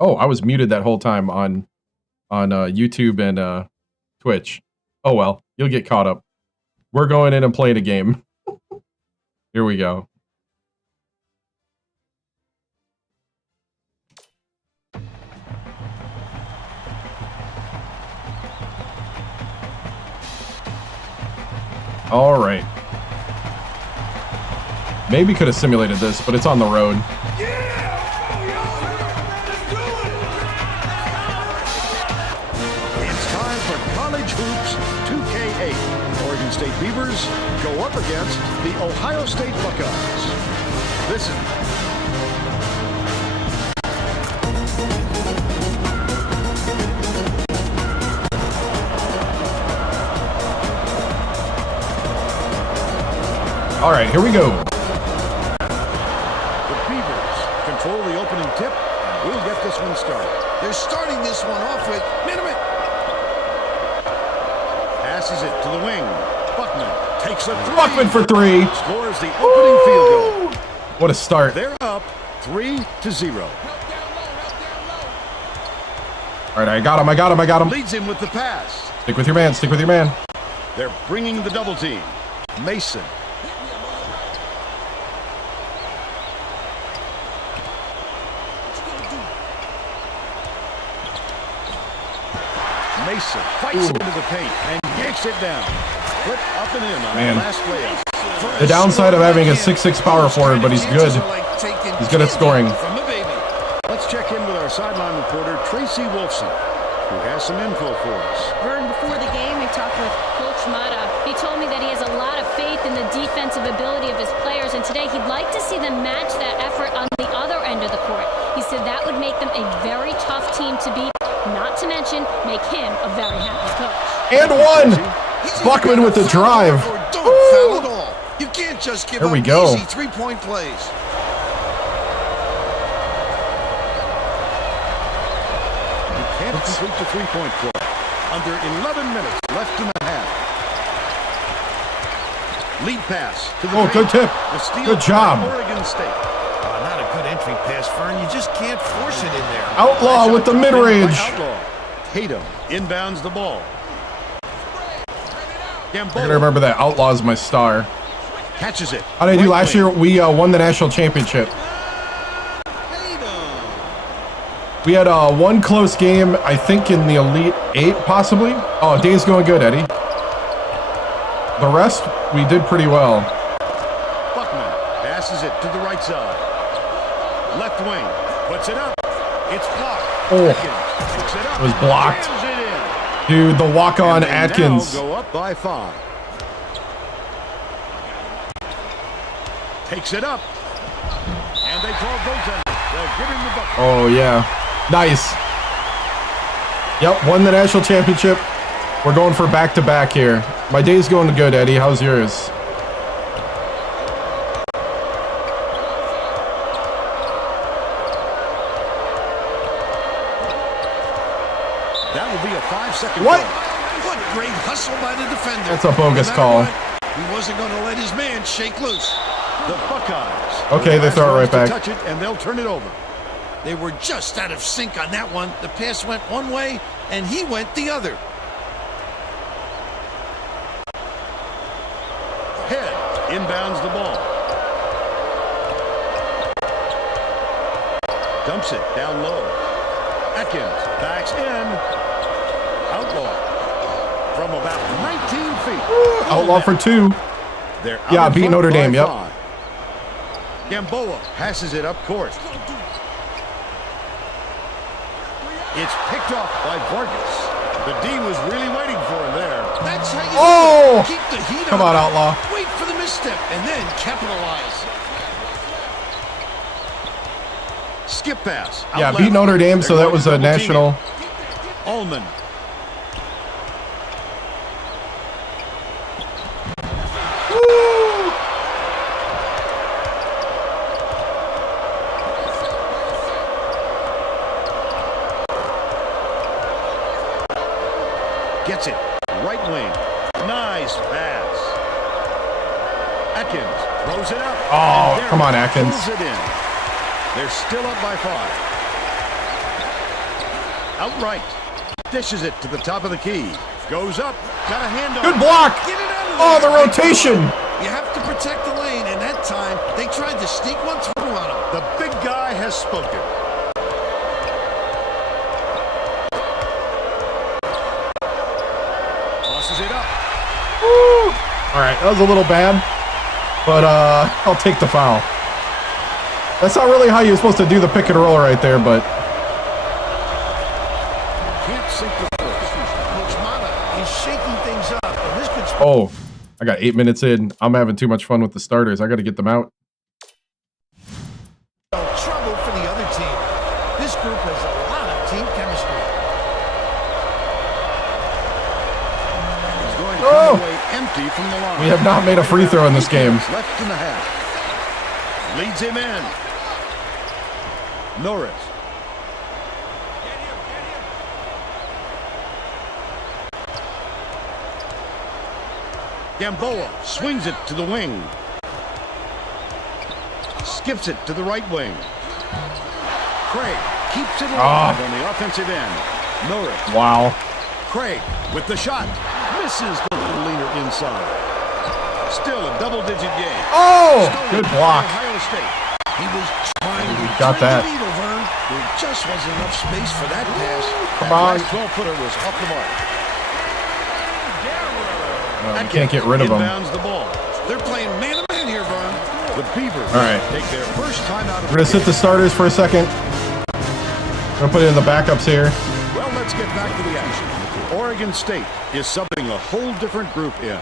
Oh, I was muted that whole time on YouTube and Twitch. Oh well, you'll get caught up. We're going in and playing a game. Here we go. All right. Maybe could have simulated this, but it's on the road. It's time for College Hoops 2K8. Oregon State Beavers go up against the Ohio State Buckeyes. Listen. All right, here we go. The Beavers control the opening tip, and we'll get this one started. They're starting this one off with minimum. Passes it to the wing. Buckman takes a three. Buckman for three. Scores the opening field goal. What a start. They're up 3-0. All right, I got him. Leads him with the pass. Stick with your man. They're bringing the double team. Mason. Mason fights into the paint and yanks it down. Flip up and in on the last layup. The downside of having a 6'6" power forward, but he's good. He's good at scoring. Let's check in with our sideline reporter, Tracy Wolfson, who has some info for us. Vern, before the game, we talked with Coach Mata. He told me that he has a lot of faith in the defensive ability of his players, and today he'd like to see them match that effort on the other end of the court. He said that would make them a very tough team to beat, not to mention make him a very happy coach. And one! Buckman with the drive. Don't foul at all. You can't just give up easy three-point plays. You can't complete the three-point play. Under 11 minutes left in the half. Lead pass to the good tip. Good job. Oregon State. Not a good entry pass, Fern. You just can't force it in there. Outlaw with the mid-range. Tatum inbounds the ball. I'm going to remember that. Outlaw is my star. Catches it. How did I do last year? We won the national championship. We had one close game, I think, in the Elite 8, possibly. Oh, day's going good, Eddie. The rest, we did pretty well. Buckman passes it to the right side. Left wing. Puts it up. It's blocked. Oh, picks it up. it was blocked. It Dude, the walk-on Atkins. now go up by 5. Takes it up. And they call goaltender. They'll give him the bucket. Oh, yeah. Nice. Yep, won the national championship. We're going for back-to-back here. My day's going good, Eddie. How's yours? That will be a 5-second What? What great hustle by the defender. That's a bogus call. He wasn't going to let his man shake loose. The Buckeyes. Okay, they throw it right back. Touch it, and they'll turn it over. They were just out of sync on that one. The pass went one way, and he went the other. Head inbounds the ball. Dumps it down low. Atkins backs in. Outlaw from about 19 feet. Outlaw for 2. They're Yeah, out beat in Notre front Dame, by yep. 5. Gamboa passes it up court. It's picked off by Vargas. The D was really waiting for him there. That's how you keep the heat Come on, Outlaw. Wait for the misstep and then capitalize. Skip pass. Yeah, Out beat left. Notre Dame, so They're that was a going to double national. team it. Ullman. Gets it. Right wing. Nice pass. Atkins throws it up. Oh, come on, Atkins. Pulls it in. They're still up by 5. outright. Dishes it to the top of the key. Goes up. Got a hand on. Good block. Get it out of Oh, the there. rotation. You have to protect the lane, and that time they tried to sneak one through on him. The big guy has spoken. Tosses it up. Woo. All right, that was a little bad, but I'll take the foul. That's not really how you're supposed to do the pick and roll right there, but Can't sink the force. Coach Mata is shaking things up, and this could oh, I got 8 minutes in. I'm having too much fun with the starters. I got to get them out. spell trouble for the other team. This group has a lot of team chemistry. He's going to come away empty from the line. We have not made a free throw in this game. Left in the half. Leads him in. Norris. Gamboa swings it to the wing. Skips it to the right wing. Craig keeps it alive on the offensive end. Norris. Wow. Craig with the shot. Misses the little leaner inside. Still a double-digit game. Oh, Stolen good by block. Ohio State. He was trying to got thread that. the needle, Vern. There just wasn't enough space for that pass. Come on. Last 12-footer was off the mark. You can't get rid of them. Inbounds the ball. They're playing man-to-man here, Vern. The Beavers All right. take their first time out of We're going to sit the starters for a second. I'm going to put in the backups here. Well, let's get back to the action. Oregon State is subbing a whole different group in.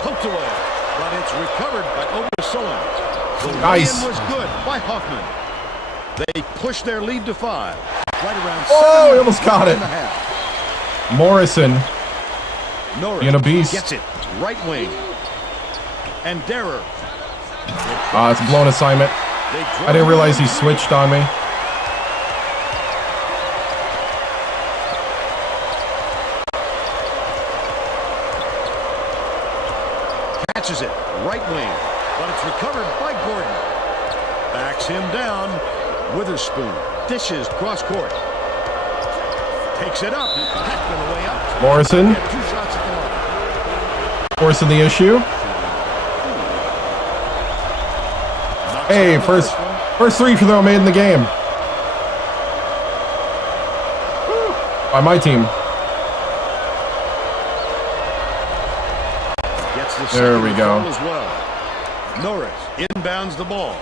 Poked away, but it's recovered by Obersohn. The Nice. win was good by Hoffman. They push their lead to 5. Right around Oh, 7 he almost caught it. and a half. Morrison. Norris Being a beast. gets it. Right wing. And Derer. It's a blown assignment. I didn't realize he switched on me. Catches it. Right wing. But it's recovered by Gordon. Backs him down. Witherspoon dishes cross court. Takes it up. Heck on the way up. Morrison. Get 2 shots at the line. Forcing the issue. Knocks Hey, down the first one. free throw made in the game. By my team. Gets the There second we go. foul as well. Norris inbounds the ball.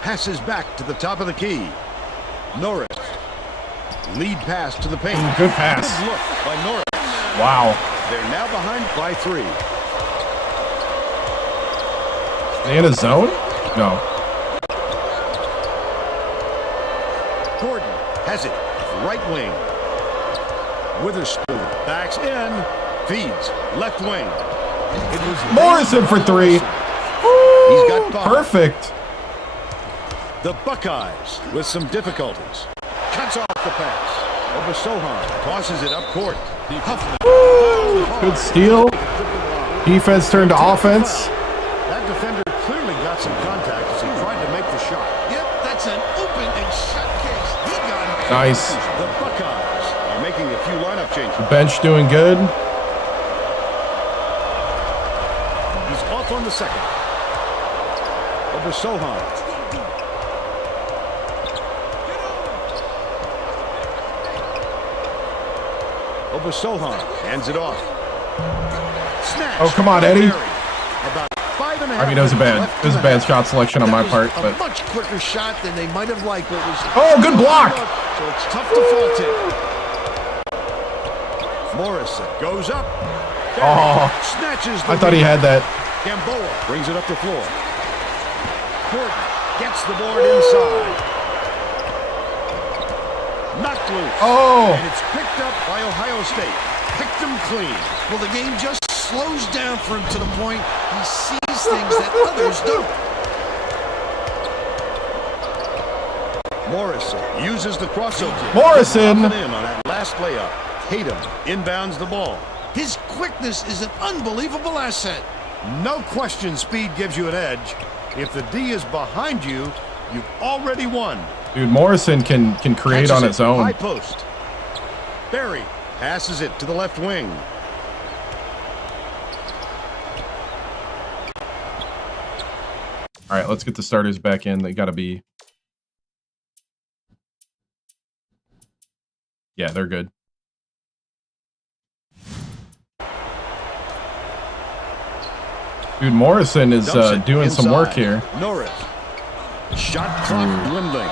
Passes back to the top of the key. Norris. Lead pass to the paint. Good pass. Good look by Norris. Wow. They're now behind by 3. They in a zone? No. Gordon has it. Right wing. Witherspoon backs in. Feeds. Left wing. It was Morrison for 3. He's got 5. Perfect. The Buckeyes with some difficulties. Cuts off the pass. Over Sohan. Tosses it up court. Huffman. Good steal. Defense turned to offense. That defender clearly got some contact as he tried to make the shot. Yep, that's an open and shut case. He got it. Nice. The Buckeyes are making a few lineup changes. Bench doing good. He's off on the second. Over Sohan. Over Sohan. Hands it off. Snatch. Oh, come on, Eddie. About 5.5 I mean, it was a bad shot selection on my That part, was but a much quicker shot than they might have liked. But it was oh, good block. So it's tough to fault it. Morrison goes up. Oh, Snatches the I thought he had that. Gamboa brings it up the floor. Gordon gets the board inside. Knocked loose. Oh, And it's picked up by Ohio State. Picked them clean. Well, the game just slows down for him to the point he sees things that others don't. Morrison uses the crossover. Morrison. Popping in on that last layup. Tatum inbounds the ball. His quickness is an unbelievable asset. No question speed gives you an edge. If the D is behind you, you've already won. Dude, Morrison can create on its own. High post. Barry passes it to the left wing. All right, let's get the starters back in. They got to be... Yeah, they're good. Dude, Morrison is doing some work here. Norris. Shot clock dwindling.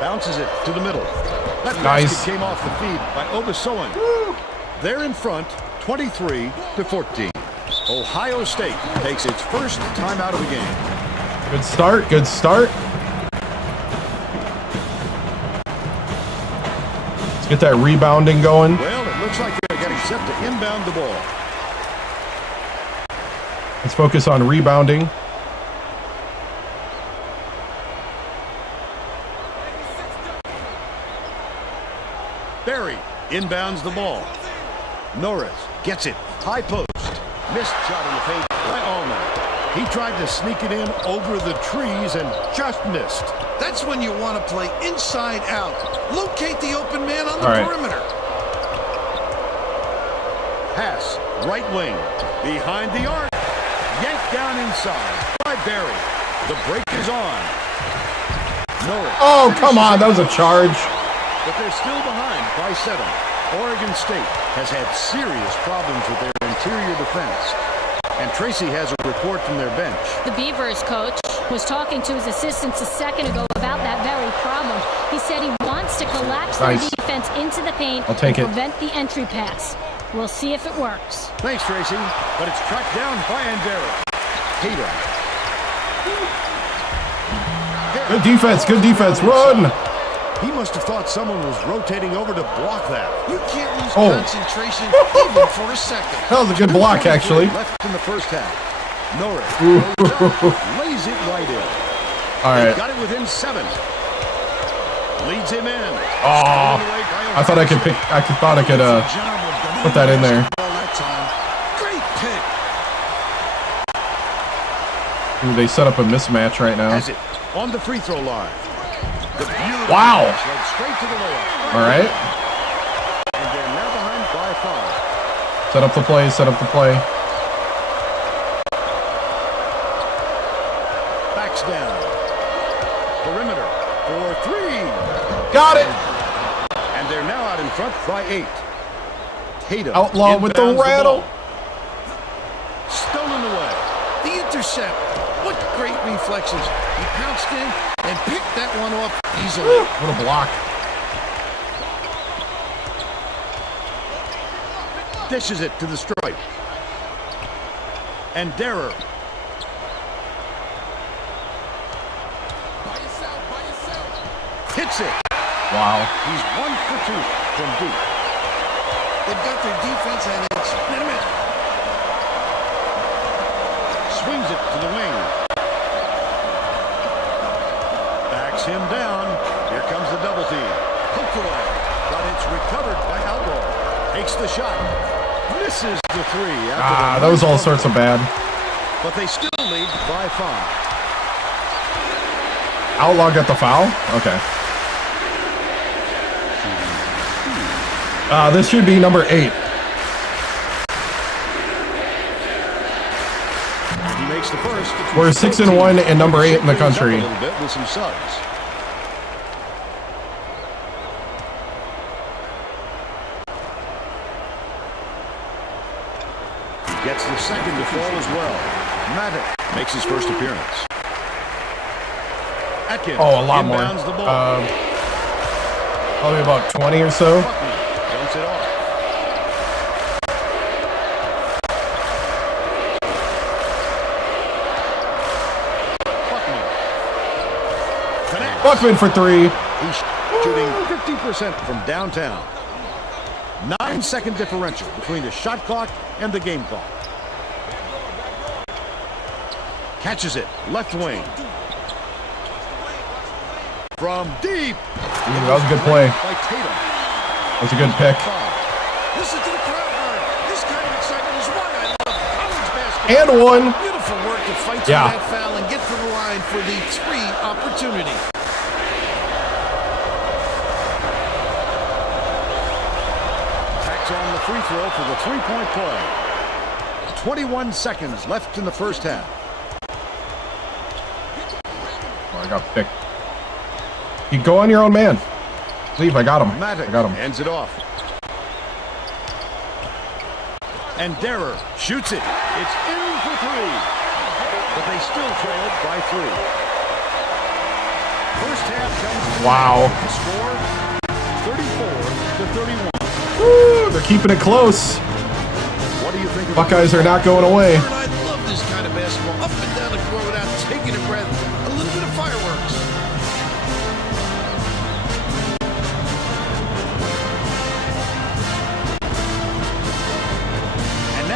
Bounces it to the middle. That basket came off the feed by Obasoan. They're in front, 23-14. Ohio State takes its first timeout of the game. Good start, good start. Let's get that rebounding going. Well, it looks like they're getting set to inbound the ball. Let's focus on rebounding. Barry inbounds the ball. Norris gets it. High post. Missed shot in the paint by Allman. He tried to sneak it in over the trees and just missed. That's when you want to play inside out. Locate the open man on the perimeter. Pass. Right wing. Behind the arc. Yanked down inside by Barry. The break is on. Norris. Oh, come on. That was a charge. But they're still behind by 7. Oregon State has had serious problems with their interior defense. And Tracy has a report from their bench. The Beavers coach was talking to his assistants a second ago about that very problem. He said he wants to collapse their defense into the paint and prevent the entry pass. We'll see if it works. Thanks, Tracy. But it's tracked down by Andera. Hader. Good defense, good defense. Run! He must have thought someone was rotating over to block that. You can't lose concentration even for a second. That was a good block, actually. Left in the first half. Notre lays it right in. All right. Got it within 7. Leads him in. Oh, I thought I could pick. I thought I could put that in there. Great pick. Ooh, they set up a mismatch right now. Has it on the free throw line. Wow. Straight to the layup. All right. And they're now behind by 5. Set up the play. Set up the play. Backs down. Perimeter for 3. Got it. And they're now out in front by 8. Tatum Outlaw with the rattle. Stolen away. The intercept. What great reflexes. He pounced in and picked that one off easily. What a block. Dishes it to the stripe. And Derer. Hits it. Wow. He's 1 for 2 from deep. They've got their defense and it's minute. Swings it to the wing. Backs him down. Here comes the double team. Poked away. But it's recovered by Outlaw. Takes the shot. Misses the 3. That was all sorts of bad. But they still lead by 5. Outlaw got the foul? Okay. This should be number 8. He makes the first. We're 6-1 and number 8 in the country. A little bit with some subs. He gets the second to fall as well. Mavic makes his first appearance. Atkins a lot more. The ball. Probably about 20 or so. Dumps it off. Buckman for 3. He's shooting 50% from downtown. 9-second differential between the shot clock and the game clock. Catches it. Left wing. From deep. That was a good play. By Tatum. That was a good pick. Listen to the crowd. This kind of excitement is what I love. College basketball. And one. Beautiful work to fight through that foul and get to the line for the 3 opportunity. Tacks on the free throw for the 3-point play. 21 seconds left in the first half. Oh, I got picked. You go on your own man. Leave. I got him. I got him. Hands it off. And Derer shoots it. It's in for 3. But they still trailed by 3. First half comes to wow. The score 34-31. Woo, they're keeping it close. What do you think of Buckeyes are not going away. I love this kind of basketball. Up and down the court without taking a breath. A little bit of fireworks.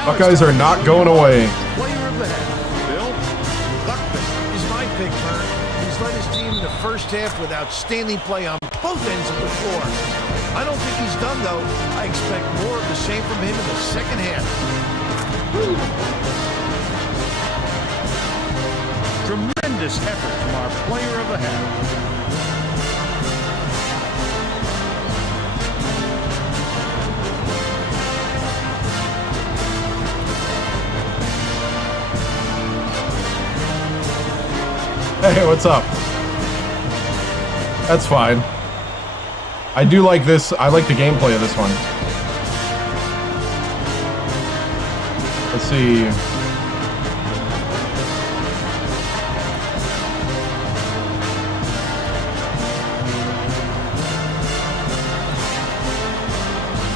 Buckeyes are not going away. Player of the half, Bill Luckman is my pick, Kern. He's led his team in the first half with outstanding play on both ends of the floor. I don't think he's done, though. I expect more of the same from him in the second half. Tremendous effort from our player of the half. Hey, what's up? That's fine. I do like this. I like the gameplay of this one. Let's see.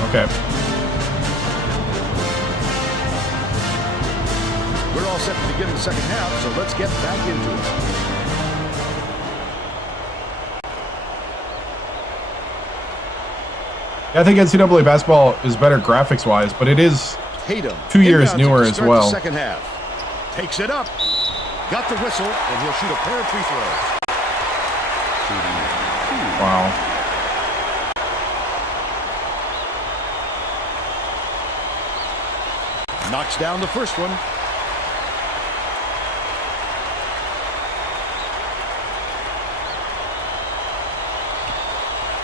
Okay. We're all set to begin the second half, so let's get back into it. I think NCAA basketball is better graphics-wise, but it is Tatum 2 years newer as well. Second half. Takes it up. Got the whistle, and he'll shoot a pair of free throws. Wow. Knocks down the first one.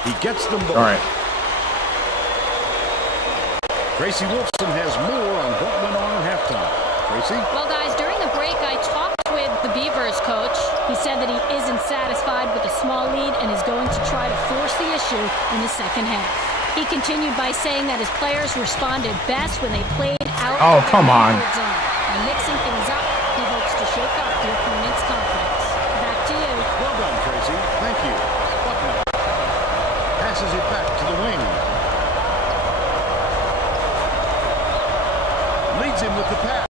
He gets them both. All right. Tracy Wolfson has more on what went on at halftime. Tracy? Well, guys, during the break, I talked with the Beavers coach. He said that he isn't satisfied with a small lead and is going to try to force the issue in the second half. He continued by saying that his players responded best when they played out. Oh, come on. By mixing things up, he hopes to shake up the opponent's confidence. Back to you. Well done, Tracy. Thank you. Buckner passes it back to the wing. Leads him with the pass.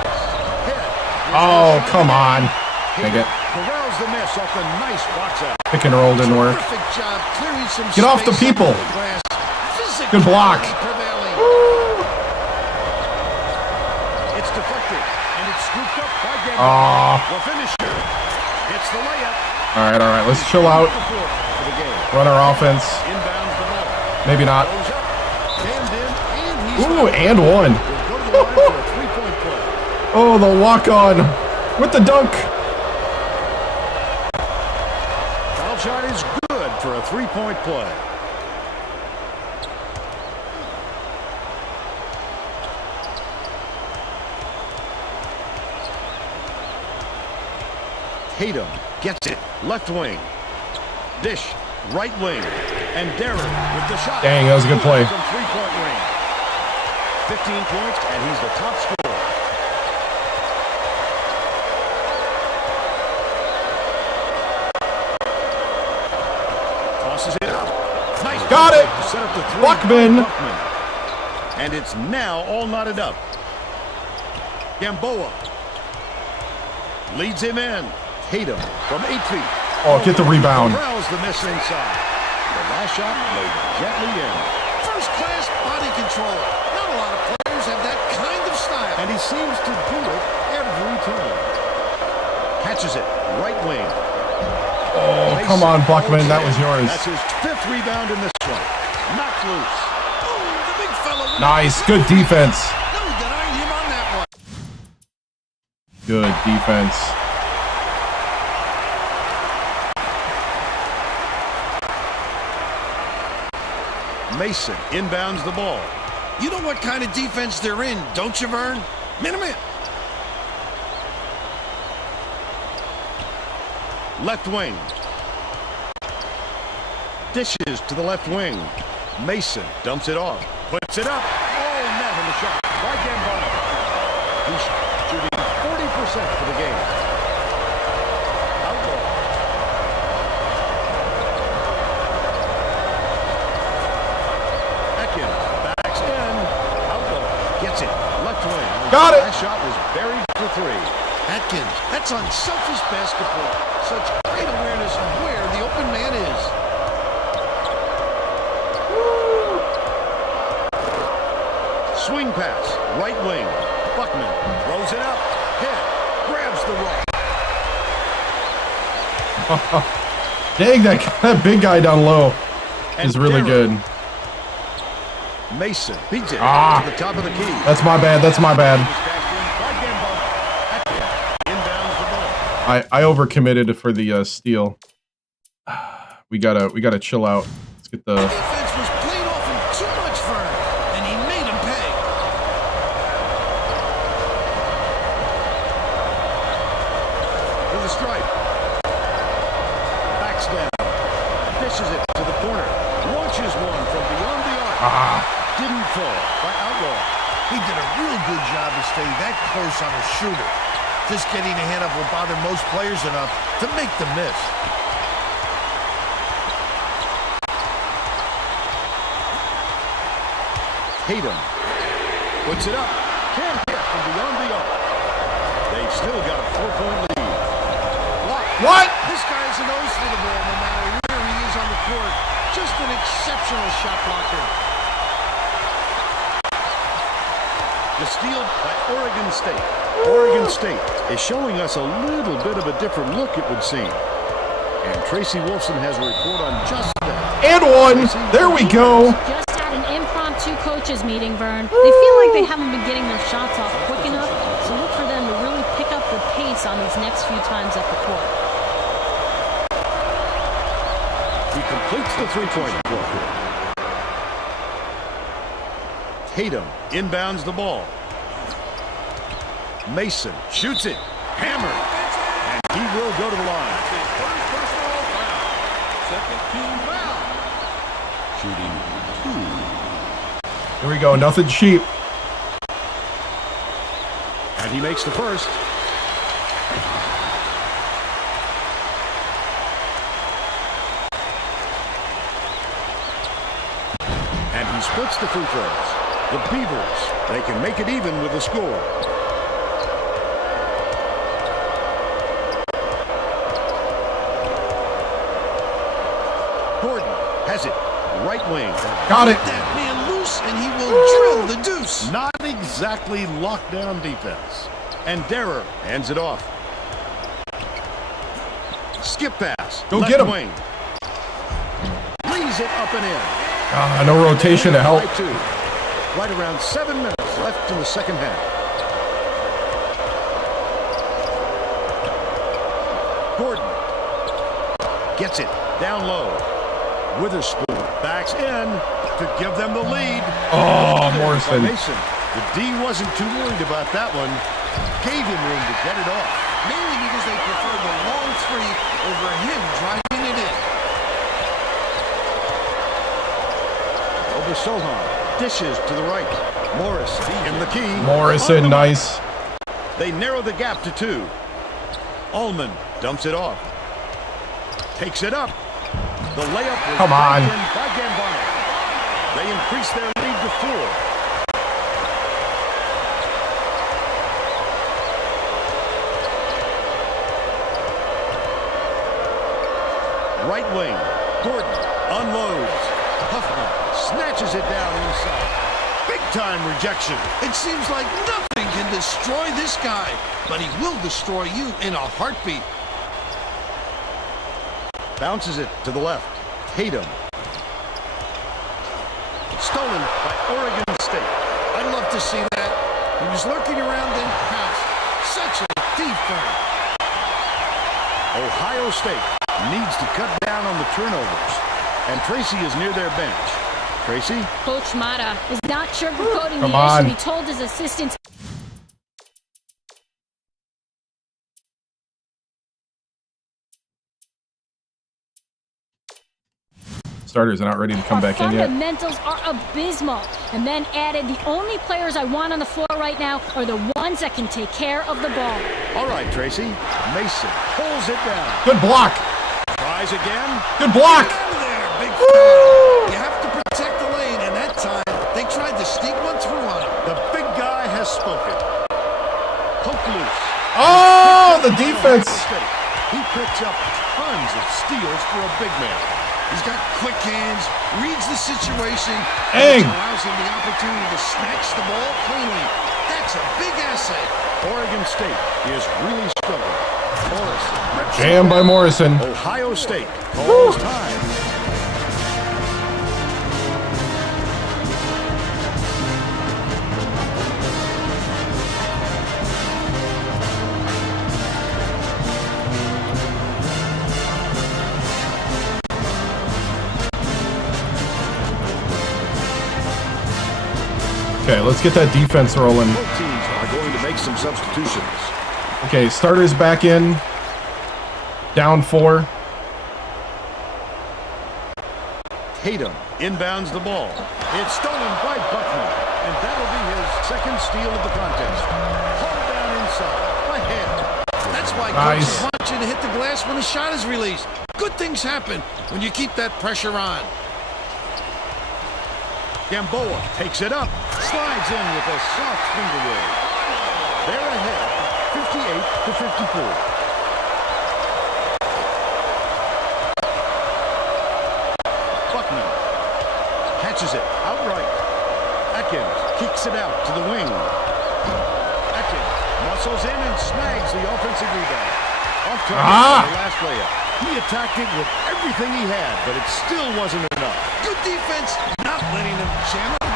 Hit. Oh, come on. Take it. Corrals the miss off a nice box out. Pick and roll didn't work. Perfect job clearing some Get off the space people. up the glass. Good block. Prevailing. It's deflected, and it's scooped up by Denver. Aw. The finisher hits the layup. All right. Let's chill out. For the game. Run our offense. Inbounds the ball. Maybe not. Goes up, jammed in, and he's Ooh, fouled. and one. Will go to the line for a three-point play. Oh, the walk-on with the dunk. Foul shot is good for a three-point play. Tatum gets it. Left wing. Dish. Right wing. And Derer with the shot. Dang, that was a good play. From three-point range. 15 points, and he's the top scorer. Tosses it up. Nice. Got it. To set up the three. Buckman. And it's now all knotted up. Gamboa leads him in. Tatum from 8 feet. Oh, get the rebound. Corrals the miss inside. The last shot laid gently in. First-class body control. Not a lot of players have that kind of style. And he seems to do it every time. catches it. Right wing. Oh, come on, Buckman. That was yours. That's his 5th rebound in this one. Knocked loose. Oh, the big fella. Nice. Good defense. No denying him on that one. Good defense. Mason inbounds the ball. You know what kind of defense they're in, don't you, Vern? Minute. Left wing. Dishes to the left wing. Mason dumps it off. Puts it up. Oh, net on the shot. By Gambino. He's shooting 40% for the game. Outlaw. Atkins backs in. Outlaw gets it. Left wing. Got it. That shot was buried for 3. Atkins, that's unselfish basketball. Such great awareness of where the open man is. Swing pass, right wing. Buckman throws it up. Hit. Grabs the rock. Dang, that big guy down low is really good. Mason beats it to the top of the key. That's my bad. That's my bad. I overcommitted for the steal. We gotta chill out. Let's get the. The defense was played off him too much for him, and he made him pay. To the stripe. Backs down. Dishes it to the corner. Launches one from beyond the arc. Didn't fall by Outlaw. He did a real good job to stay that close on a shooter. Just getting a hand up will bother most players enough to make them miss. Tatum puts it up. Can't hit from beyond the arc. They've still got a 4-point lead. What? This guy is a nose for the ball no matter where he is on the court. Just an exceptional shot blocker. The steal by Oregon State. Oregon State is showing us a little bit of a different look, it would seem. And Tracy Wolfson has a report on just that. And one. There we go. Just had an impromptu coaches meeting, Vern. They feel like they haven't been getting their shots off quick enough, so look for them to really pick up the pace on these next few times up the court. He completes the three-point play. Tatum inbounds the ball. Mason shoots it. Hammered. And he will go to the line. Shooting 2. Here we go. Nothing cheap. And he makes the first. And he splits the free throws. The Beavers, they can make it even with the score. Gordon has it. Right wing. Got it. That man loose, and he will drill the deuce. Not exactly lockdown defense. And Derer hands it off. Skip pass. Go left get him. Wing. Leaves it up and in. No rotation to help. By 2. Right around 7 minutes left in the second half. Gordon gets it down low. Witherspoon backs in to give them the lead. Oh, Morrison. Mason. The D wasn't too worried about that one. Gave him room to get it off. Mainly because they prefer the long three over him driving it in. Sohan dishes to the right. Morris in the key. Morrison, nice. They narrow the gap to 2. Ullman dumps it off. Takes it up. The layup was Come on. by Gambino. They increase their lead to 4. Right wing. Gordon unloads. Huffman snatches it down inside. Big time rejection. It seems like nothing can can destroy this guy, but he will destroy you in a heartbeat. Bounces it to the left. Tatum. Stolen by Oregon State. I'd love to see that. He was lurking around and pounced. Such a defense. Ohio State needs to cut down on the turnovers. And Tracy is near their bench. Tracy? Coach Mata is not sugarcoating Come the on. issue. He told his assistants. Starters are not ready to come back in yet. Fundamentals are abysmal. And then added, the only players I want on the floor right now are the ones that can take care of the ball. All right, Tracy. Mason pulls it down. Good block. Tries again. Good block. Get out of there, big fella. You have to protect the lane, and that time they tried to sneak one through on him. The big guy has spoken. Poke loose. Oh, the defense. He picks up tons of steals for a big man. He's got quick hands, reads the situation, Dang. which allows him the opportunity to snatch the ball cleanly. That's a big asset. Oregon State is really struggling. Morrison. Jam by Morrison. Ohio State calls time. Okay, let's get that defense rolling. Both teams are going to make some substitutions. Okay, starters back in. Down 4. Tatum inbounds the ball. It's stolen by Buckman, and that'll be his second steal of the contest. Hauled down inside. Ahead. That's why Nice. coaches want you to hit the glass when a shot is released. Good things happen when you keep that pressure on. Gamboa takes it up. Slides in with a soft finger roll. They're ahead, 58-54. Buckman catches it outright. Atkins kicks it out to the wing. Atkins muscles in and snags the offensive rebound. Off target on the last layup. He attacked it with everything he had, but it still wasn't enough. Good defense, not letting them jam him.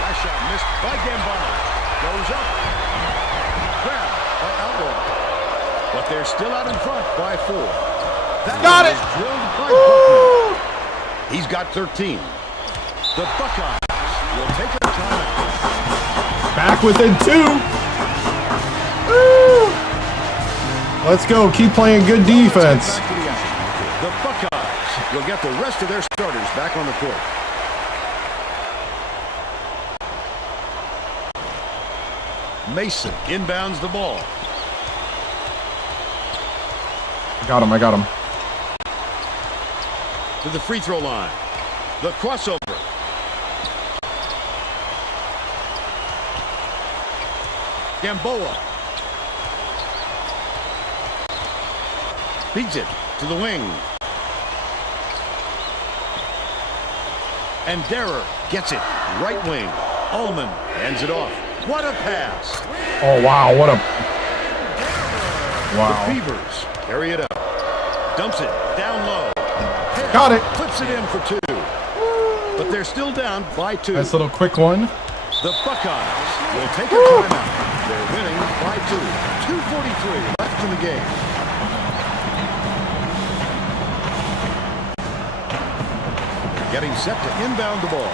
Last shot missed by Gambino. Goes up. Grab by Outlaw. But they're still out in front by 4. That Got it. was drilled by Buckman. He's got 13. The Buckeyes will take a timeout. Back within 2. Woo! Let's go. Keep playing good defense. Back to the action. The Buckeyes will get the rest of their starters back on the court. Mason inbounds the ball. I got him. To the free throw line. The crossover. Gamboa. Beats it to the wing. And Derer gets it. Right wing. Ullman hands it off. What a pass. Oh, wow. What a... The Wow. Beavers carry it up. Dumps it down low. Got it. Clips it in for 2. But they're still down by 2. Nice little quick one. The Buckeyes will take a timeout. They're winning by 2. 2:43 left in the game. Getting set to inbound the ball.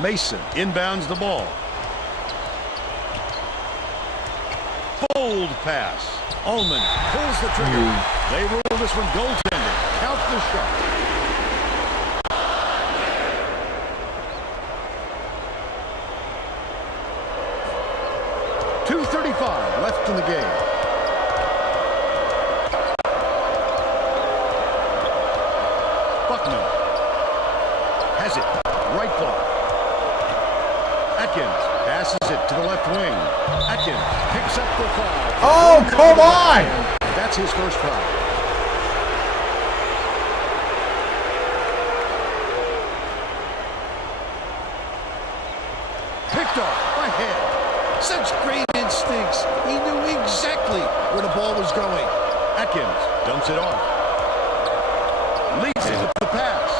Mason inbounds the ball. Bold pass. Ullman pulls the trigger. They roll this one goaltending. Count the shot. .235 left in the game. Buckman has it. Right block. Atkins passes it to the left wing. Atkins picks up the foul. Oh, come on. That's his first foul. Atkins dumps it off. Leads it with the pass.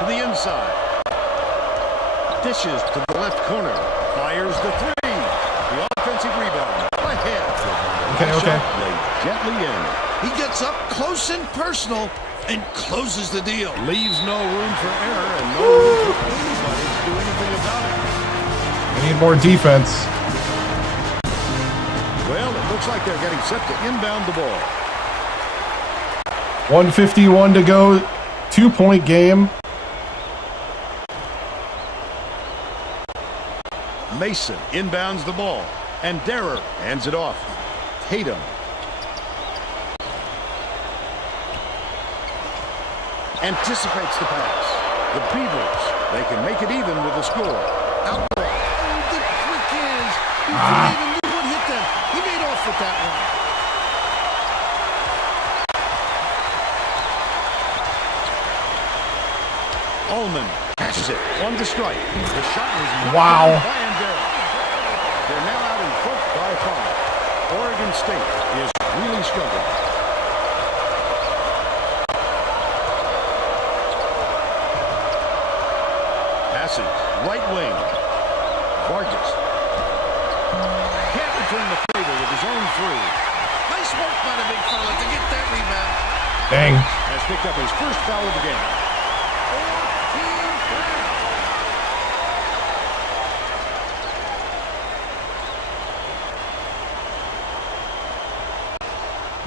To the inside. Dishes to the left corner. Fires the three. The offensive rebound. Ahead. Okay. Laid gently in. He gets up close and personal and closes the deal. Leaves no room for error and no room for anybody to do anything about it. We need more defense. Well, it looks like they're getting set to inbound the ball. 1:51 to go. 2-point game. Mason inbounds the ball, and Derer hands it off. Tatum. Anticipates the pass. The Beavers, they can make it even with the score. Out ball. Oh, the quick hands. Before he even knew what hit them, he made off with that one. Ullman catches it on the strike. The shot was knocked Wow. down by Andera. They're now out in front by 5. Oregon State is really struggling. Passes right wing. Vargas can't return the favor with his own three. Nice work by the big fella to get that rebound. Dang. Has picked up his first foul of the game.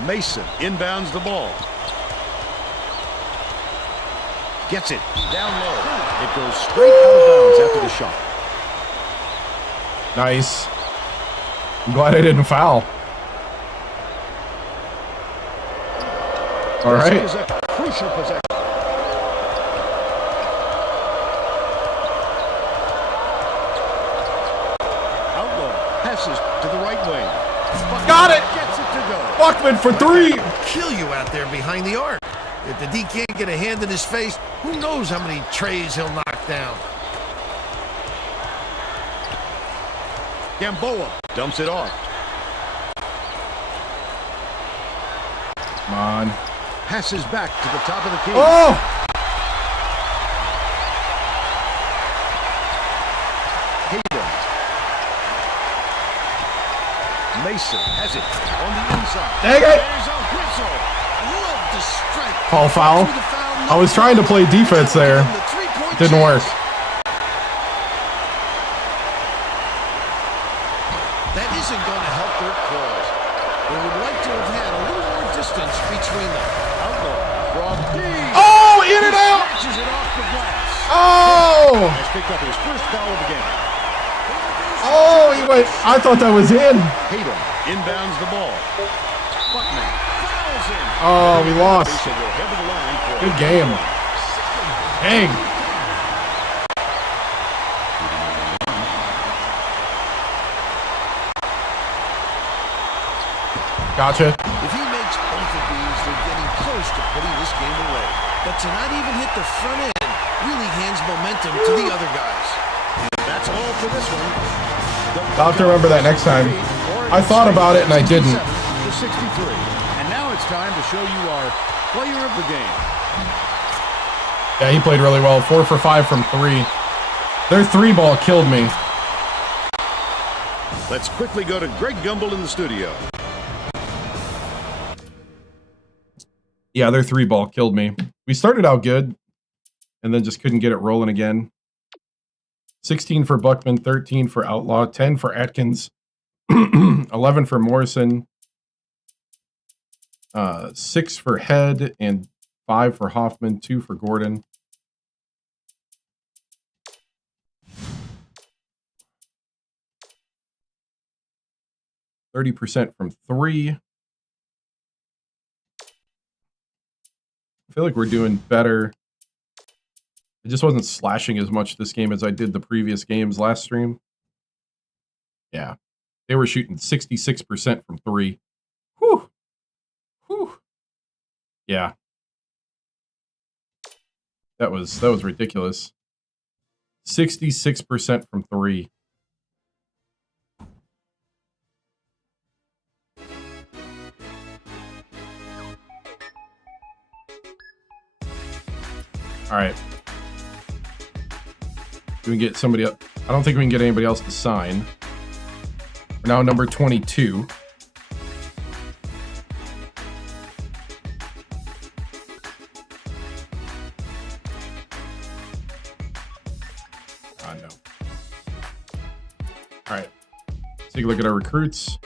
Mason inbounds the ball. Gets it down low. It goes straight out of bounds after the shot. Nice. I'm glad I didn't foul. All right. This is a crucial possession. Outlaw passes to the right wing. Buckman Got it. Gets it to go. Buckman for 3. Kill you out there behind the arc. If the D can't get a hand in his face, who knows how many trays he'll knock down. Gamboa dumps it off. Come on. Passes back to the top of the key. Oh! Hayden. Mason has it on the inside. Dang it! There's a whistle. Love the strike. Call foul. Through the foul. I was trying to play defense there. The three-point Didn't work. chance. That isn't going to help their cause. They would like to have had a little more distance between them. Outlaw from deep. Oh, in and out. Catches it off the glass. Oh! Has picked up his first foul of the game. Oh, he went. I thought that was in. Tatum inbounds the ball. Buckman fouls him. Oh, we lost. They will head to the line for Good game. Dang. Gotcha. If he makes both of these, they're getting close to putting this game away. But to not even hit the front end really hands momentum to the other guys. That's all for this one. I'll have to remember that next time. I thought about it and I didn't. To 63. And now it's time to show you our player of the game. Yeah, he played really well. 4 for 5 from 3. Their 3-ball killed me. Let's quickly go to Greg Gumbel in the studio. Yeah, their 3-ball killed me. We started out good and then just couldn't get it rolling again. 16 for Buckman, 13 for Outlaw, 10 for Atkins, 11 for Morrison, 6 for Head, and 5 for Hoffman, 2 for Gordon. %30 from 3. I feel like we're doing better. I just wasn't slashing as much this game as I did the previous games last stream. Yeah. They were shooting 66% from 3. Whew. Whew. Yeah. That was ridiculous. 66% from 3. All right. Do we get somebody else? I don't think we can get anybody else to sign. We're now number 22. No. All right. Let's take a look at our recruits.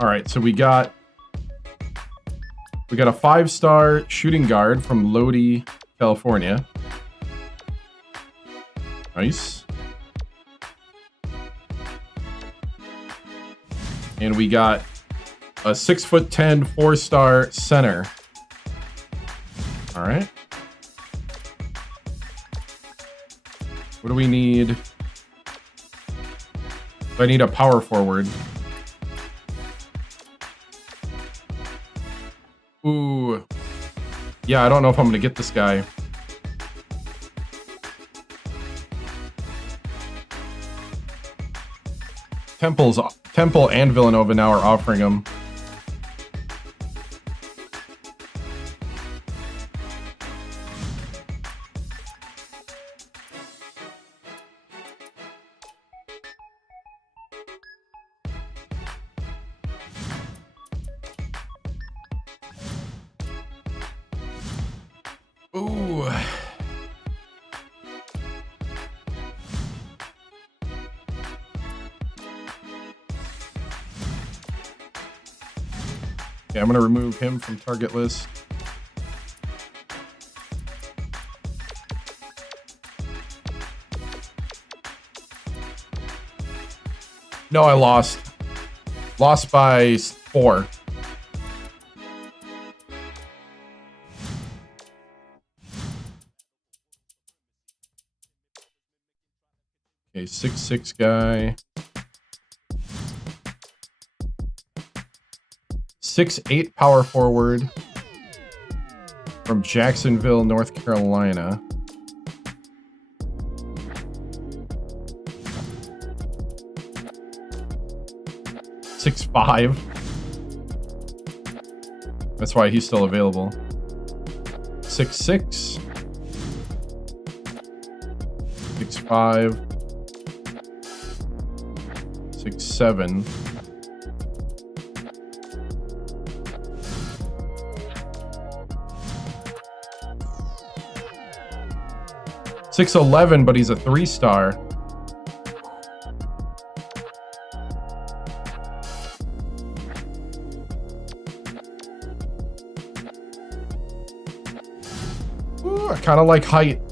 All right, so we got a 5-star shooting guard from Lodi, California. Nice. And we got a 6'10" 4-star center. All right. What do we need? I need a power forward. Ooh. Yeah, I don't know if I'm going to get this guy. Temple and Villanova now are offering him. Ooh. Okay, I'm going to remove him from target list. No, I lost. Lost by 4. Okay, 6'6" guy. 6'8" power forward from Jacksonville, North Carolina. .5. That's why he's still available. 6'6". 6'5". 6'7". 6'11", but he's a 3-star. Ooh, I kind of like height.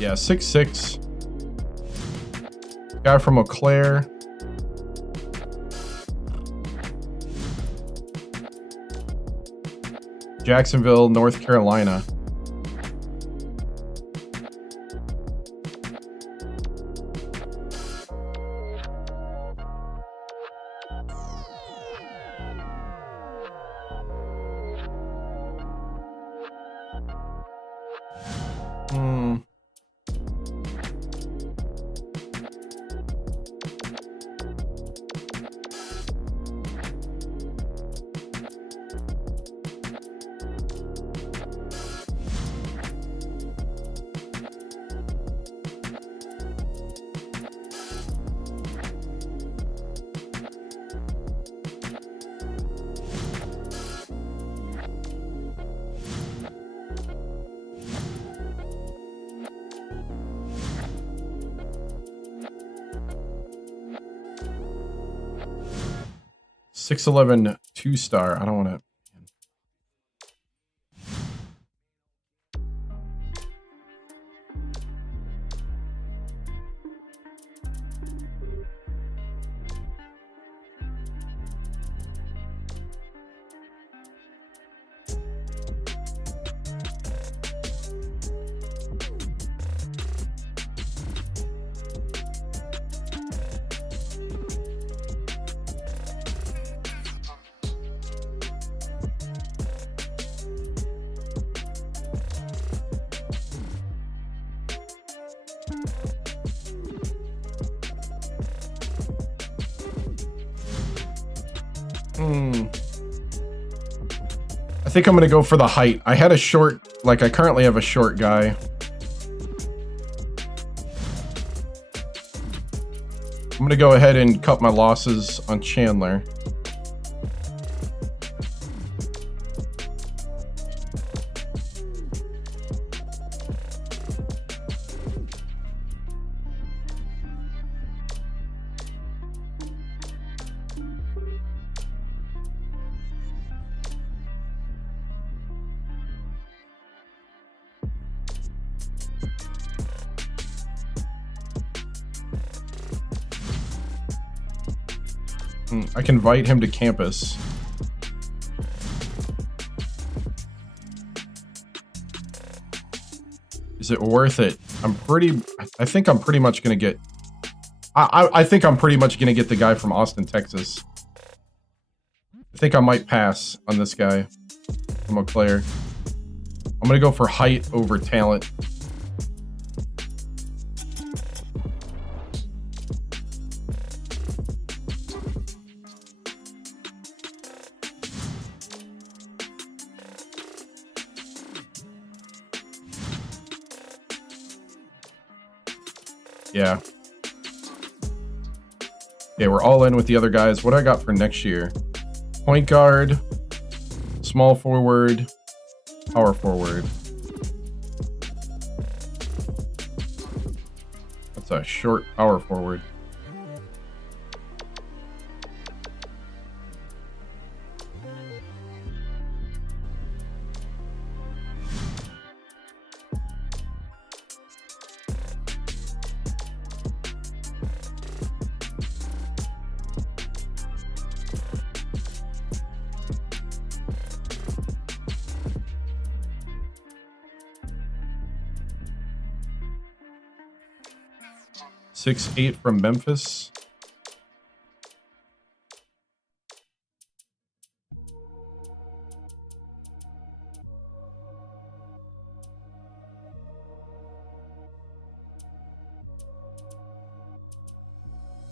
Yeah, 6'6". Guy from Eau Claire. Jacksonville, North Carolina. .6'11" 2-star. I don't want to. I think I'm going to go for the height. I had a short, like I currently have a short guy. I'm going to go ahead and cut my losses on Chandler. I can invite him to campus. Is it worth it? I think I'm pretty much gonna get I think I'm pretty much gonna get the guy from Austin, Texas. I think I might pass on this guy from Eau Claire. I'm gonna go for height over talent. Yeah. Okay, we're all in with the other guys. What do I got for next year? Point guard, small forward, power forward. That's a short power forward. Six, 8 from Memphis.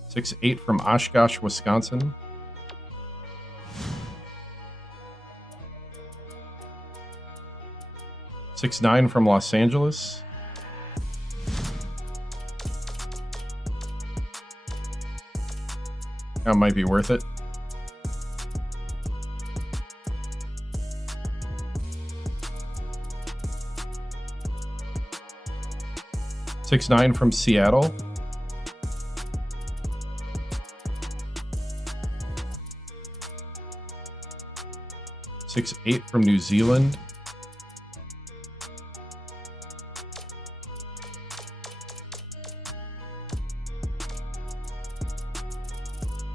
Six, 8 from Oshkosh, Wisconsin. Six, 9 from Los Angeles. That might be worth it. Six, 9 from Seattle. Six, 8 from New Zealand.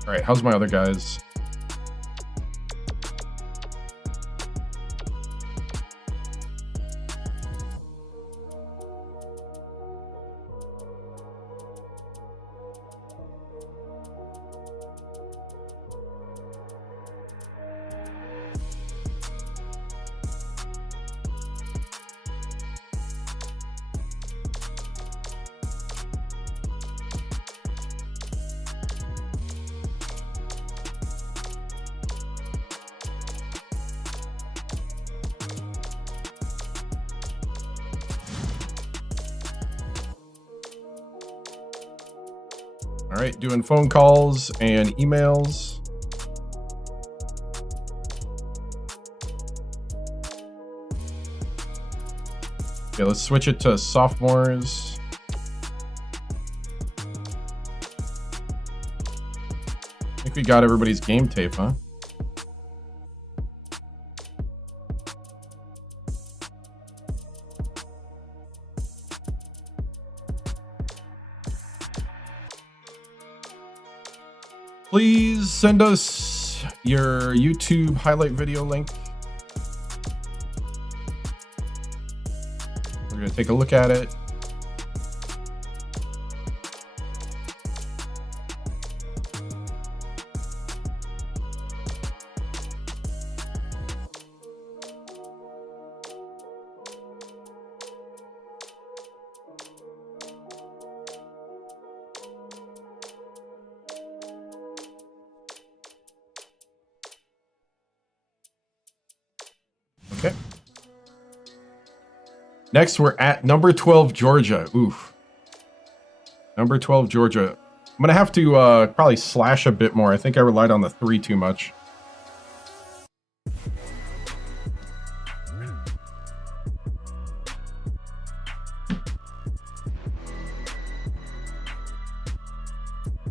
All right, how's my other guys? All right, doing phone calls and emails. Okay, let's switch it to sophomores. I think we got everybody's game tape, huh? Please send us your YouTube highlight video link. We're going to take a look at it. Next, we're at number 12, Georgia. Oof. Number 12, Georgia. I'm going to have to probably slash a bit more. I think I relied on the 3 too much.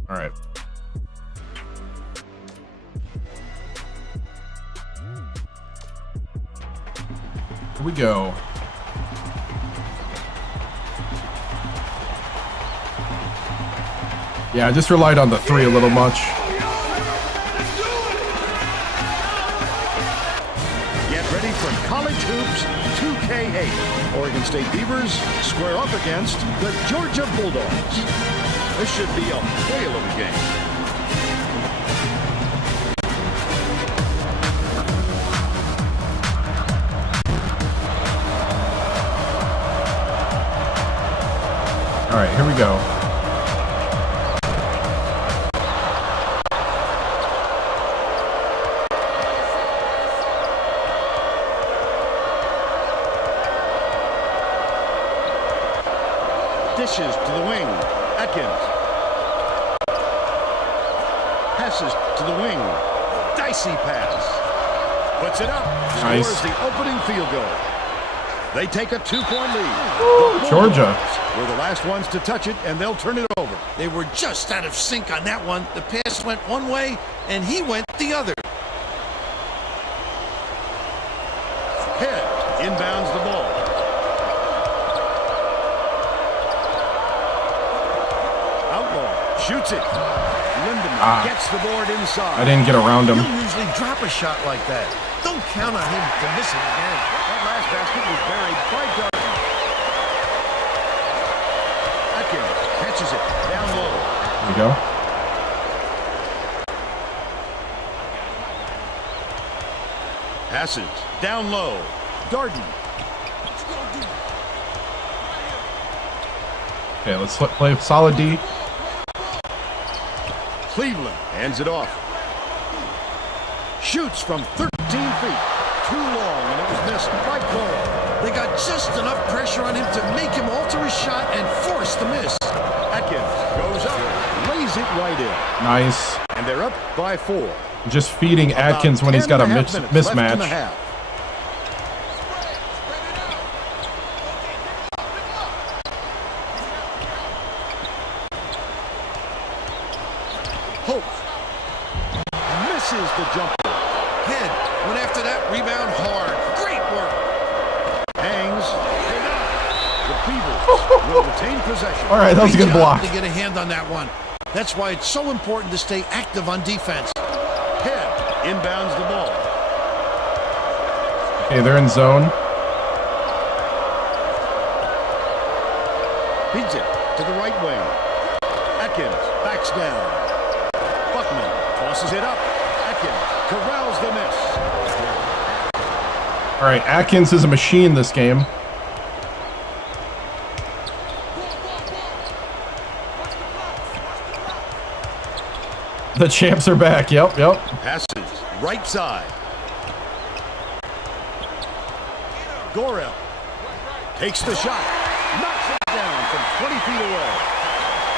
All right. Here we go. Yeah, I just relied on the 3 a little much. Get ready for College Hoops 2K8. Oregon State Beavers square up against the Georgia Bulldogs. This should be a whale of a game. All right, here we go. Dishes to the wing. Atkins. Passes to the wing. Dicey pass. Puts it up. Nice. Scores the opening field goal. They take a 2-point lead. Ooh, Georgia. We're the last ones to touch it, and they'll turn it over. They were just out of sync on that one. The pass went one way, and he went the other. Head inbounds the ball. Outlaw shoots it. Lindemann gets the board inside. I didn't get around him. He'll usually drop a shot like that. Don't count on him to miss it again. That last basket was buried by Darden. Atkins catches it down low. There we go. Passes down low. Darden. Okay, let's play solid D. Cleveland hands it off. Shoots from 13 feet. Too long, and it was missed by Cole. They got just enough pressure on him to make him alter his shot and force the miss. Atkins goes up, lays it right in. Nice. And they're up by 4. Just feeding Atkins when he's got a mismatch. Hope misses the jumper. Head went after that rebound hard. Great work. Hangs. The Beavers will retain possession. All right, that was a good block. To get a hand on that one. That's why it's so important to stay active on defense. Head inbounds the ball. Okay, they're in zone. Feeds it to the right wing. Atkins backs down. Buckman tosses it up. Atkins corrals the miss. All right, Atkins is a machine this game. The champs are back. Yep. Passes right side. Gorel takes the shot. Knocks it down from 20 feet away.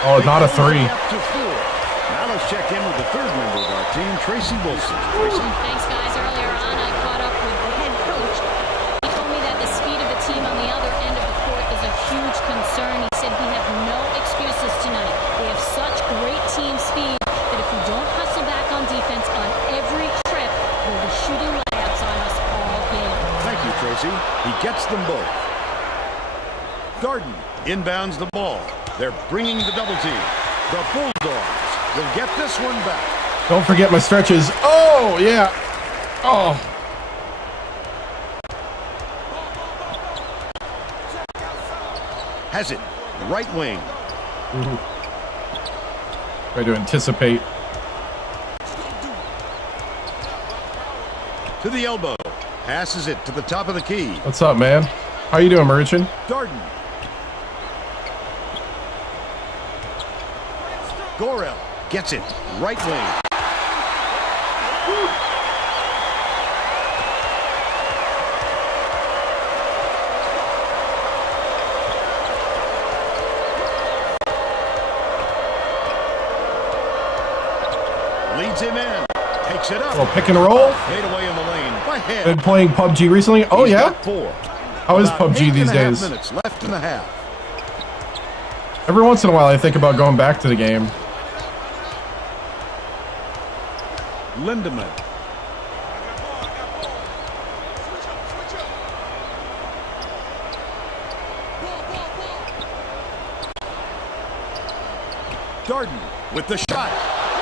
Oh, not a 3. Now let's check in with the third member of our team, Tracy Wilson. Tracy? Thanks, guys. Earlier on, I caught up with the head coach. He told me that the speed of the team on the other end of the court is a huge concern. He said we have no excuses tonight. They have such great team speed that if we don't hustle back on defense on every trip, we'll be shooting layups on us all game. Thank you, Tracy. He gets them both. Darden inbounds the ball. They're bringing the double team. The Bulldogs will get this one back. Don't forget my stretches. Oh, yeah. Oh. Has it. Right wing. Try to anticipate. To the elbow. Passes it to the top of the key. What's up, man? How you doing, Merchant? Darden. Gorel gets it. Right wing. Leads him in. Takes it up. Little pick and roll. Made away in the lane by Head. Been playing PUBG recently? Oh, He's yeah? got 4. How is About PUBG these 8.5 days? minutes left in the half. Every once in a while, I think about going back to the game. Lindemann. Darden with the shot.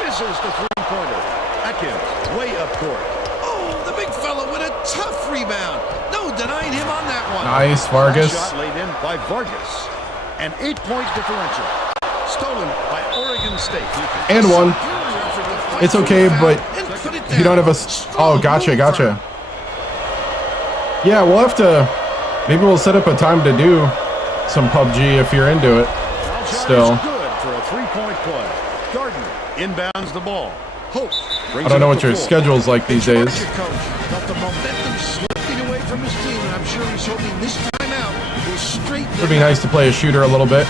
Misses the three-pointer. Atkins way up court. Oh, the big fella with a tough rebound. No denying him on that one. Nice, Vargas. Shot laid in by Vargas. An 8-point differential. Stolen by Oregon State. And one. It's okay, but you don't have a... Oh, gotcha. Yeah, we'll have to... Maybe we'll set up a time to do some PUBG if you're into it. Still. Good for a 3-point play. Darden inbounds the ball. Hope. I don't know what your schedule's like these days. Felt the momentum slipping away from his team, and I'm sure he's hoping this time out will straighten It would be nice to play a shooter a little bit.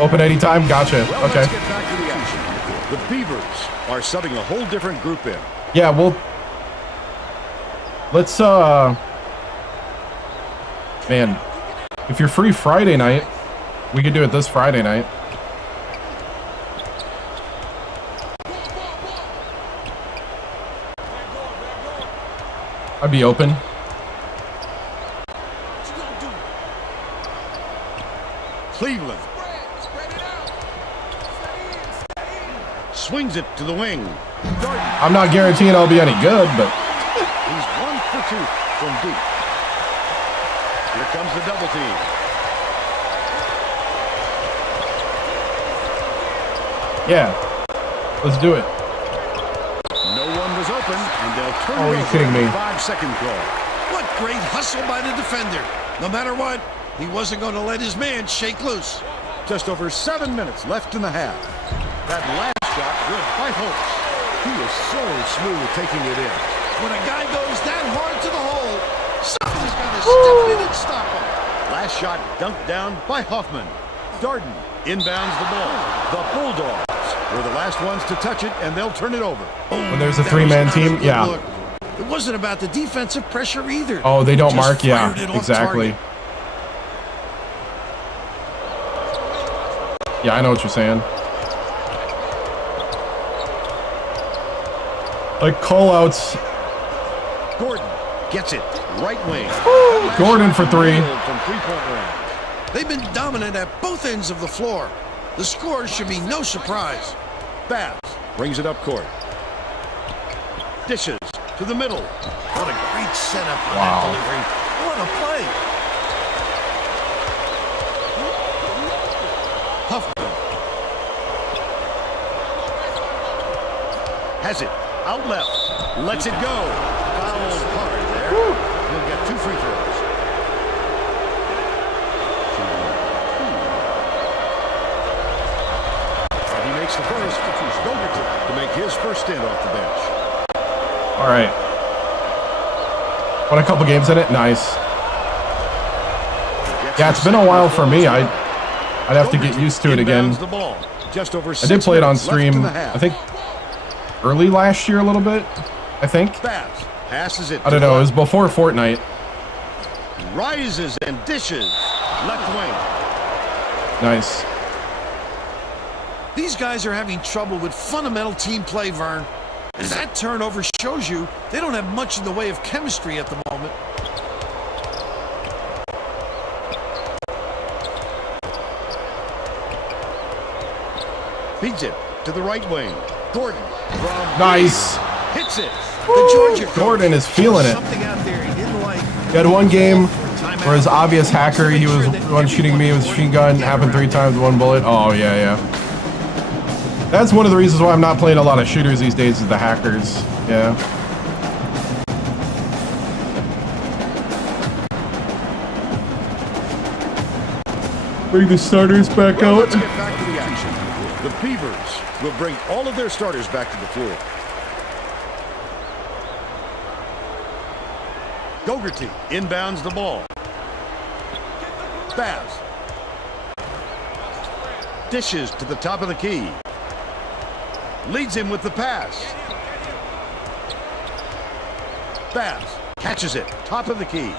Open anytime? Gotcha. Well, Okay. let's get back to the action. The Beavers are subbing a whole different group in. Yeah, well... Let's, Man, if you're free Friday night, we could do it this Friday night. I'd be open. Cleveland. Swings it to the wing. Darden. I'm not guaranteeing I'll be any good, but... He's 1 for 2 from deep. Here comes the double team. Yeah. Let's do it. No one was open, and they'll turn Oh, it are you over kidding me? with a 5-second call. What great hustle by the defender. No matter what, he wasn't going to let his man shake loose. Just over 7 minutes left in the half. That last shot, good by Holtz. He is so smooth taking it in. When a guy goes that hard to the hole, somebody's got to step in and stop him. Last shot dunked down by Hoffman. Darden inbounds the ball. The Bulldogs were the last ones to touch it, and they'll turn it over. When there's a That three-man was not a team, good yeah. look. It wasn't about the defensive pressure either. Oh, they don't Just mark? Yeah, fired it off exactly. target. Yeah, I know what you're saying. Like call-outs. Gordon gets it. Right wing. Gordon for 3. From three-point range. They've been dominant at both ends of the floor. The score should be no surprise. Bass brings it up court. Dishes to the middle. What a great setup on Wow. that delivery. What a play. Huffman has it out left. Lets it go. Fouled hard there. He'll get 2 free throws. And he makes the first. Dogerty to make his first stint off the bench. All right. Won a couple games in it. Nice. Yeah, it's been a while for me. I'd have to get used to it again. The ball. Just over I did play it on 6 minutes left in stream, the half. I think, early last year a little bit, I think. Bass passes it. I don't know. It was before Fortnite. Rises and dishes. Left wing. Nice. These guys are having trouble with fundamental team play, Vern. And that turnover shows you they don't have much in the way of chemistry at the moment. Feeds it to the right wing. Gordon from Nice. hits it. The Georgia coach Gordon is feeling it. something out there he didn't like. He had one game where his obvious hacker, he was the one shooting me with a machine gun, happened 3 times, 1 bullet. Oh, yeah, yeah. That's one of the reasons why I'm not playing a lot of shooters these days is the hackers. Yeah. Bring the starters back Well, out. let's get back to the action. The Beavers will bring all of their starters back to the floor. Gogerty inbounds the ball. Baz. Dishes to the top of the key. Leads him with the pass. Baz catches it. Top of the key.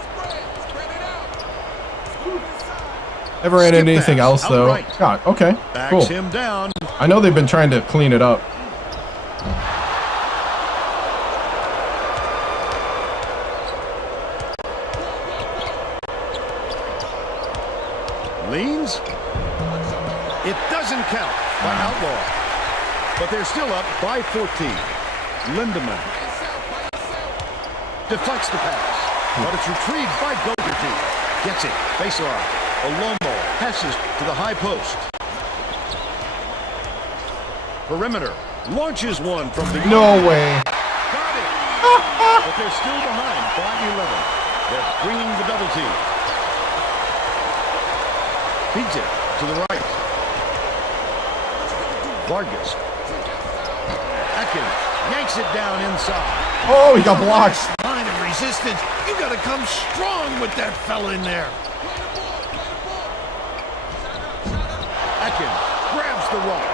Never ran into anything else, though. Outright. God, okay. Backs Cool. him down. I know they've been trying to clean it up. Leans. It doesn't count by Outlaw. But they're still up by 14. Lindemann deflects the pass. But it's retrieved by Gogerty. Gets it. Baseline. Olomo passes to the high post. Perimeter. Launches one from the... No way. Got it. But they're still behind by 11. They're bringing the double team. Feeds it to the right. Vargas. Atkins yanks it down inside. Oh, he got blocked. Line of resistance. You got to come strong with that fella in there. Atkins grabs the rock.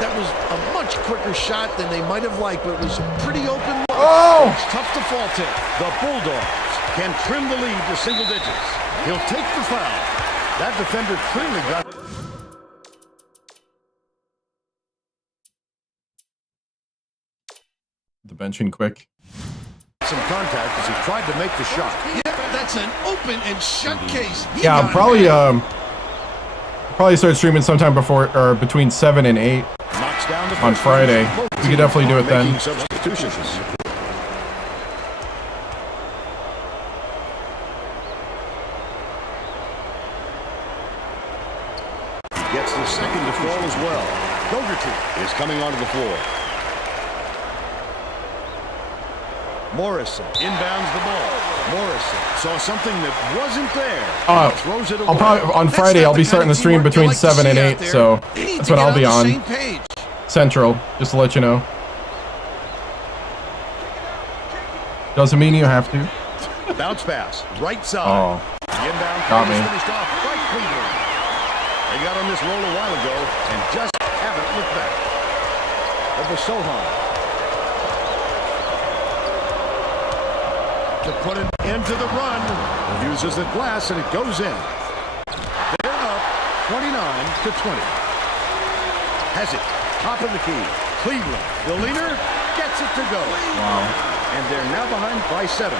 That was a much quicker shot than they might have liked, but it was a pretty open look. Oh! It's tough to fault it. The Bulldogs can trim the lead to single digits. He'll take the foul. That defender clearly got... The benching quick. some contact as he tried to make the shot. Yeah, that's an open and shut case. He Yeah, got probably start streaming sometime before or between 7 and 8 Knocks down the on Friday. We could definitely do it then. Making substitutions. He gets the second to fall as well. Gogerty is coming onto the floor. Morrison inbounds the ball. Morrison saw something that wasn't there. Throws it away. I'll probably on Friday. I'll be starting the stream between 7 and 8, so that's when I'll be on Central. Just to let you know. Doesn't mean you have to. Bounce pass, right side. Oh, The inbound got me. finished off by Cleveland. They got on this roll a while ago and just haven't looked back. Over Sohan. To put it into the run. Uses the glass and it goes in. They're up 29-20. Has it. Top of the key. Cleveland. The leader gets it to go. Wow. And they're now behind by 7.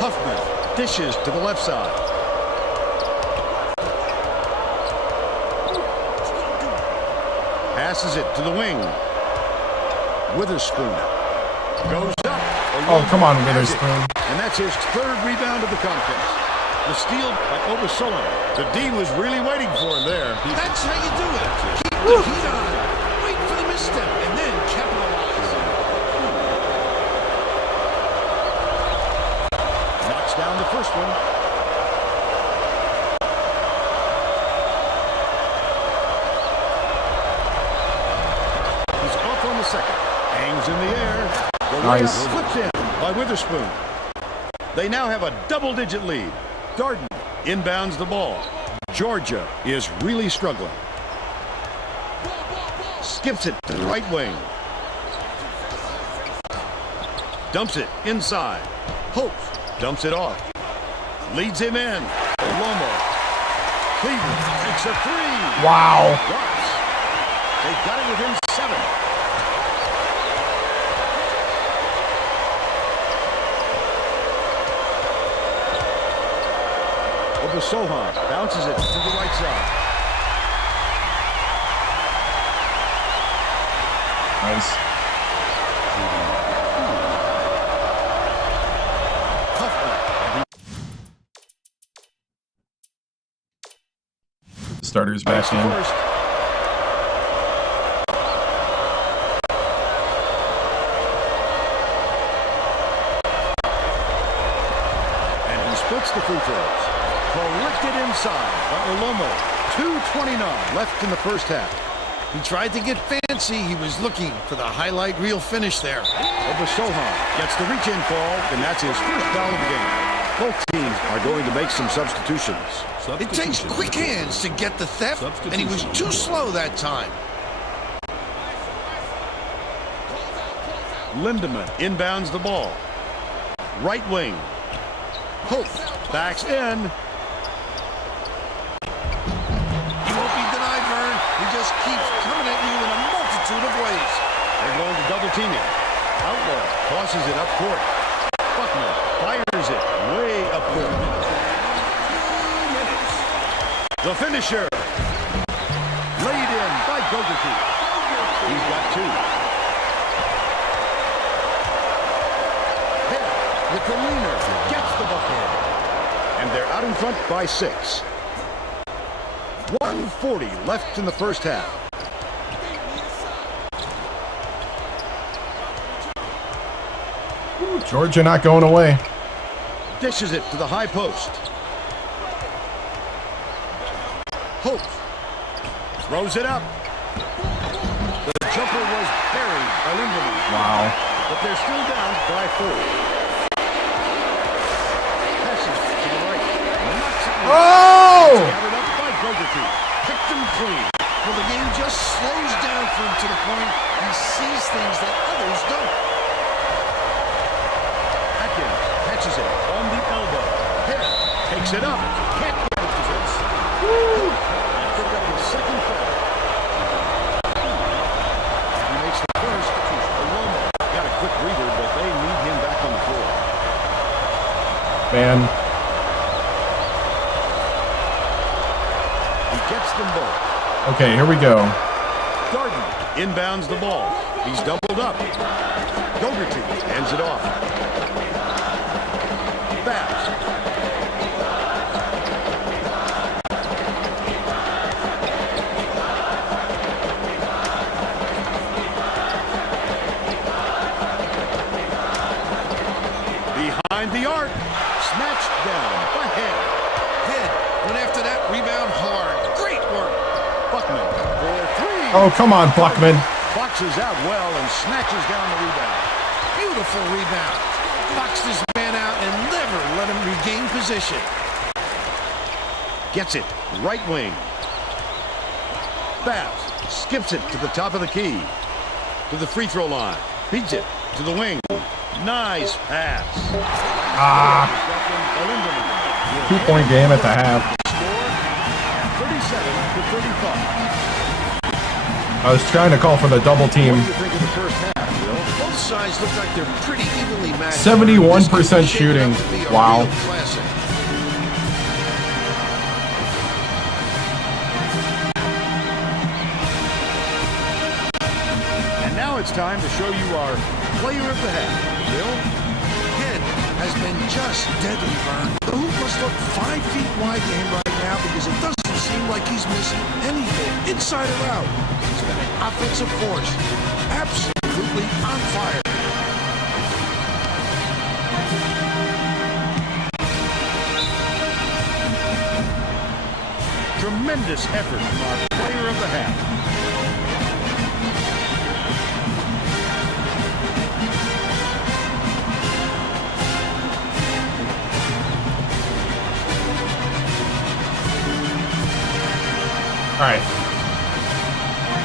Huffman dishes to the left side. Passes it to the wing. Witherspoon goes up. Oh, come on, Witherspoon. And that's his third rebound of the contest. The steal by Obasola. The D was really waiting for him there. That's how you do it. Keep the heat on. Wait for the misstep and then capitalize. Knocks down the first one. He's off on the second. Hangs in the air. The Nice. layup flipped in by Witherspoon. They now have a double-digit lead. Darden inbounds the ball. Georgia is really struggling. Skips it to the right wing. Dumps it inside. Hopes dumps it off. Leads him in. Lomo. Cleveland makes a three. Wow. Drops. They've got it within 7. Over Sohan. Bounces it to the right side. Nice. Huffman. Starters back in. First. And he splits the free throws. Collected inside by Olomo. 2:29 left in the first half. He tried to get fancy. He was looking for the highlight reel finish there. Sohan gets the reach-in call, and that's his first foul of the game. Both teams are going to make some substitutions. It takes quick hands to get the theft, and he was too slow that time. Lindemann inbounds the ball. Right wing. Hope backs in. He won't be denied, Vern. He just keeps coming at you in a multitude of ways. They're going to double team him. Outlaw tosses it up court. Buckman fires it way up court. The finisher. Laid in by Gogerty. He's got two. With the leaner, gets the bucket. And they're out in front by 6. 1:40 left in the first half. Ooh, Georgia not going away. Dishes it to the high post. Hope throws it up. The jumper was buried by Lindemann. Wow. But they're still down by 4. Oh! Gathered up by Gogerty. Picked him clean. Well, the game just slows down for him to the point he sees things that others don't. Atkins catches it on the elbow. Hit. Takes it up. Can't get it. And picked up his second foul. He makes the first. Olomo got a quick breather, but they need him back on the floor. Man. Gets them both. Okay, here we go. Garden inbounds the ball. He's doubled up. Gogerty hands it off. Babs. Behind the arc. Snatched down by Head. Head went after that rebound hard. Great work. Buckman for 3. Oh, come on, Buckman. Boxes out well and snatches down the rebound. Beautiful rebound. Boxed his man out and never let him regain position. Gets it. Right wing. Babs skips it to the top of the key. To the free throw line. Beats it to the wing. Nice pass. 2-point game at the half. 37-35. I was trying to call for the double team. What do you think of the first half, Bill? Both sides look like they're pretty evenly matched. 71% shooting. Wow. And now it's time to show you our player of the half. Bill? Head has been just deadly, Vern. The hoop must look 5 feet wide to him right now because it doesn't seem like he's missing anything, inside or out. He's been an offensive force. Absolutely on fire. Tremendous effort from our player of the half. All right.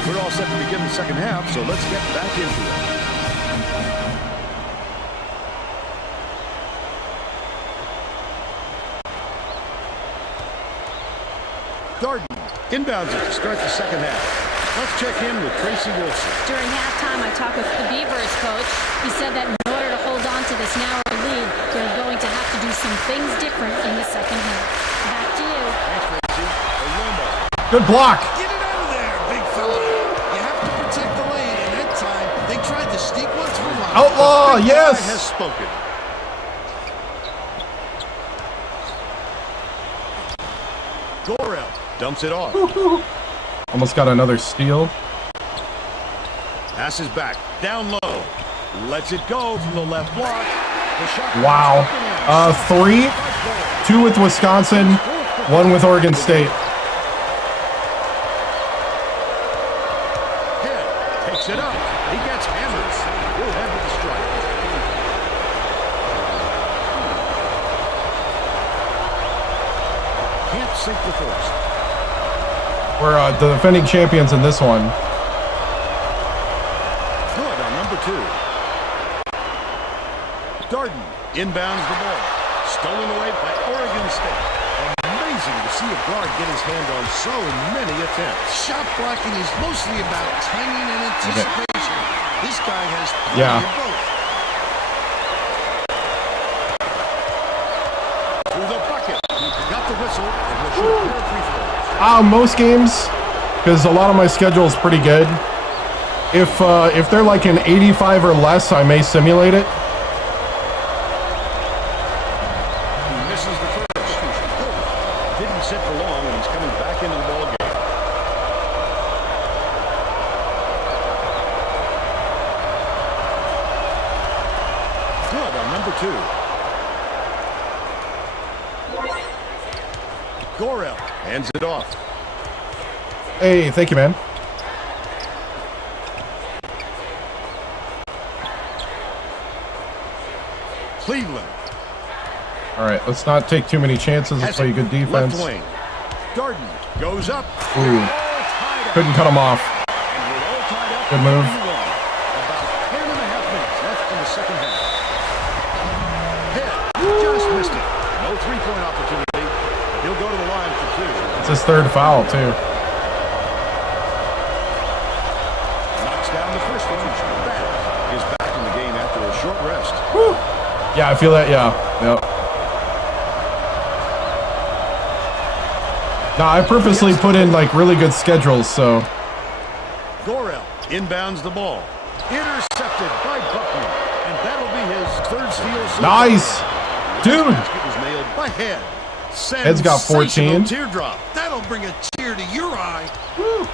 We're all set to begin the second half, so let's get back into it. Garden inbounds it to start the second half. Let's check in with Tracy Wilson. During halftime, I talked with the Beavers coach. He said that in order to hold on to this narrow lead, they're going to have to do some things different in the second half. Back to you. Thanks, Tracy. Olomo. Good block. Get it out of there, big fella. You have to protect the lane, and that time they tried to sneak one through. Outlaw, yes. Has spoken. Gorel dumps it off. Almost got another steal. Passes back, down low. Lets it go from the left block. The shot Wow. 3, 2 with Wisconsin, One with Oregon State. Head takes it up. He gets hammered. We'll head with the strike. Can't sink the first. We're the defending champions in this one. Good on number 2. Darden inbounds the ball. Stolen away by Oregon State. Amazing to see a guard get his hand on so many attempts. Shot blocking is mostly about timing and anticipation. This guy has plenty of both. Through the bucket. He got the whistle and will shoot a pair of free throws. Most games, because a lot of my schedule is pretty good. If they're like an 85 or less, I may simulate it. He misses the first. Didn't sit for long, and he's coming back into the ball game. Good on number 2. Gorel hands it off. Hey, thank you, man. Cleveland. All right, let's not take too many chances. Let's play good defense. Left wing. Darden goes up. Ooh. Couldn't cut him off. Good move. About 10.5 minutes left in the second half. Head just missed it. No three-point opportunity. He'll go to the line for 2. It's his third foul, too. Knocks down the first one. That is back in the game after a short rest. Woo. Yeah, I feel that. Yeah. Yep. Now, I purposely put in like really good schedules, so. Gorel inbounds the ball. Intercepted by Buckman. And that'll be his third steal. Nice. Dude. Basket was nailed by Head. Head's got 14. Teardrop. That'll bring a tear to your eye. Woo.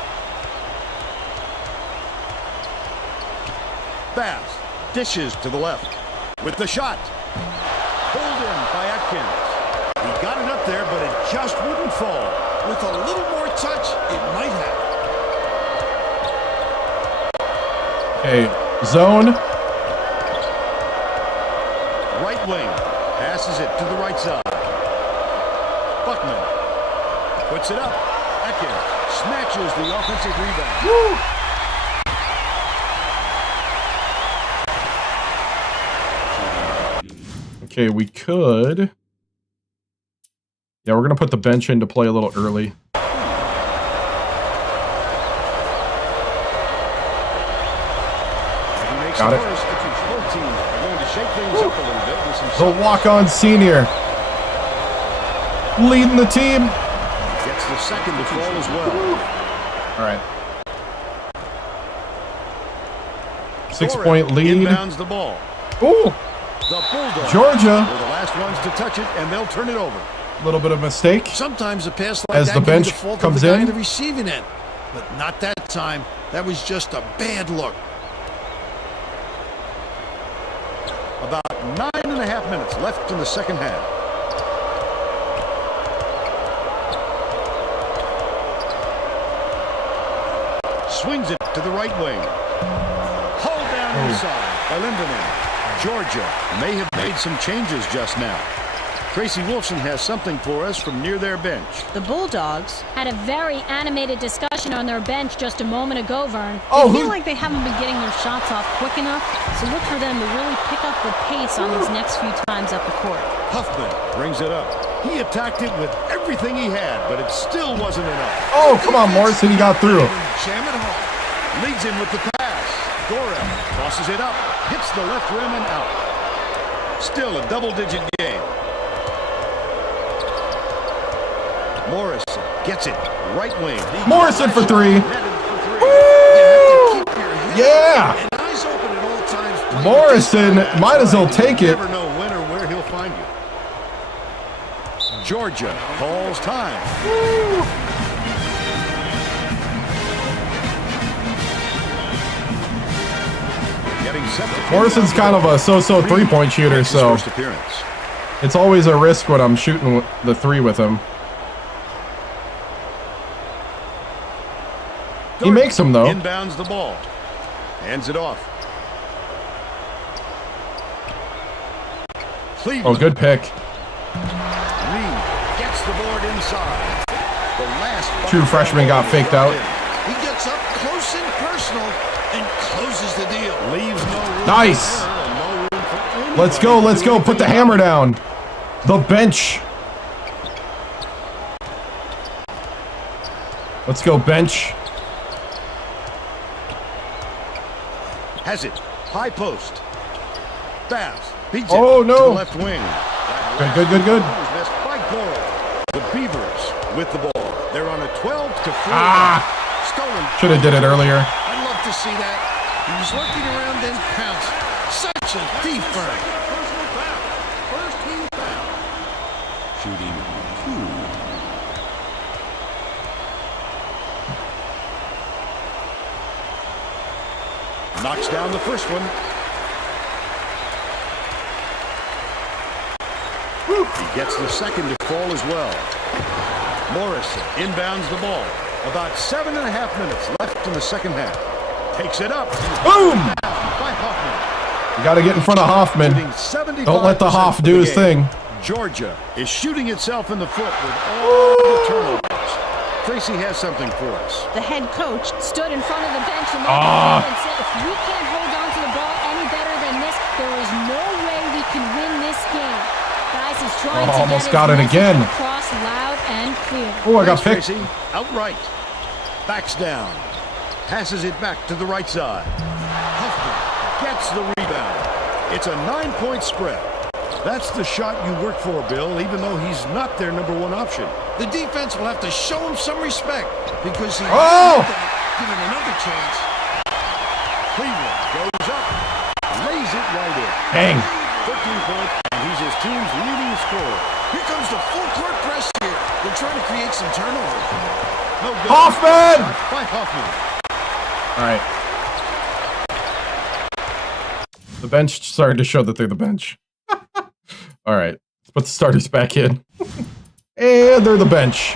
Bass dishes to the left with the shot. Pulled in by Atkins. He got it up there, but it just wouldn't fall. With a little more touch, it might have. Okay, zone. Right wing. Passes it to the right side. Buckman puts it up. Atkins snatches the offensive rebound. Woo. Okay, we could. Yeah, we're going to put the bench in to play a little early. Got it. The walk-on senior. Leading the team. Gets the second to fall as well. All right. 6-point lead. Inbounds the ball. Ooh. The Bulldogs Georgia. were the last ones to touch it, and they'll turn it over. A little bit of mistake. Sometimes a pass like As that the can be bench the fault comes of the guy in. the receiving end, but not that time. That was just a bad look. About 9.5 minutes left in the second half. Swings it to the right wing. Hold down inside by Lindemann. Georgia may have made some changes just now. Tracy Wolfson has something for us from near their bench. The Bulldogs had a very animated discussion on their bench just a moment ago, Vern. Oh, They feel like they haven't been getting their shots off quick enough, so look for them to really pick up the pace on these next few times up the court. Huffman brings it up. He attacked it with everything he had, but it still wasn't enough. Oh, come on, Morrison. He got through. Jam it home. Leads him with the pass. Gorel crosses it up, hits the left rim and out. Still a double-digit game. Morrison gets it. Right wing. Morrison for 3. Yeah. And eyes open at all times. Morrison might as well take You it. never know when or where he'll find you. Georgia calls time. Getting set to Morrison's kind of a so-so three-point shooter, Makes his so first appearance. it's always a risk when I'm shooting the 3 with him. He makes them, though. Inbounds the ball. Hands it off. Oh, good pick. Reed gets the board inside. The last True freshman got faked out. He gets up close and personal and closes the deal. Leaves no room Nice. for error and no room for anybody Let's go. to Let's do go. anything Put the about hammer it. down. The bench. Let's go, bench. Has it. High post. Bass. Beats Oh, it no. to the left wing. Good. Was missed by Goro. The Beavers with the ball. They're on a 12-4. Stolen. Should have did it earlier. I'd love to see that. He was looking around and pounced. Such a thief bird. First team foul. Shooting 2. Knocks down the first one. He gets the second to fall as well. Morrison inbounds the ball. About 7.5 minutes left in the second half. Takes it up. Boom! By Hoffman. You got to get in front of Hoffman. Don't let the Hoff do his thing. Georgia is shooting itself in the foot with all the turnovers. Tracy has something for us. The head coach stood in front of the bench and said, if we can't hold on to the ball any better than this, there is no way we can win this game. Guys, he's trying to almost get got it his again. message across loud and clear. Oh, I got Thanks, picked. Tracy. Outright. Backs down. Passes it back to the right side. Huffman gets the rebound. It's a 9-point spread. That's the shot you work for, Bill, even though he's not their number one option. The defense will have to show him some respect because he given another chance. Cleveland goes up. Lays it right in. Dang. 13 points, and he's his team's leading scorer. Here comes the full court press here. They're trying to create some turnover. No good. Hoffman! By Hoffman. All right. The bench started to show that they're the bench. All right. Let's put the starters back in. And they're the bench.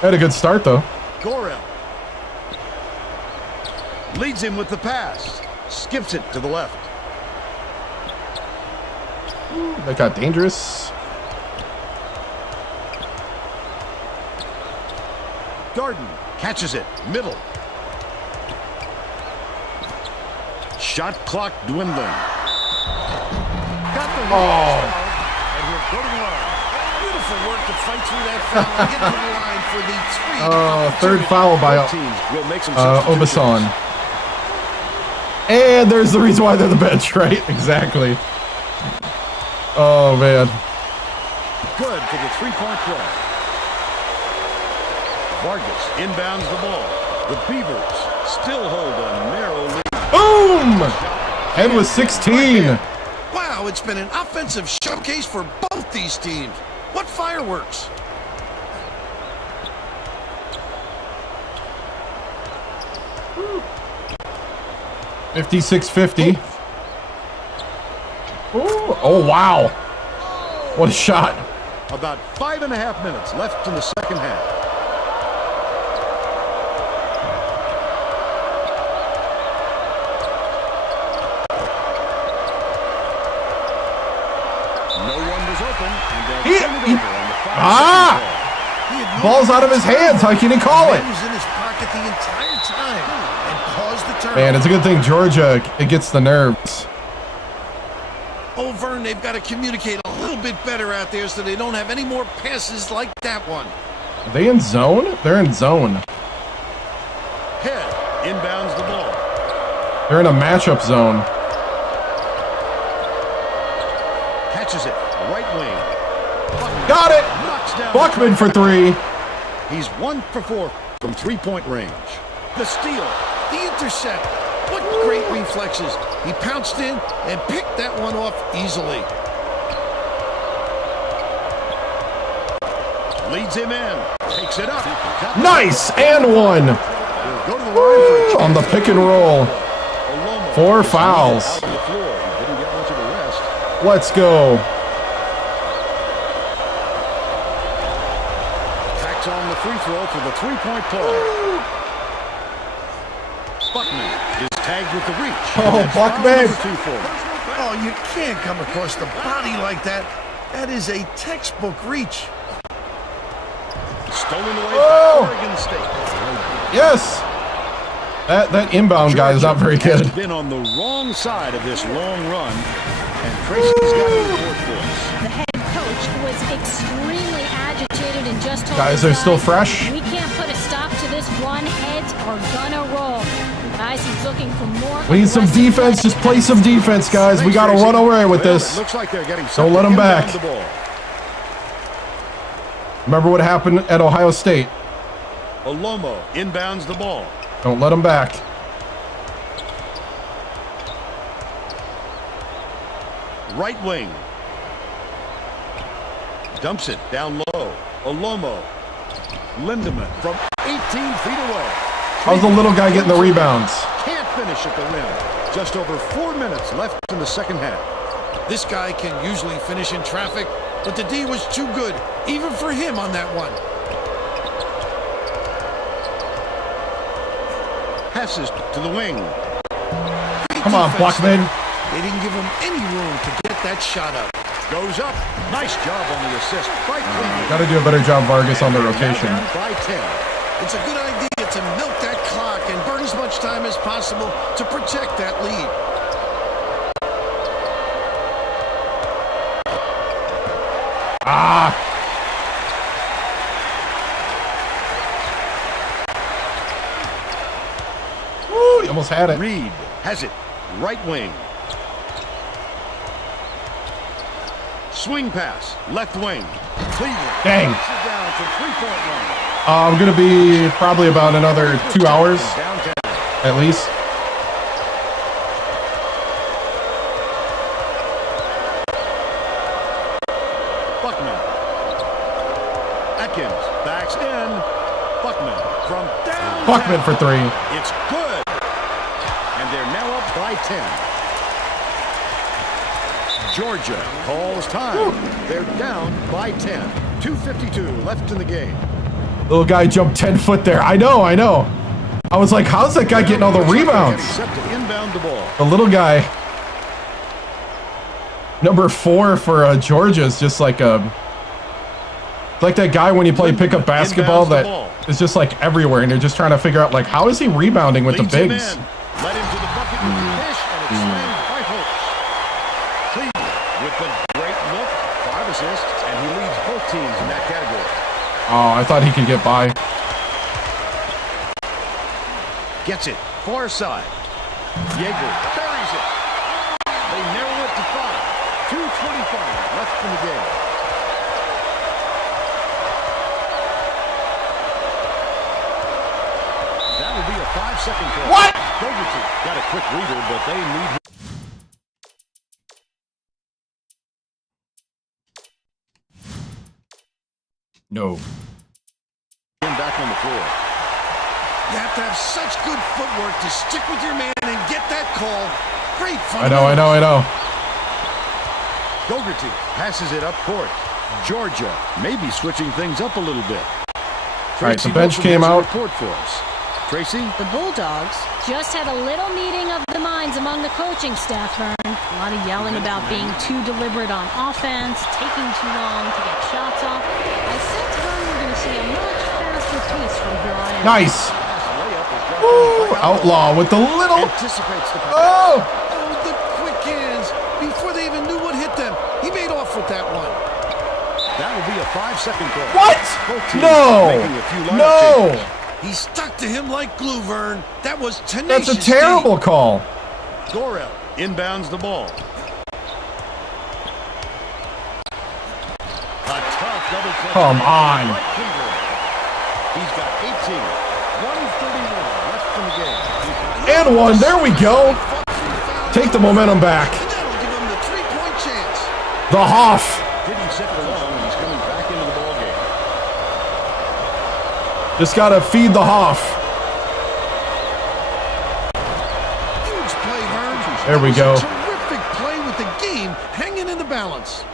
Had a good start, though. Gorel leads him with the pass. Skips it to the left. That got dangerous. Garden catches it. Middle. Shot clock dwindling. Got the and he'll go to the line. Beautiful work to fight through that foul and get to the line for the 3. Third foul by Teams will make some substitutions. Obasan. And there's the reason why they're the bench, right? Exactly. Oh, man. Good for the 3-point play. Vargas inbounds the ball. The Beavers still hold a narrow lead. Boom! Head was 16. Wow, it's been an offensive showcase for both these teams. What fireworks! Woo. 56-50. Oh, wow. What a shot. About 5.5 minutes left in the second half. No one was open, and they'll turn it over on the 5-second ball. Ball's out of his hands. How can he call it? He was in his pocket the entire time and caused the turnover. Man, it's a good thing Georgia, it gets the nerves. Oh, Vern, they've got to communicate a little bit better out there so they don't have any more passes like that one. Are they in zone? They're in zone. Head inbounds the ball. They're in a matchup zone. Catches it. Right wing. Buckman Got it! knocks down Buckman for 3. He's 1 for 4 from 3-point range. The steal. The intercept. What great reflexes. He pounced in and picked that one off easily. Leads him in. Takes it up. Nice! And 1. He'll go to the line for a On the pick and roll. Alomo 4 is fouls. out on the floor. He didn't get much of a rest. Let's go. Tacks on the free throw for the 3-point play. Buckman is tagged with the reach. Oh, Buckman. Oh, you can't come across the body like that. That is a textbook reach. Stolen away by Oregon State. Yes. That inbound guy is not very good. Has been on the wrong side of this long run, and Tracy's got a report for us. The head coach was extremely agitated and just told Guys his are still fresh. We can't put a stop to this run. Heads are gonna roll. Guys, he's looking for more. We need some defense. Just play some defense, guys. We got to run away with this. Looks like they're getting Don't let them back. the ball. Remember what happened at Ohio State. Olomo inbounds the ball. Don't let them back. Right wing. Dumps it down low. Olomo. Lindemann from 18 feet away. How's the little guy getting the rebounds? Can't finish at the rim. Just over 4 minutes left in the second half. This guy can usually finish in traffic, but the D was too good, even for him on that one. Passes to the wing. Come on, Buckman. They didn't give him any room to get that shot up. Goes up. Nice job on the assist by Cleveland. Got to do a better job, Vargas, on the rotation. Down by 10. It's a good idea to milk that clock and burn as much time as possible to protect that lead. Woo, you almost had it. Reed has it. Right wing. Swing pass. Left wing. Cleveland. Dang. Knocks it down from 3-point line. I'm going to be probably about another 2 hours, Downtown. at least. Buckman. Atkins backs in. Buckman from down. Buckman for 3. It's good. And they're now up by 10. Georgia calls time. They're down by 10. 2:52 left in the game. Little guy jumped 10 foot there. I know. I was like, how's that guy getting all the rebounds? Set to inbound the ball. The little guy, number 4 for Georgia, is just like that guy when you play pickup basketball that is just like everywhere, and you're just trying to figure out like how is he rebounding with the Leads him bigs? in. Led him to the bucket with the dish, and it's slammed by Holtz. Cleveland with the great look, 5 assists, and he leads both teams in that category. Oh, I thought he could get by. Gets it, far side. Yeager buries it. They narrow it to 5. 2:25 left in the game. That will be a 5-second call. What? Fogarty got a quick reader, but they need him. No. Back on the floor. You have to have such good footwork to stick with your man and get that call. Great fun. I know. Fogarty passes it up court. Georgia maybe switching things up a little bit. All right, the Tracy bench Wilson came has a out. report for us. Tracy? The Bulldogs just had a little meeting of the minds among the coaching staff, Vern. A lot of yelling about being too deliberate on offense, taking too long to get shots off. I sense, Vern, we're going to see a much faster pace from here on in. Nice. Woo, Outlaw with the little. Anticipates the Oh, Oh, the quick hands. Before they even knew what hit them, he made off with that one. That will be a 5-second call. what? Both teams No. making a few lineup changes. He stuck to him like glue, Vern. That was tenacious. That's a terrible call. Gorel inbounds the ball. A tough double clutch. Come on. Right finger. He's got 18. 1:31 left in the game. And 1. There we go. Take the momentum back. And that'll give him the 3-point chance. The Hoff. Didn't sit for long, and he's coming back into the ball game. Just got to feed the Hoff. Huge play, Vern. There we That was go. a terrific play with the game hanging in the balance.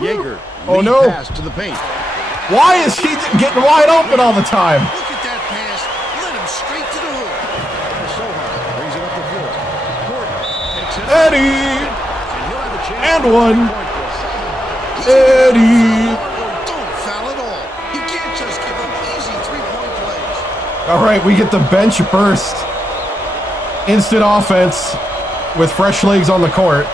Yeager. Oh, no. Pass to the paint. Why is he getting wide open all the time? Look at that pass. Let him straight to the hoop. Sohan brings it up the floor. Gordon takes it. Eddie! And he'll have a chance. And one. Eddie. Eddie! Don't foul at all. You can't just give him easy three-point plays. All right, we get the bench burst. Instant offense with fresh legs on the court.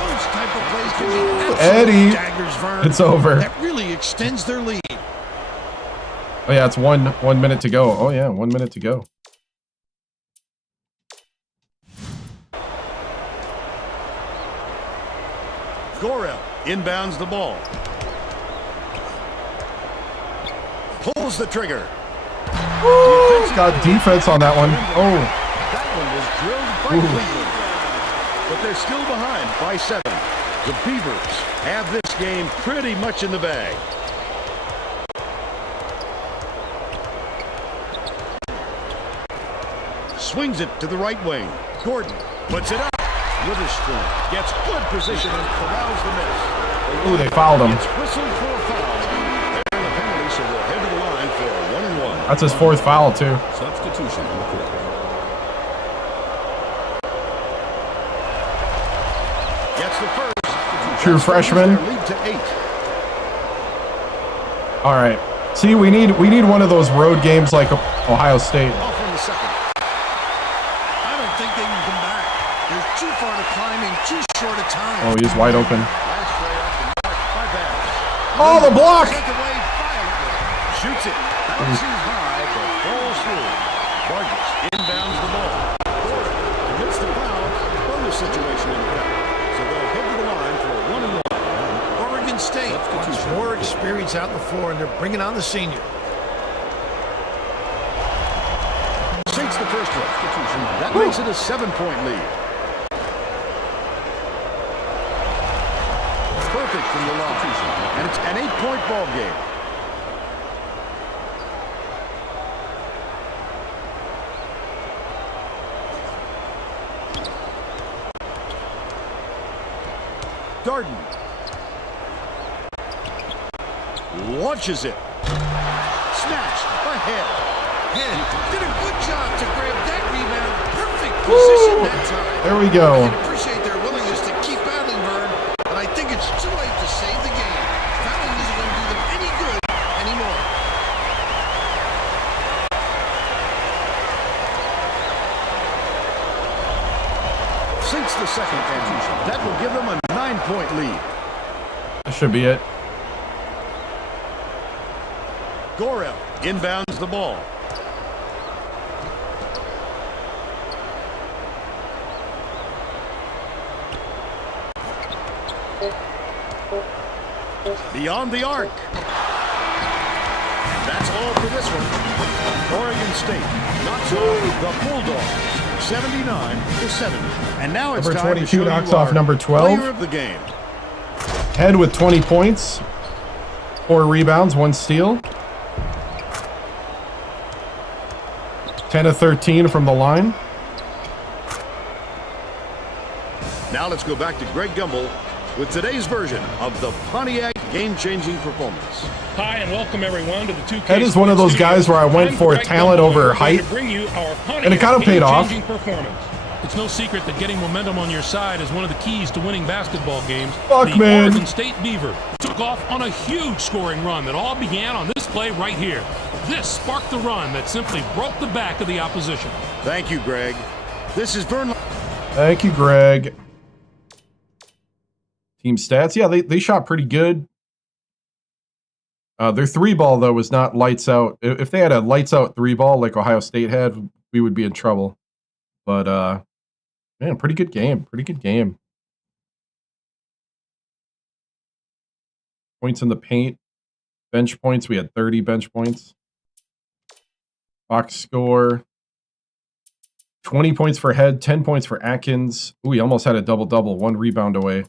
Those type of plays can be absolute Eddie. daggers, Vern. It's over. That really extends their lead. Oh, yeah, it's 1 minute to go. Oh, yeah, 1 minute to go. Gorel inbounds the ball. Pulls the trigger. Ooh, got defense on that one. Oh, That one was drilled by Cleveland. But they're still behind by 7. The Beavers have this game pretty much in the bag. Swings it to the right wing. Gordon puts it up. Witherspoon gets good position and corrals the miss. ooh, they fouled him. It's whistled for a foul. They're in the penalty, so we'll head to the line for a 1-and-1. That's his 4th foul, too. Substitution on the court. Gets the first. True freshman. Their lead to 8. All right. See, we need one of those road games like Ohio State. Off on the second. I don't think they can come back. They're too far to climb in too short a time. Oh, he's wide open. Last play off the mark by Bass. Oh, the block! Sent away violently. Shoots it. Bounces high, but falls through. Vargas inbounds the ball. Gordon commits the foul. Bonus situation in effect. So they'll head to the line for a 1-and-1. Oregon State wants more experience out on the floor, and they're bringing on the senior. Sinks the first one. That makes it a 7-point lead. Perfect from the line. And it's an 8-point ball game. Darden launches it. Snatched ahead. Head did a good job to grab that rebound. Perfect position that time. There we go. I can appreciate their willingness to keep battling, Vern, but I think it's too late to save the game. Fouling isn't going to do them any good anymore. Sinks the second and that will give them a 9-point lead. That should be it. Gorel inbounds the ball. Beyond the arc. And that's all for this one. Oregon State knocks off the Bulldogs 79-70. And now it's Number time 22 to show knocks you off our number 12. player of the game. Head with 20 points, 4 rebounds, 1 steal. 10 of 13 from the line. Now let's go back to Greg Gumbel with today's version of the Pontiac game-changing performance. Hi, and welcome everyone to the 2K. Ed is one of those guys where I went I'm for Greg talent Gumbel, over and we're going height, to bring you our Pontiac and it kind of paid off. game-changing performance. It's no secret that getting momentum on your side is one of the keys to winning basketball games. Fuck, the man. Oregon State Beavers took off on a huge scoring run that all began on this play right here. This sparked the run that simply broke the back of the opposition. Thank you, Greg. This is Vern. Thank you, Greg. Team stats. Yeah, they shot pretty good. Their 3-ball, though, was not lights out. If they had a lights out 3-ball like Ohio State had, we would be in trouble. But, man, pretty good game. Pretty good game. Points in the paint. Bench points. We had 30 bench points. Box score. 20 points for Head, 10 points for Atkins. Ooh, he almost had a double-double, 1 rebound away.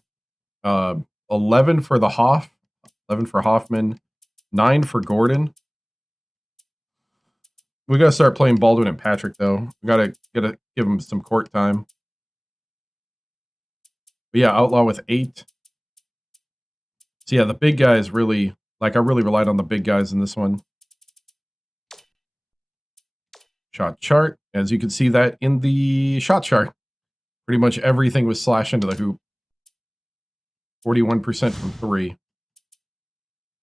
11 for the Hoff, 11 for Hoffman, 9 for Gordon. We got to start playing Baldwin and Patrick, though. We got to give him some court time. But yeah, Outlaw with 8. So yeah, the big guys really, like I really relied on the big guys in this one. Shot chart, as you can see that in the shot chart. Pretty much everything was slashed into the hoop. 41% from 3.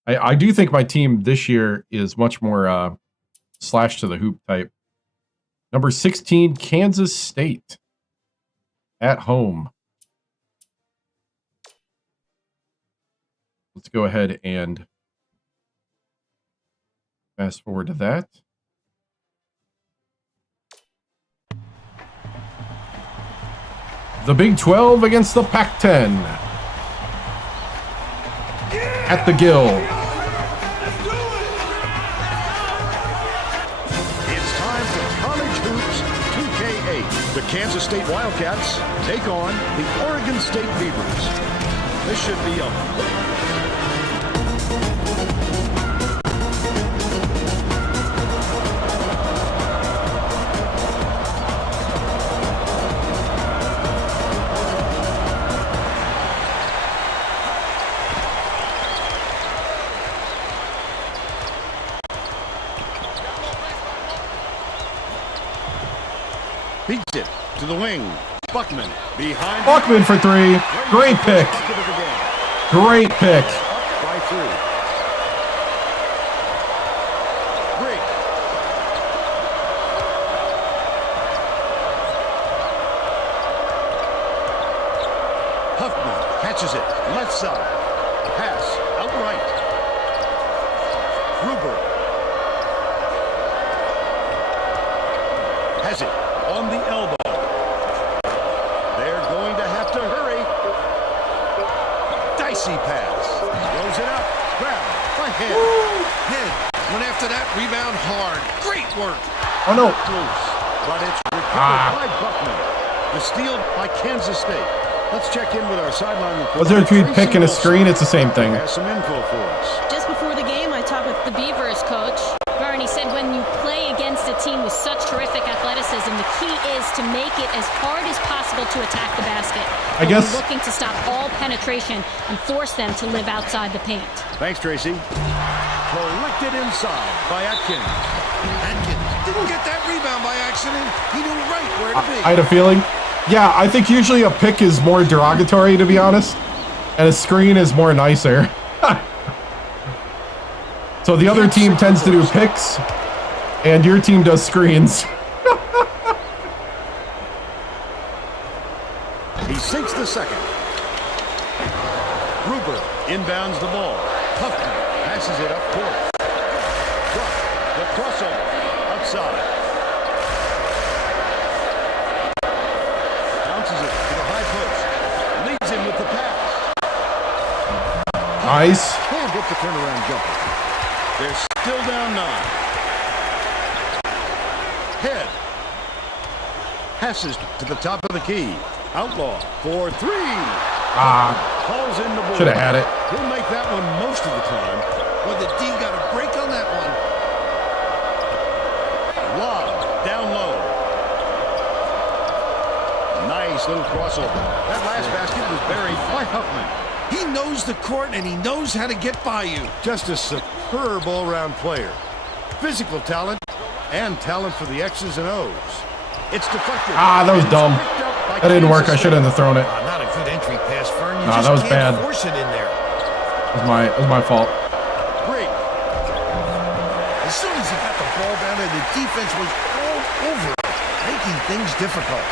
I do think my team this year is much more slash to the hoop type. Number 16, Kansas State. At home. Let's go ahead and fast forward to that. The Big 12 against the Pac-10. At the Gill. It's time for College Hoops 2K8. The Kansas State Wildcats take on the Oregon State Beavers. This should be a beats it to the wing. Buckman behind. Buckman for 3. Great pick. Great pick. By 3. Grigg. Huffman catches it. Left side. Pass outright. Gruber has it on the elbow. They're going to have to hurry. Dicey pass. Throws it up. Grab by Head. Head went after that rebound hard. Great work. Oh no. Loose. But it's recovered by Buckman. The steal by Kansas State. Let's check in with our sideline reporter. Was there between pick and a screen? It's the same thing. Has some info for us. Just before the game, I talked with the Beavers coach. Bernie said when you play against a team with such terrific athleticism, the key is to make it as hard as possible to attack the basket. I guess we're looking to stop all penetration and force them to live outside the paint. Thanks, Tracy. Collected inside by Atkins. Atkins didn't get that rebound by accident. He knew right where to be. I had a feeling. Yeah, I think usually a pick is more derogatory, to be honest, and a screen is more nicer. So the other team tends to do picks, and your team does screens. He sinks the second. Gruber inbounds the ball. Huffman passes it up court. The crossover outside. Bounces it to the high post. Leads him with the pass. Nice. Can't hit the turnaround jumper. They're still down 9. Head passes to the top of the key. Outlaw for 3. Calls in the board. Should have had it. He'll make that one most of the time. Well, the D got a break on that one. Lob down low. Nice little crossover. That last basket was buried by Huffman. He knows the court and he knows how to get by you. Just a superb all-round player. Physical talent and talent for the X's and O's. It's deflected. That was dumb. That didn't work. I shouldn't have thrown it. Not a good entry pass, Fern. You Nah, just that was can't bad. force it in there. It was my fault. Grigg. As soon as he got the ball down there, the defense was all over it, making things difficult.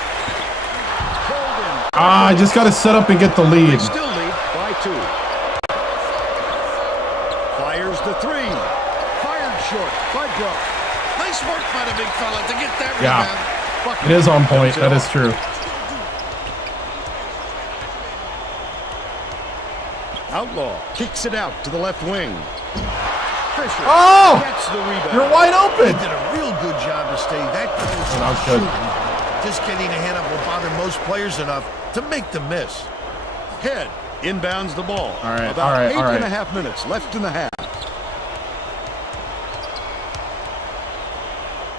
I just got to set up and get the lead. They still lead by 2. Fires the 3. Fired short by Grubb. Nice work by the big fella to get that Yeah. rebound. It is on point. That is true. Outlaw kicks it out to the left wing. Fisher gets the rebound. You're wide open. He did a real good job to stay that close. That was good. Just getting a hand up will bother most players enough to make them miss. Head inbounds the ball. All right, About all right, 8 all right. and a half minutes left in the half.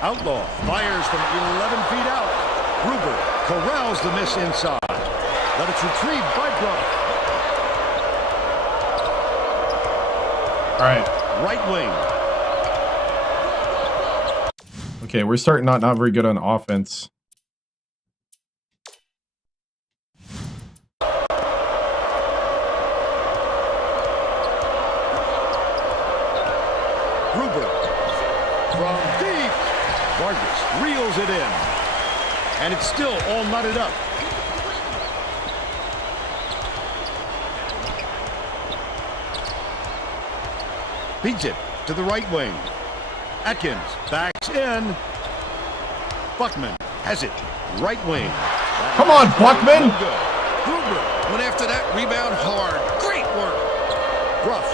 Outlaw fires from 11 feet out. Gruber corrals the miss inside. but it's retrieved by Bruff. All right. Right wing. Okay, we're starting not very good on offense. Gruber from deep. Vargas reels it in. And it's still all knotted up. Beats it to the right wing. Atkins backs in. Buckman has it. Right wing. Come on, Buckman! No good. Gruber went after that rebound hard. Great work. Ruff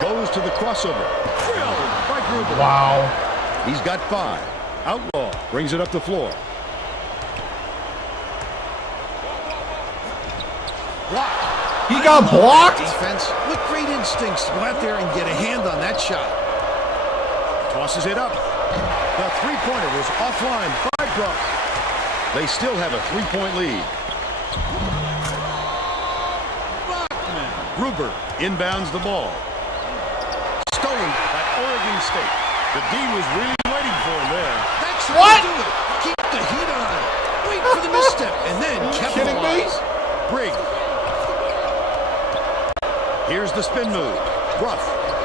goes to the crossover. Drilled by Gruber. Wow. He's got 5. Outlaw brings it up the floor. Blocked. He got blocked? Defense with great instincts to go out there and get a hand on that shot. Tosses it up. The three-pointer was offline by Bruff. They still have a 3-point lead. Gruber inbounds the ball. Stolen by Oregon State. The D was really waiting for him there. That's how What? you do it. Keep the heat on. Wait for the misstep and then Kidding me? capitalize. Briggs. Here's the spin move. Ruff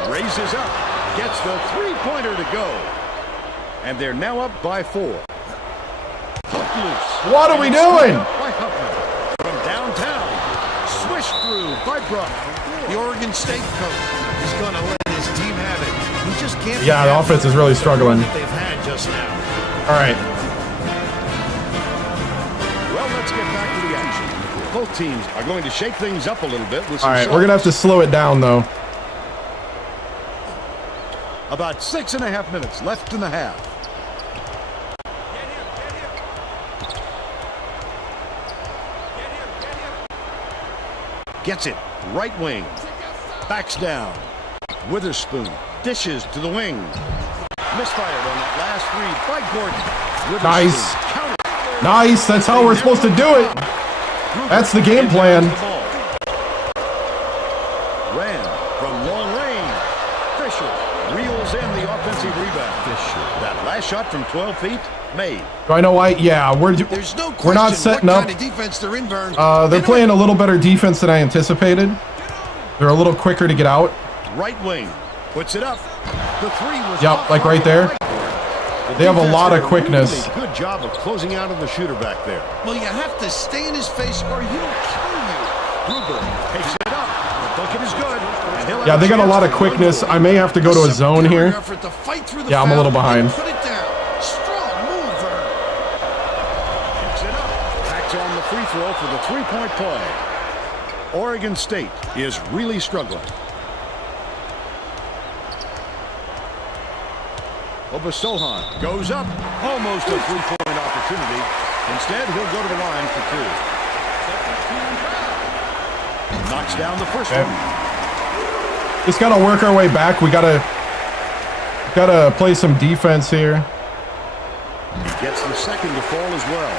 raises up. Gets the three-pointer to go. And they're now up by 4. Hooked loose. What are we doing? By Huffman. From downtown. Swished through by Bruff. The Oregon State coach is going to let his team have it. He just can't. Yeah, the offense is really struggling. That they've had just now. All right. Well, let's get back to the action. Both teams are going to shake things up a little bit with some All right, we're going to have to slow it down, though. About 6.5 minutes left in the half. Gets it. Right wing. Backs down. Witherspoon dishes to the wing. Misfired on that last read by Gordon. Witherspoon Nice. counter. Nice. That's how we're supposed to do it. That's the game plan. Ran from long range. Fisher reels in the offensive rebound. That last shot from 12 feet made. Do I know why? Yeah, There's no question we're not setting what up. kind of defense they're in, Vern. They're playing a little better defense than I anticipated. They're a little quicker to get out. Right wing. Puts it up. The three was Yep, off like right there. They have a defense lot did of quickness. Really good job of closing out on the shooter back there. Well, you have to stay in his face or he'll kill you. Gruber takes it up. The bucket is good. And he'll have Yeah, they got a lot of chance to quickness. run I may have to go to a zone Daring here. effort to fight through the Yeah, I'm a little foul and behind. Put it down. Strong move, Vern. Picks it up. Backs on the free throw for the three-point play. Oregon State is really struggling. Obasohan goes up. Almost a three-point opportunity. Instead, he'll go to the line for 2. Knocks down the first one. Just gotta work our way back. We gotta play some defense here. He gets the second to fall as well.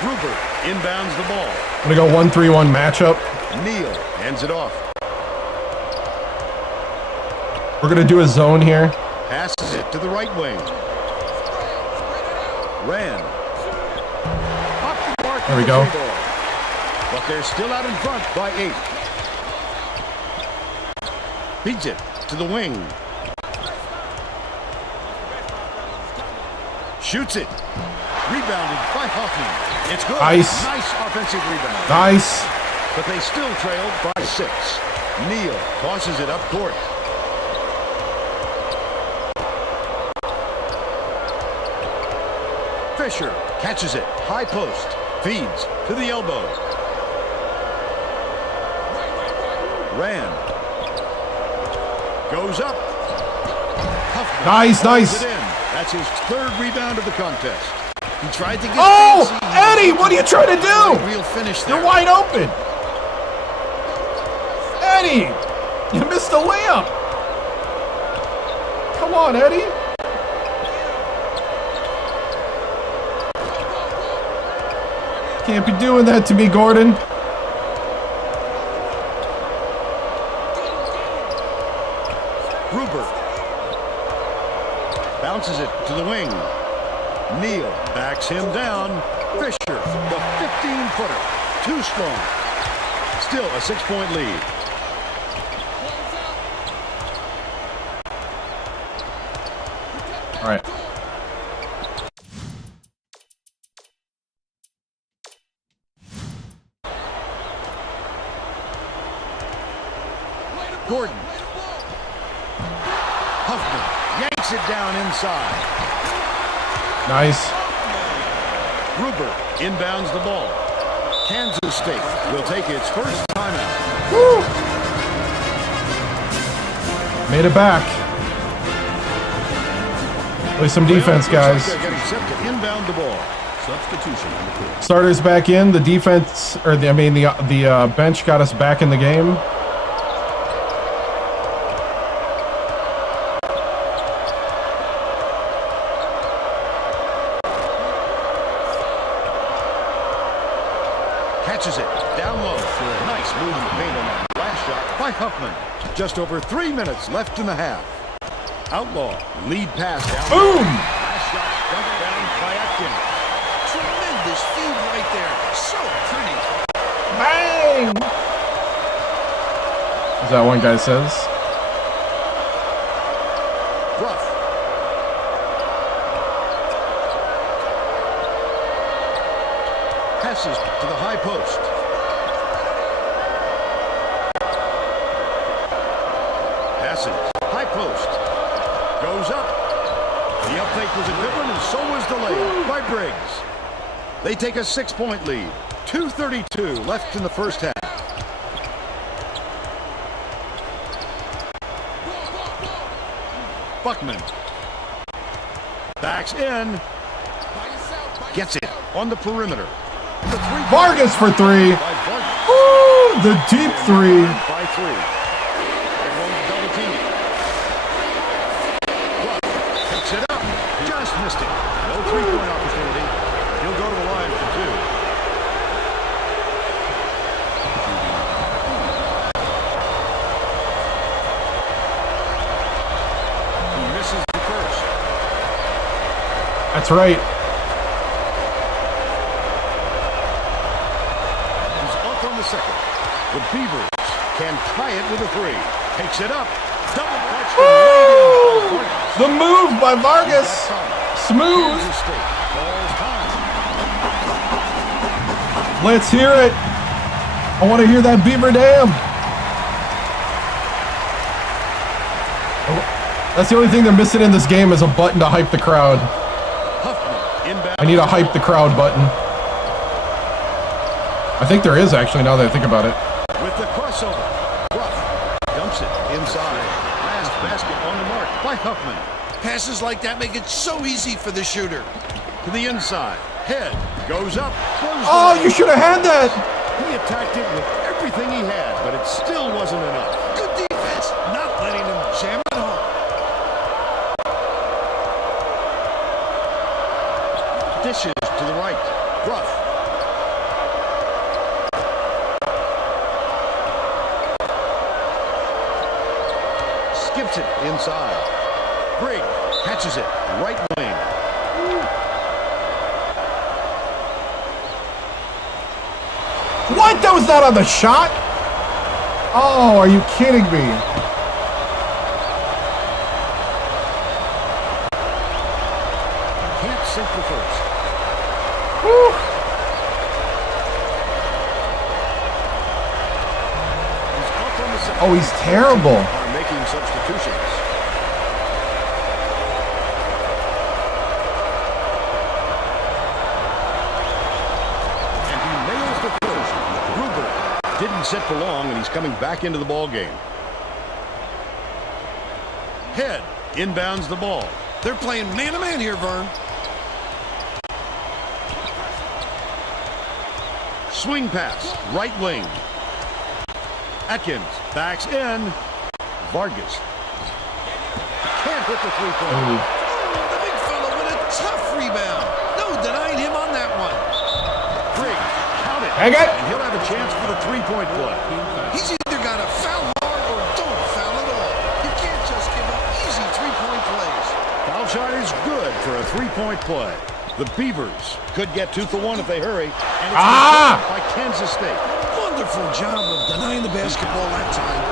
Gruber inbounds the ball. I'm gonna go 1-3-1 matchup. Neal hands it off. We're gonna do a zone here. Passes it to the right wing. Ran. Off the mark There we with go. the free ball. But they're still out in front by 8. Beats it to the wing. Shoots it. Rebounded by Hoffman. It's good. Nice. Nice offensive rebound. Nice. But they still trailed by 6. Neal tosses it up court. Fisher catches it. High post. Feeds to the elbow. Ran. Goes up. Huffman Nice, pulls nice. it in. That's his 3rd rebound of the contest. He tried to get Oh, fancy. Eddie, what are you trying to do? Real finish there. You're wide open. Eddie, you missed the layup. Come on, Eddie. Can't be doing that to me, Gordon. Gruber bounces it to the wing. Neal backs him down. Fisher, the 15-footer. Too strong. Still a 6-point lead. All right. Gordon. Huffman yanks it down inside. Nice. Gruber inbounds the ball. Kansas State will take its first timeout. Woo! Made it back. Play some defense, guys. They're getting set to inbound the ball. Substitution on the court. Starters back in. The defense, or the bench got us back in the game. Catches it down low. Nice move in the paint on that last shot by Huffman. Just over 3 minutes left in the half. Outlaw lead pass down. Boom! Last shot dunked down by Atkins. Tremendous feed right there. So pretty. Bang! Is that one guy says? Rough. Passes to the high post. Passes. High post. Goes up. The up fake was a good one, and so was the layup by Briggs. They take a 6-point lead. 2:32 left in the first half. Buckman. Backs in. Gets it on the perimeter. The Vargas for three. by Vargas. Woo! The deep three. By 3. Everyone's double teaming. Ruff picks it up. Just missed it. No 3-point opportunity. He'll go to the line for 2. He misses the first. That's right. He's off on the second. The Beavers can tie it with a 3. Takes it up. Double clutch. Woo! The move by Vargas. Smooth. Kansas State calls time. Let's hear it. I want to hear that Beaver Dam. That's the only thing they're missing in this game is a button to hype the crowd. Huffman inbound. I need a hype the crowd button. I think there is actually now that I think about it. With the crossover. Ruff dumps it inside. Last basket on the mark by Huffman. Passes like that make it so easy for the shooter. To the inside. Head goes up. Oh, you should have had that. He attacked it with everything he had, but it still wasn't enough. Good defense, not letting him jam it home. Dishes to the right. Ruff. Skips it inside. Briggs catches it. Right wing. What? That was not on the shot? Oh, are you kidding me? Can't sink the first. Whew. He's off on the second. Oh, he's terrible. Are making substitutions. And he nails the first. Gruber didn't sit for long, and he's coming back into the ball game. Head inbounds the ball. They're playing man-to-man here, Vern. Swing pass, right wing. Atkins backs in. Vargas can't hit the 3-point. The big fella with a tough rebound. No denying him on that one. Briggs Dang it! And he'll have a chance for the three-point play. He's either got to foul hard or don't foul at all. You can't just give up easy three-point plays. Foul shot is good for a three-point play. The Beavers could get 2 for 1 if they hurry. And it's by Kansas State. Wonderful job of denying the basketball that time.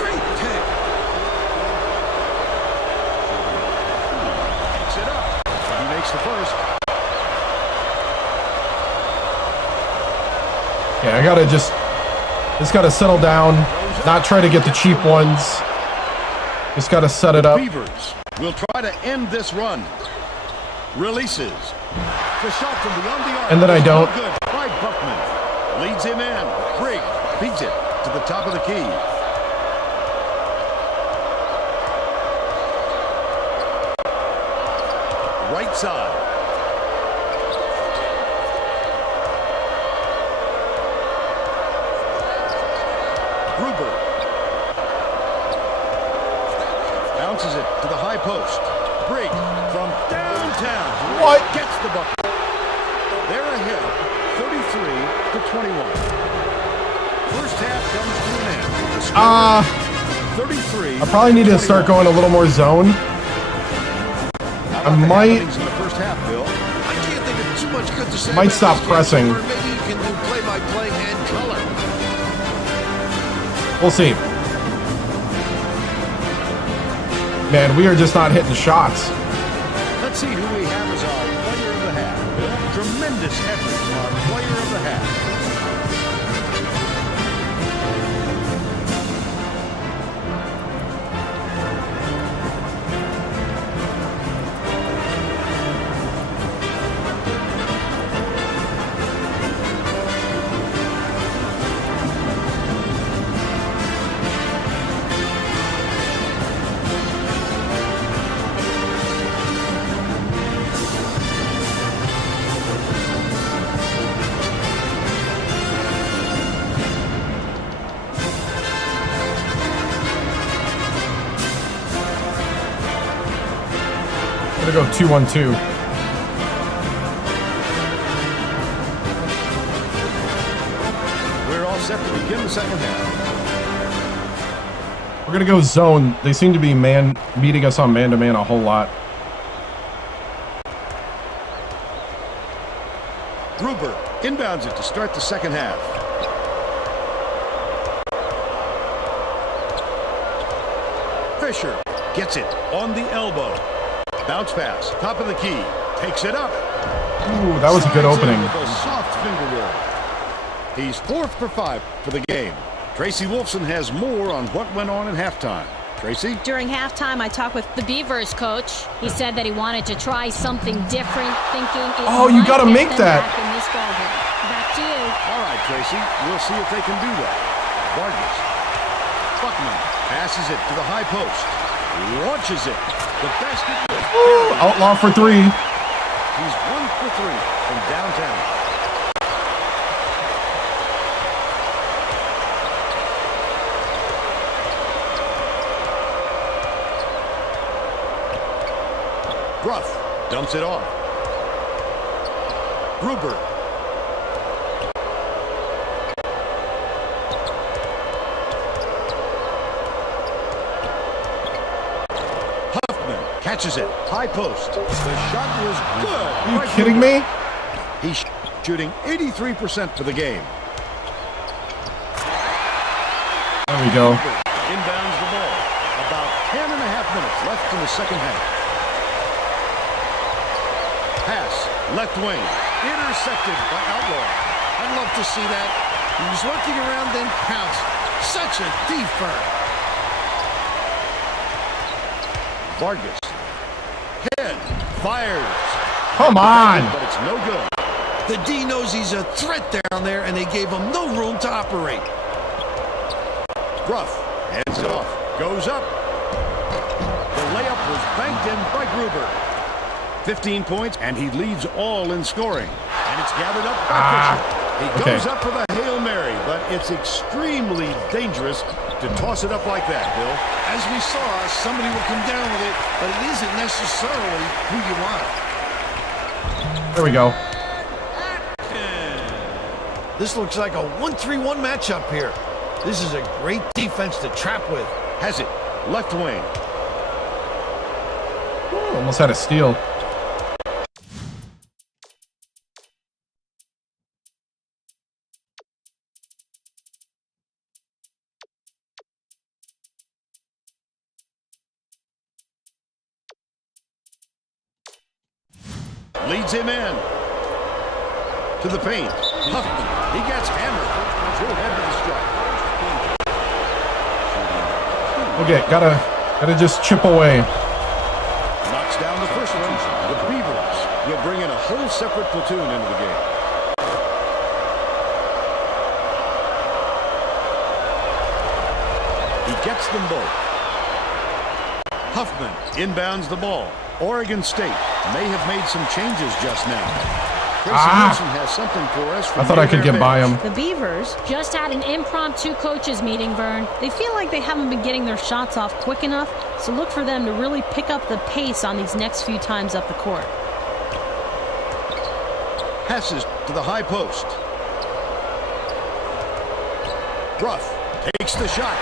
Great pick. Picks it up. He makes the first. Yeah, I gotta just gotta settle down, not try to get the cheap ones. Just gotta set it up. Beavers will try to end this run. Releases. The shot from beyond the arc. And then I don't. Good by Buckman. Leads him in. Briggs beats it to the top of the key. Right side. Gruber. Bounces it to the high post. Briggs from downtown. What? Gets the bucket. They're ahead, 33-21. First half comes to an end. 33. I probably need to start going a little more zone. I might. In the first half, Bill. I can't think of too much good to say. Might stop pressing. Or maybe you can do play-by-play and color. We'll see. Man, we are just not hitting shots. Let's see who we have as our player of the half. Tremendous effort from our player of the half. I'm gonna go 2-1-2. We're all set to begin the second half. We're gonna go zone. They seem to be meeting us on man-to-man a whole lot. Gruber inbounds it to start the second half. Fisher gets it on the elbow. Bounce pass, top of the key. Takes it up. Ooh, that was a good Slides in opening. with a soft finger roll. He's 4 for 5 for the game. Tracy Wolfson has more on what went on at halftime. Tracy? During halftime, I talked with the Beavers coach. He said that he wanted to try something different, thinking it you might gotta get make them that. back in this ballgame. Back to you. All right, Tracy. We'll see if they can do that. Vargas. Buckman passes it to the high post. Launches it. The basket. Outlaw for 3. He's 1 for 3 from downtown. Ruff dumps it off. Gruber. Huffman catches it. High post. The shot was good. Are you kidding me? He's shooting 83% for the game. There we go. Inbounds the ball. About 10 and a half minutes left in the second half. Pass, left wing, intercepted by Outlaw. I'd love to see that. He was looking around, then pounced. Such a defense. Vargas. Head. Fires. Come on. But it's no good. The D knows he's a threat down there, and they gave him no room to operate. Ruff hands it off. Goes up. The layup was banked in by Gruber. 15 points, and he leads all in scoring. And it's gathered up by Fisher. He goes up for the Hail Mary, but it's extremely dangerous to toss it up like that, Bill. As we saw, somebody will come down with it, but it isn't necessarily who you want. There we go. This looks like a 1-3-1 matchup here. This is a great defense to trap with. Has it. Left wing. Ooh, almost had a steal. Leads him in. To the paint. Huffman. He gets hammered. He'll head to the strike. Okay, gotta just chip away. Knocks down the first one. The Beavers will bring in a whole separate platoon into the game. He gets them both. Huffman inbounds the ball. Oregon State may have made some changes just now. Tracy Wilson has something for us. I thought I could get by him. The Beavers just had an impromptu coaches meeting, Vern. They feel like they haven't been getting their shots off quick enough, so look for them to really pick up the pace on these next few times up the court. Passes to the high post. Ruff takes the shot.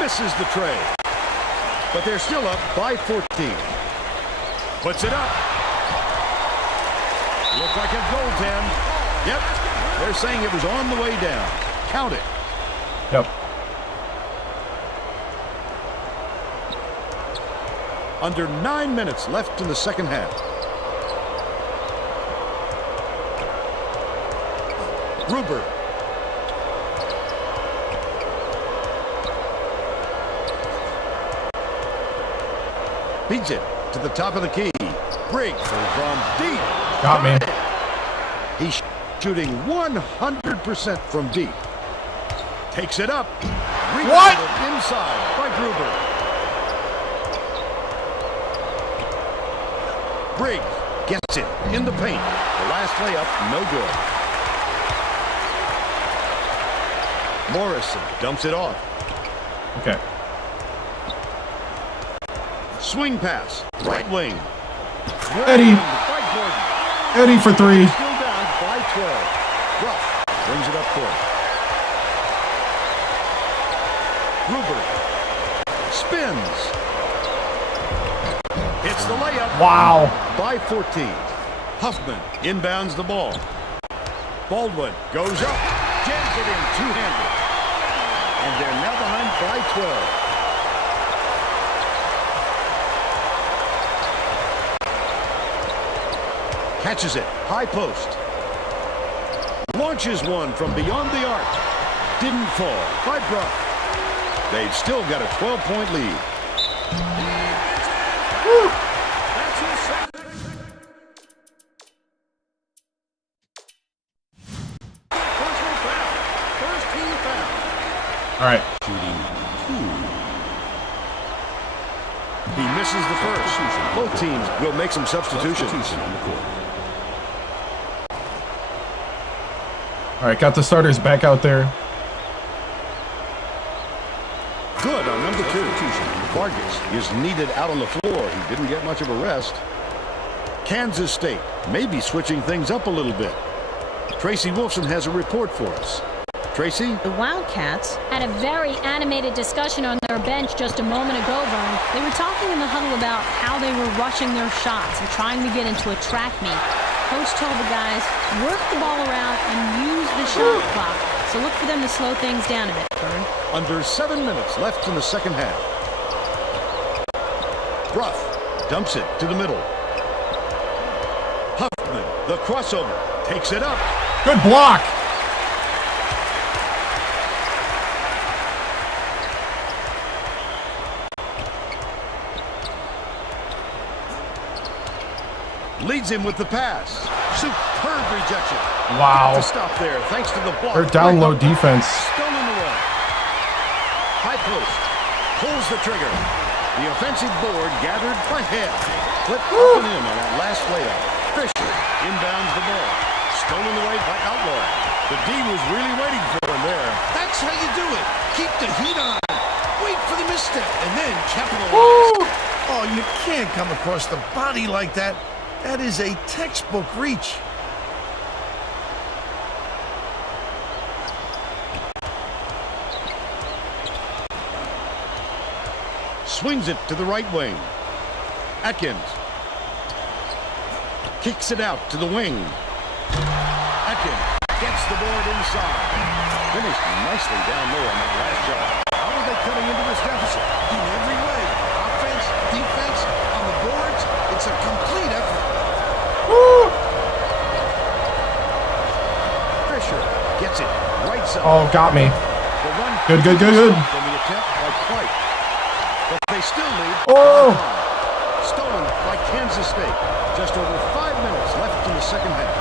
Misses the tray. But they're still up by 14. Puts it up. Looked like a goaltend. Yep. They're saying it was on the way down. Count it. Yep. Under 9 minutes left in the second half. Gruber. Beats it to the top of the key. Briggs from deep. Got me. He's shooting 100% from deep. Takes it up. What? Inside by Gruber. Briggs gets it in the paint. The last layup, no good. Morrison dumps it off. Okay. Swing pass. Right wing. Eddie. Eddie for three. Still down by 12. Ruff brings it up court. Gruber spins. Hits the layup. Wow. By 14. Huffman inbounds the ball. Baldwin goes up. Jams it in two-handed. And they're now behind by 12. Catches it. High post. Launches one from beyond the arc. Didn't fall by Bruff. They've still got a 12-point lead. Woo. That's his second. Personal foul. First team foul. All right. Shooting 2. He misses the first. Both teams will make some substitutions. All right, got the starters back out there. Good on number 2. Vargas is needed out on the floor. He didn't get much of a rest. Kansas State may be switching things up a little bit. Tracy Wilson has a report for us. Tracy? The Wildcats had a very animated discussion on their bench just a moment ago, Vern. They were talking in the huddle about how they were rushing their shots and trying to get into a track meet. Coach told the guys, work the ball around and use the shot clock. So look for them to slow things down a bit, Vern. Under 7 minutes left in the second half. Bruff dumps it to the middle. Huffman, the crossover, takes it up. Good block. Leads him with the pass. Superb rejection. Wow. Got to stop there thanks to the block. Or down low defense. Stolen away. High post. Pulls the trigger. The offensive board gathered by hand. Flip up and in on that last layup. Fisher inbounds the ball. Stolen away by Outlaw. The D was really waiting for him there. That's how you do it. Keep the heat on. Wait for the misstep and then capitalize. Oh, you can't come across the body like that. That is a textbook reach. swings it to the right wing. Atkins kicks it out to the wing. Atkins gets the board inside. Finished nicely down low on that last shot. How are they cutting into this deficit? In every way. Offense, defense, on the boards. It's a complete effort. Woo! Fisher gets it right side. Oh, got me. The run Good. from the attempt by White. But they still lead. Oh! Stolen by Kansas State. Just over 5 minutes left in the second half.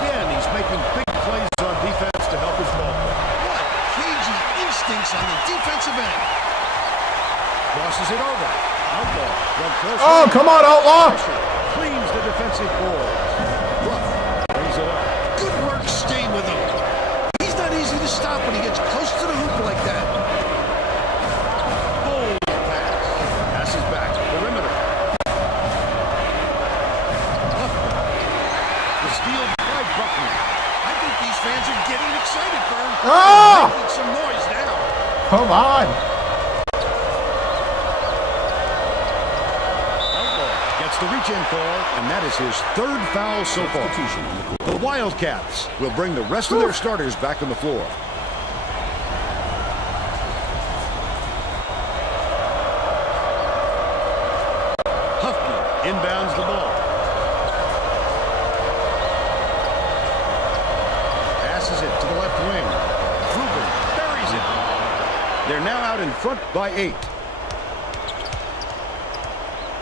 Again, he's making big plays on defense to help his ball play. What cagey instincts on the defensive end. Crosses it over. Outlaw. Oh, come on, Outlaw! Pressure. Cleans the defensive boards. Ruff brings it up. Good work staying with him. He's not easy to stop when he gets close to the hoop like that. Bold pass. Passes back. Perimeter. The steal by Buckner. I think these fans are getting excited, Vern. Ah! Making some noise now. Come on. Gets the reach-in call, and that is his third foul so far. The Wildcats will bring the rest of their starters back on the floor. Huffman inbounds the ball. Passes it to the left wing. Ruben buries it. They're now out in front by 8.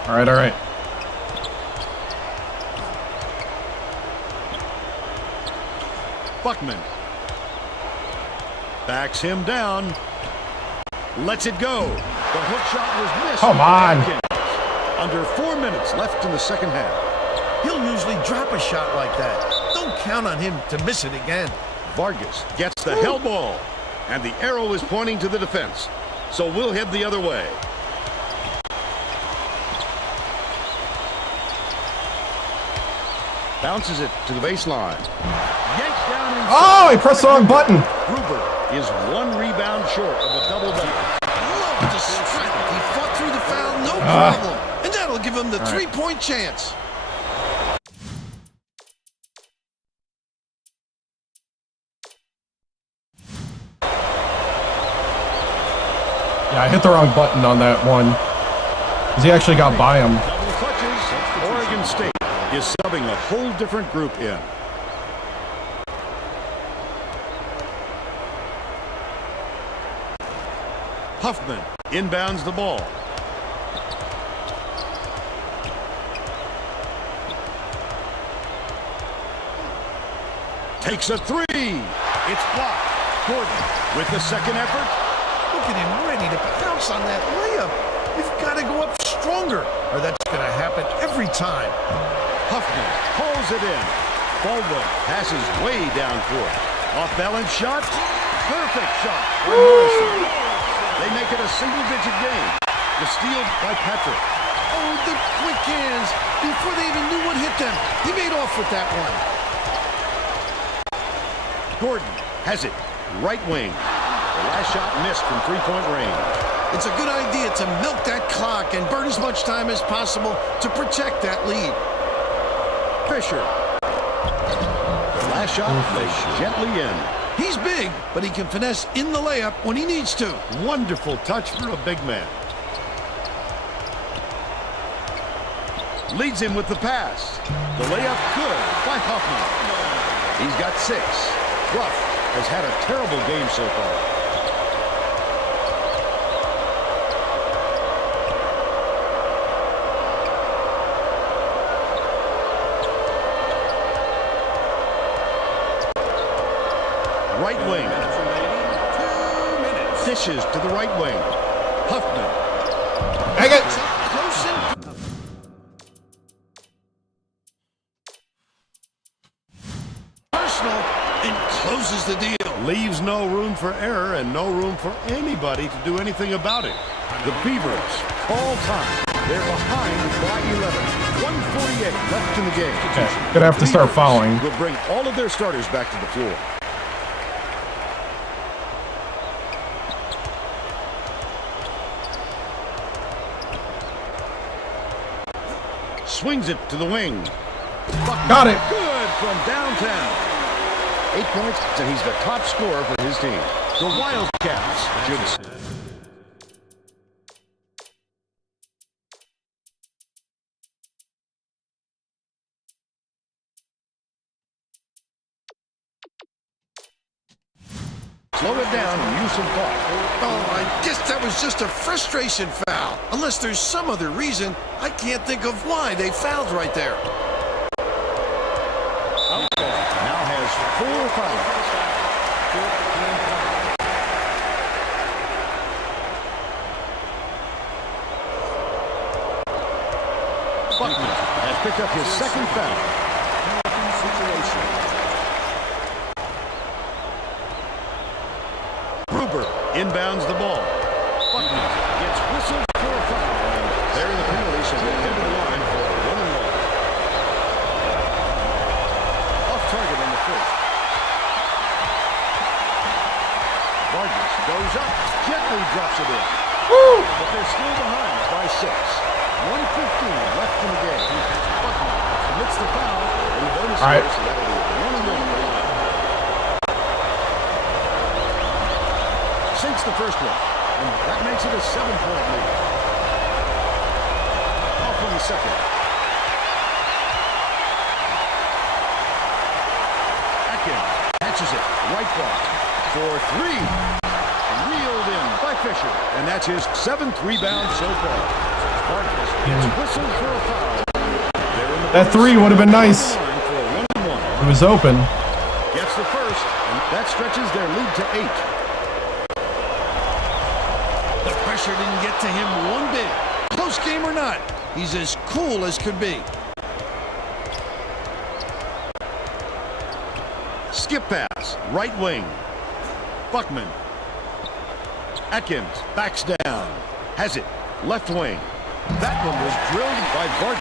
All right. Buckman backs him down, lets it go. The hook shot was missed. Come on. Under 4 minutes left in the second half. He'll usually drop a shot like that. Don't count on him to miss it again. Vargas gets the hell ball, and the arrow is pointing to the defense. So we'll head the other way. Bounces it to the baseline. Yanked down inside. Oh, he pressed the wrong button. Gruber is 1 rebound short of a double-double. Love the strength. He fought through the foul, no problem. And that'll give him the three-point chance. Yeah, I hit the wrong button on that one. Because he actually got by him. Double clutches. Oregon State is subbing a whole different group in. Huffman inbounds the ball. Takes a 3. It's blocked. Gordon with the second effort. Look at him ready to pounce on that layup. You've got to go up stronger, or that's going to happen every time. Huffman pulls it in. Baldwin passes way down court. Off-balance shot. Perfect shot by Morrison. They make it a single-digit game. The steal by Patrick. Oh, the quick hands. Before they even knew what hit them, he made off with that one. Gordon has it. Right wing. The last shot missed from three-point range. It's a good idea to milk that clock and burn as much time as possible to protect that lead. Fisher. The last shot lays gently in. He's big, but he can finesse in the layup when he needs to. Wonderful touch for a big man. Leads him with the pass. The layup good by Huffman. He's got 6. Ruff has had a terrible game so far. Right wing. Dishes to the right wing. Huffman. Dang it. Close in. Personal and closes the deal. Leaves no room for error and no room for anybody to do anything about it. The Beavers call time. They're behind by 11. 1:48 left in the game. Okay, gonna have to start fouling. Will bring all of their starters back to the floor. swings it to the wing. Got it. Good from downtown. 8 points, and he's the top scorer for his team. The Wildcats should... slow it down and use some thought. Oh, I guess that was just a frustration foul. Unless there's some other reason, I can't think of why they fouled right there. Now has 4 fouls. Buckner has picked up his second foul. Gruber inbounds the ball. Buckner gets whistled for a foul. They're in the penalty, so they head to the line for a 1-and-1. Off target on the first. Vargas goes up, gently drops it in. Woo! But they're still behind by 6. 1:15 left in the game. Buckner commits the foul, and the bonus all right. so that'll be 1-and-1. Sinks the first one, and that makes it a 7-point lead. Off on the second. Atkins catches it, right block for 3. Reeled in by Fisher, and that's his 7th rebound so far. Vargas gets whistled for a foul. That 3 would have been nice. For a 1-and-1. It was open. Gets the first, and that stretches their lead to 8. The pressure didn't get to him one bit. Close game or not, he's as cool as could be. Skip pass, right wing. Buckman. Atkins backs down. Has it, left wing. That one was drilled by Vargas.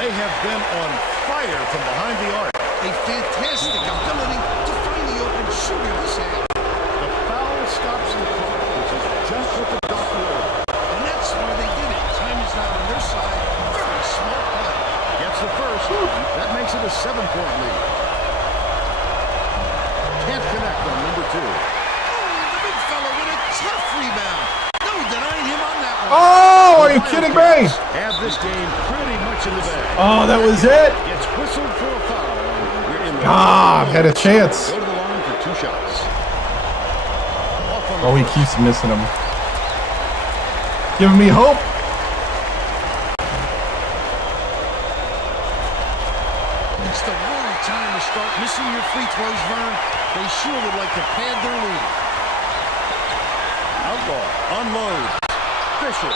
They have been on fire from behind the arc. A fantastic ability to find the open shooter this half. The foul stops the clock, which is just what the doctor ordered. And that's why they did it. Time is not on their side. Very smart play. Gets the first. That makes it a 7-point lead. Can't connect on number 2. The big fella with a tough rebound. No denying him on that one. Oh, are you kidding me? Have this game pretty much in the bag. Oh, that was it. Gets whistled for a foul. We're in the Had a chance. Go to the line for 2 shots. Off on the Oh, he keeps missing them. Giving me hope. It's the wrong time to start missing your free throws, Vern. They sure would like to pad their lead. Outlaw unloads. Fisher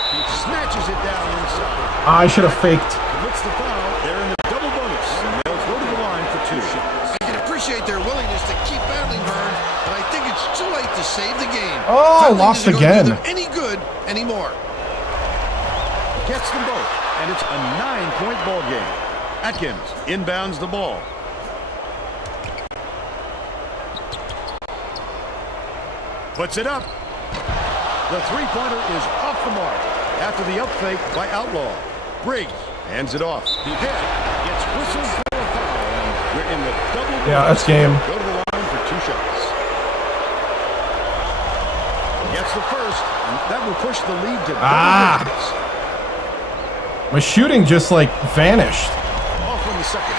snatches it down inside. I should have faked. Commits the foul. They're in the double bonus. And they'll go to the line for 2 shots. I can appreciate their willingness to keep battling, Vern, but I think it's too late to save the game. Oh, Battling lost isn't gonna do again. them any good anymore. Gets them both. And it's a 9-point ball game. Atkins inbounds the ball. Puts it up. The 3-pointer is off the mark after the up fake by Outlaw. Briggs hands it off. He gets whistled for a foul. We're in the double. Yeah, that's game. Go to the line for 2 shots. Gets the first, and that will push the lead to double digits. My shooting just like vanished. Off on the second.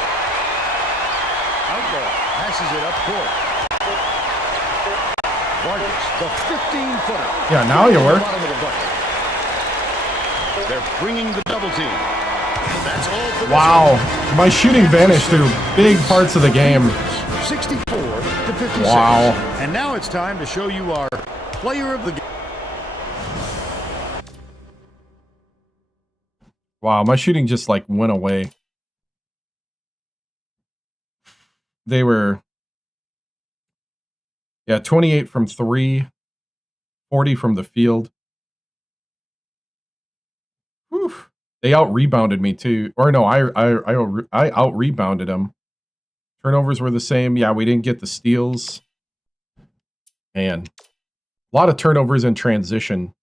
Outlaw passes it up court. Vargas, the 15-footer. Yeah, now you work. Bottom of the bucket. They're bringing the double team. That's all for this Wow. one. My shooting vanished through big parts of the game. 64 to 56. Wow. And now it's time to show you our player of the game. Wow, my shooting just like went away. They were, 28 from 3, 40 from the field. Whew. They out-rebounded me too. Or no, I out-rebounded them. Turnovers were the same. Yeah, we didn't get the steals. Man, a lot of turnovers in transition.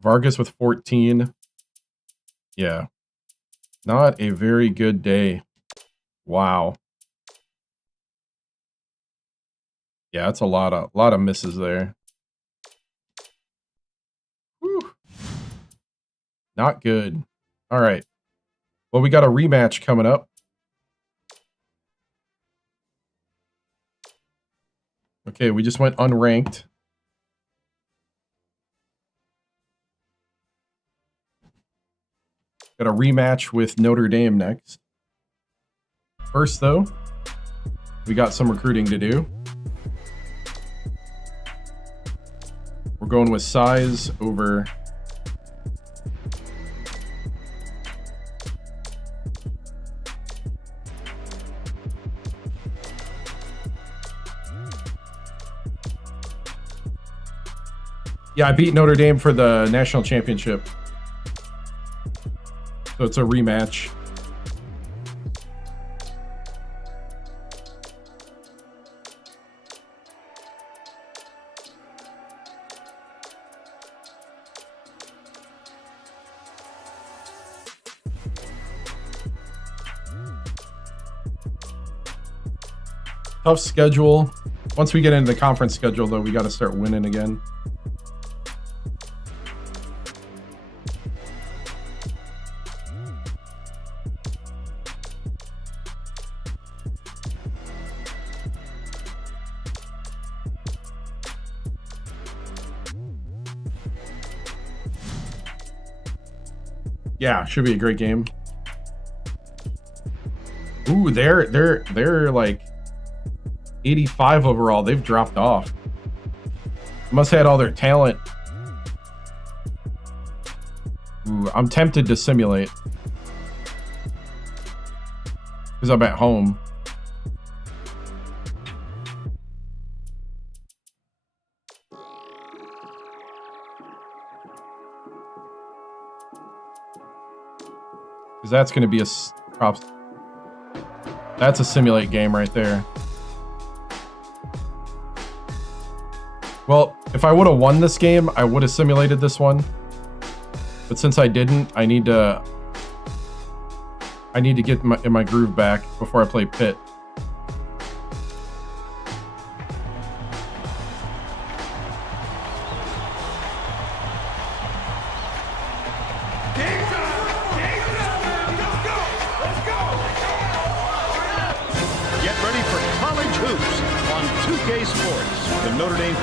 Vargas with 14. Yeah. Not a very good day. Wow. Yeah, that's a lot of misses there. Whew. Not good. All right. Well, we got a rematch coming up. Okay, we just went unranked. Got a rematch with Notre Dame next. First, though, we got some recruiting to do. We're going with size over I beat Notre Dame for the national championship. So it's a rematch. Tough schedule. Once we get into the conference schedule, though, we got to start winning again. Yeah, should be a great game. Ooh, they're like 85 overall. They've dropped off. Must have had all their talent. Ooh, I'm tempted to simulate because I'm at home. Because that's going to be that's a simulate game right there. Well, if I would have won this game, I would have simulated this one. But since I didn't, I need to get in my groove back before I play Pitt.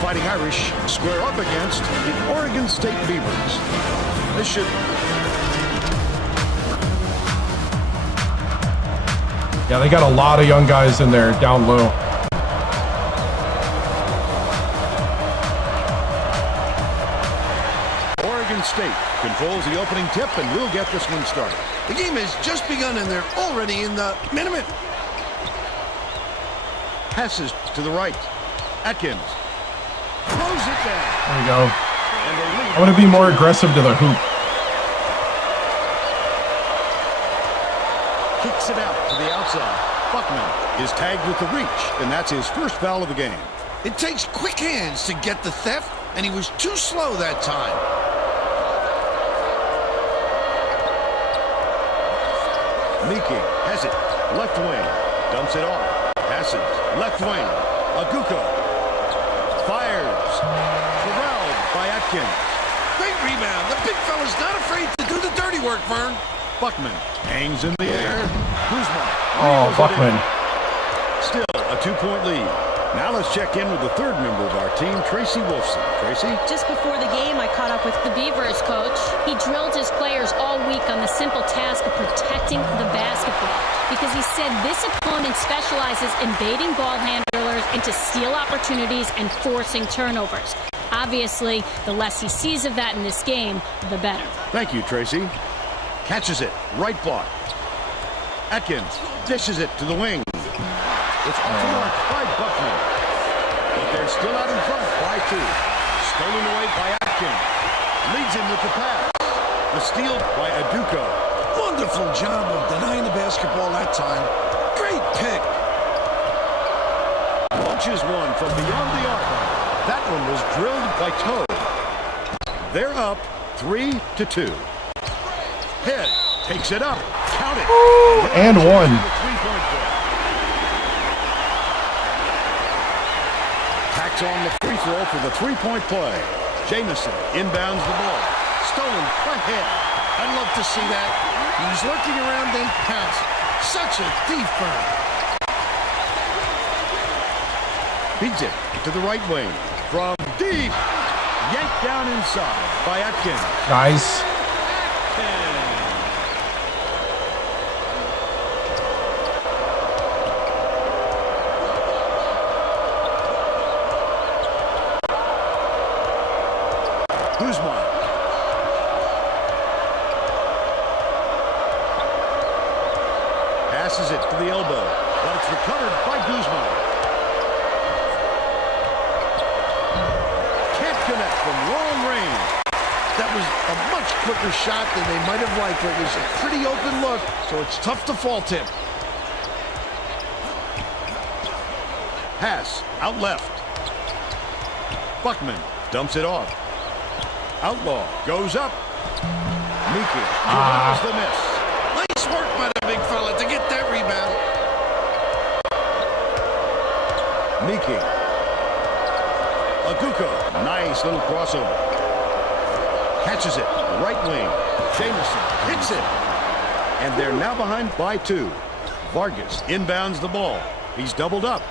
Fighting Irish square up against the Oregon State Beavers. This should... Yeah, they got a lot of young guys in there down low. Oregon State controls the opening tip and will get this one started. The game has just begun and they're already in the minute. Passes to the right. Atkins. Throws it down. There we go. I want to be more aggressive to the hoop. Kicks it out to the outside. Buckman is tagged with the reach, and that's his first foul of the game. It takes quick hands to get the theft, and he was too slow that time. Meeking has it. Left wing. Dumps it off. Passes. Left wing. Aguko. Fires. Corralled by Atkins. Great rebound. The big fella's not afraid to do the dirty work, Vern. Buckman hangs in the air. Kuzma. Oh, Buckman. Still a 2-point lead. Now let's check in with the third member of our team, Tracy Wolfson. Tracy? Just before the game, I caught up with the Beavers coach. He drilled his players all week on the simple task of protecting the basketball because he said this opponent specializes in baiting ball handlers into steal opportunities and forcing turnovers. Obviously, the less he sees of that in this game, the better. Thank you, Tracy. Catches it. Right block. Atkins dishes it to the wing. It's off the mark by Buckman. But they're still out in front by 2. Stolen away by Atkins. Leads him with the pass. The steal by Aduko. Wonderful job of denying the basketball that time. Great pick. Launches one from beyond the arc. That one was drilled by Toe. They're up 3-2. Head takes it up. Count it. And one. Three-point play. Tacks on the free throw for the three-point play. Jamison inbounds the ball. Stolen front head. I'd love to see that. He was lurking around, then pounced. Such a thief burn. Feeds it to the right wing. From deep. Yanked down inside by Atkins. Nice. Guzman. Passes it to the elbow, but it's recovered by Guzman. Can't connect from long range. That was a much quicker shot than they might have liked. It was a pretty open look, so it's tough to fault him. Pass out left. Buckman dumps it off. Outlaw goes up. Miki denies the miss. Nice work by the big fella to get that rebound. Miki. Aguko. Nice little crossover. Catches it. Right wing. Jamison hits it. And they're now behind by 2. Vargas inbounds the ball. He's doubled up.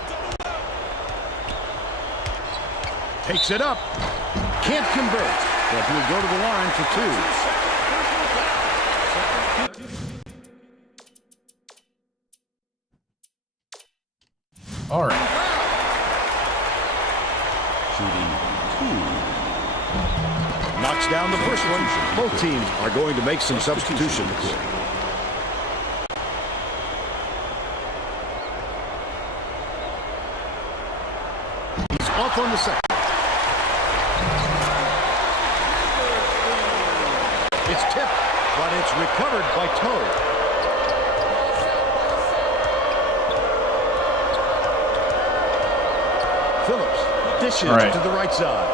Takes it up. Can't convert. But he'll go to the line for 2. All right. Shooting 2. Knocks down the first one. Both teams are going to make some substitutions. He's off on the second. It's tipped, but it's recovered by Toe. Phillips dishes to the right side.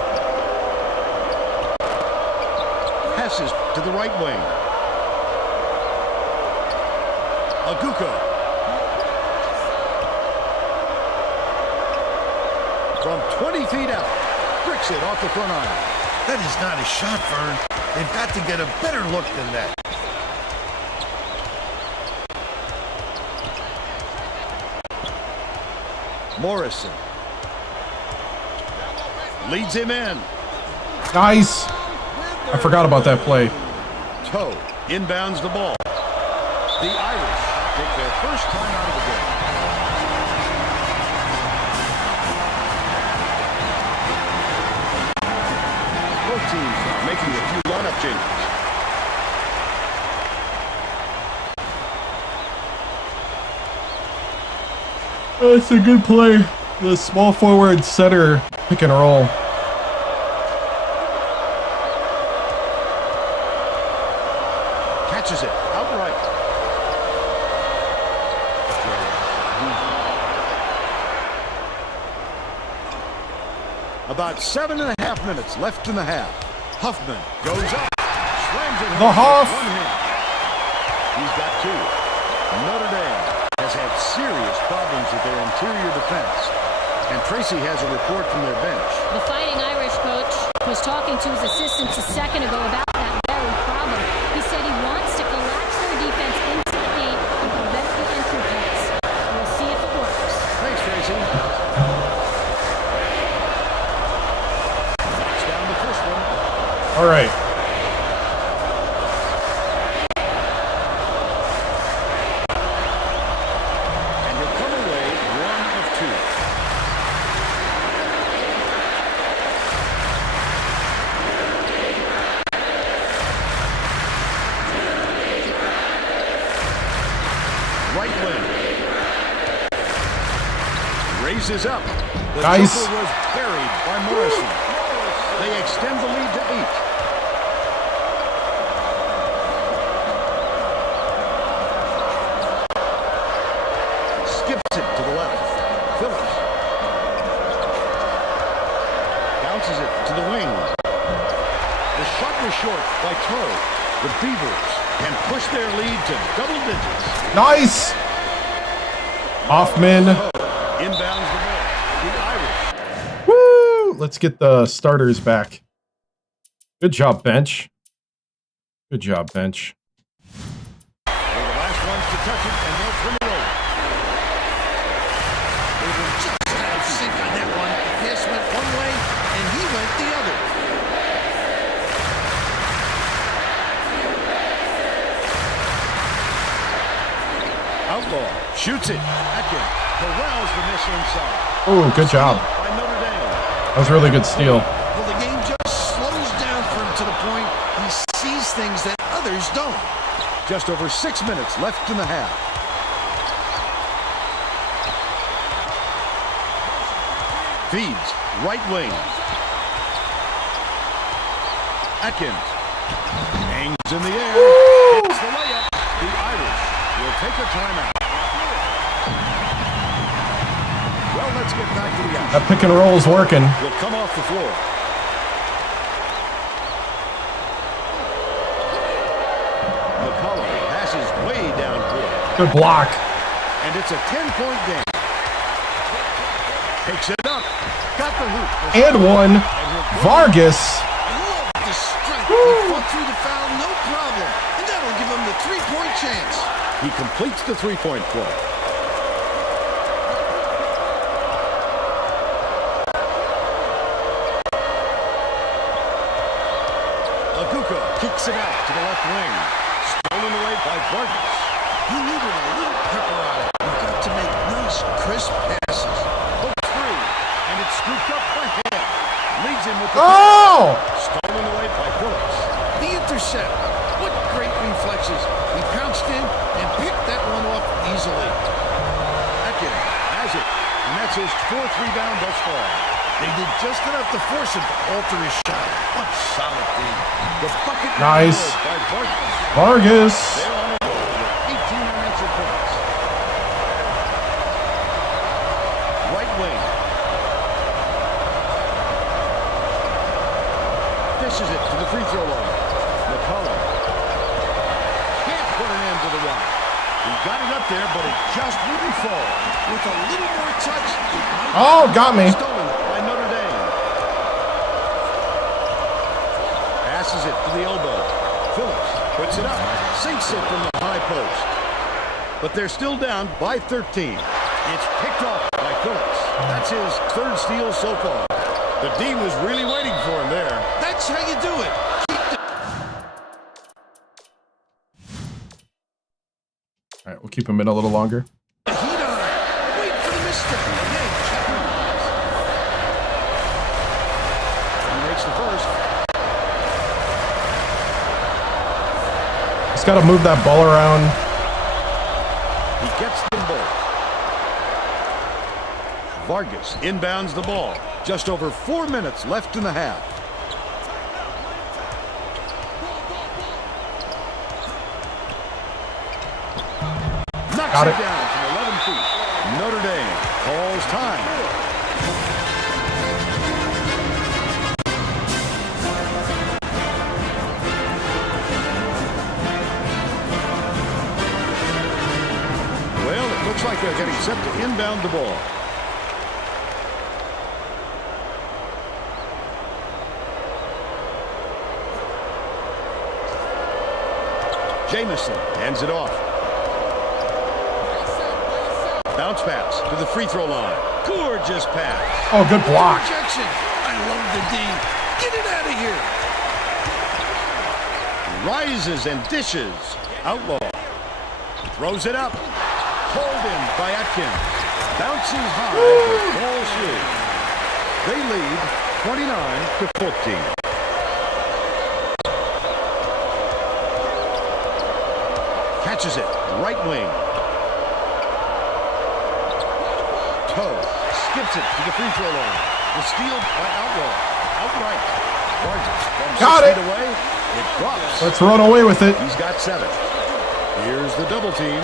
Passes to the right wing. Aguko. From 20 feet out. Bricks it off the front iron. That is not a shot, Vern. They've got to get a better look than that. Morrison. Leads him in. Nice. I forgot about that play. Toe inbounds the ball. The Irish take their first time out of the game. Both teams are making a few lineup changes. That's a good play. The small forward center pick and roll. Catches it outright. About 7.5 minutes left in the half. Huffman goes up, slams it The home Huff. with one hand. He's got 2. Notre Dame has had serious problems with their interior defense. And Tracy has a report from their bench. The Fighting Irish coach was talking to his assistants a second ago about that very problem. He said he wants to collapse their defense into the paint and prevent the entry pass. We'll see if it works. Thanks, Tracy. Knocks down the first one. All right. And he'll come away 1 of 2. Right wing. Raises up. The Nice. jumper was buried by Morrison. They extend the lead to 8. Skips it to the left. Phillips. Bounces it to the wing. The shot was short by Toe. The Beavers and push their lead to double digits. Nice. Hoffman. Inbounds the ball. The Irish. Woo! Let's get the starters back. Good job, bench. Good job, bench. They're the last ones to touch it, and they'll turn it over. They were just out of sync on that one. The pass went one way, and he went the other. Outlaw shoots it. Atkins corrals the miss inside. Oh, good job. By Notre Dame. That was a really good steal. Well, the game just slows down for him to the point he sees things that others don't. Just over 6 minutes left in the half. Feeds right wing. Atkins hangs in the air. It's the layup. The Irish will take a timeout. Well, let's get back to the action. That pick and roll is working. Will come off the floor. McCollum passes way down court. Good block. And it's a 10-point game. Takes it up. Got the hoop. And one. Vargas. I love the strength. He fought through the foul, no problem. And that'll give him the three-point chance. He completes the three-point play. Aguka kicks it out to the left wing. Stolen away by Vargas. He needed a little pepper on it. You've got to make nice, crisp passes. Hook three. And it's scooped up by Hale. Leads him with the Oh! stolen away by Phillips. The intercept. What great reflexes. He pounced in and picked that one off easily. Atkins has it. And that's his fourth rebound thus far. They did just enough to force him to alter his shot. What solid D. The bucket Nice. by Vargas. Vargas. They're on a roll with 18 unanswered points. Right wing. Dishes it to the free throw line. McCollum can't put an end to the run. He got it up there, but it just wouldn't fall. With a little more touch, it might Oh, got me. Stolen by Notre Dame. Passes it to the elbow. Phillips puts it up. Sinks it from the high post. But they're still down by 13. It's picked off by Phillips. That's his third steal so far. The D was really waiting for him there. That's how you do it. All right, we'll keep him in a little longer. The heat on. Wait for the misstep. He makes the first. Just got to move that ball around. He gets them both. Vargas inbounds the ball. Just over 4 minutes left in the half. Knocks Got it it. down from 11 feet. Notre Dame calls time. Well, it looks like they're getting set to inbound the ball. Jamison hands it off. Bounce pass to the free throw line. Gorgeous pass. Oh, good block. Rejection. I love the D. Get it out of here. Rises and dishes. Outlaw. Throws it up. Pulled in by Atkins. Bounces high, but falls through. They lead 29-14. Catches it. Right wing. Toe. Skips it to the free throw line. The steal by Outlaw. Outright. Vargas from 6 Got it. feet away. It drops. Let's run away with it. He's got 7. Here's the double team.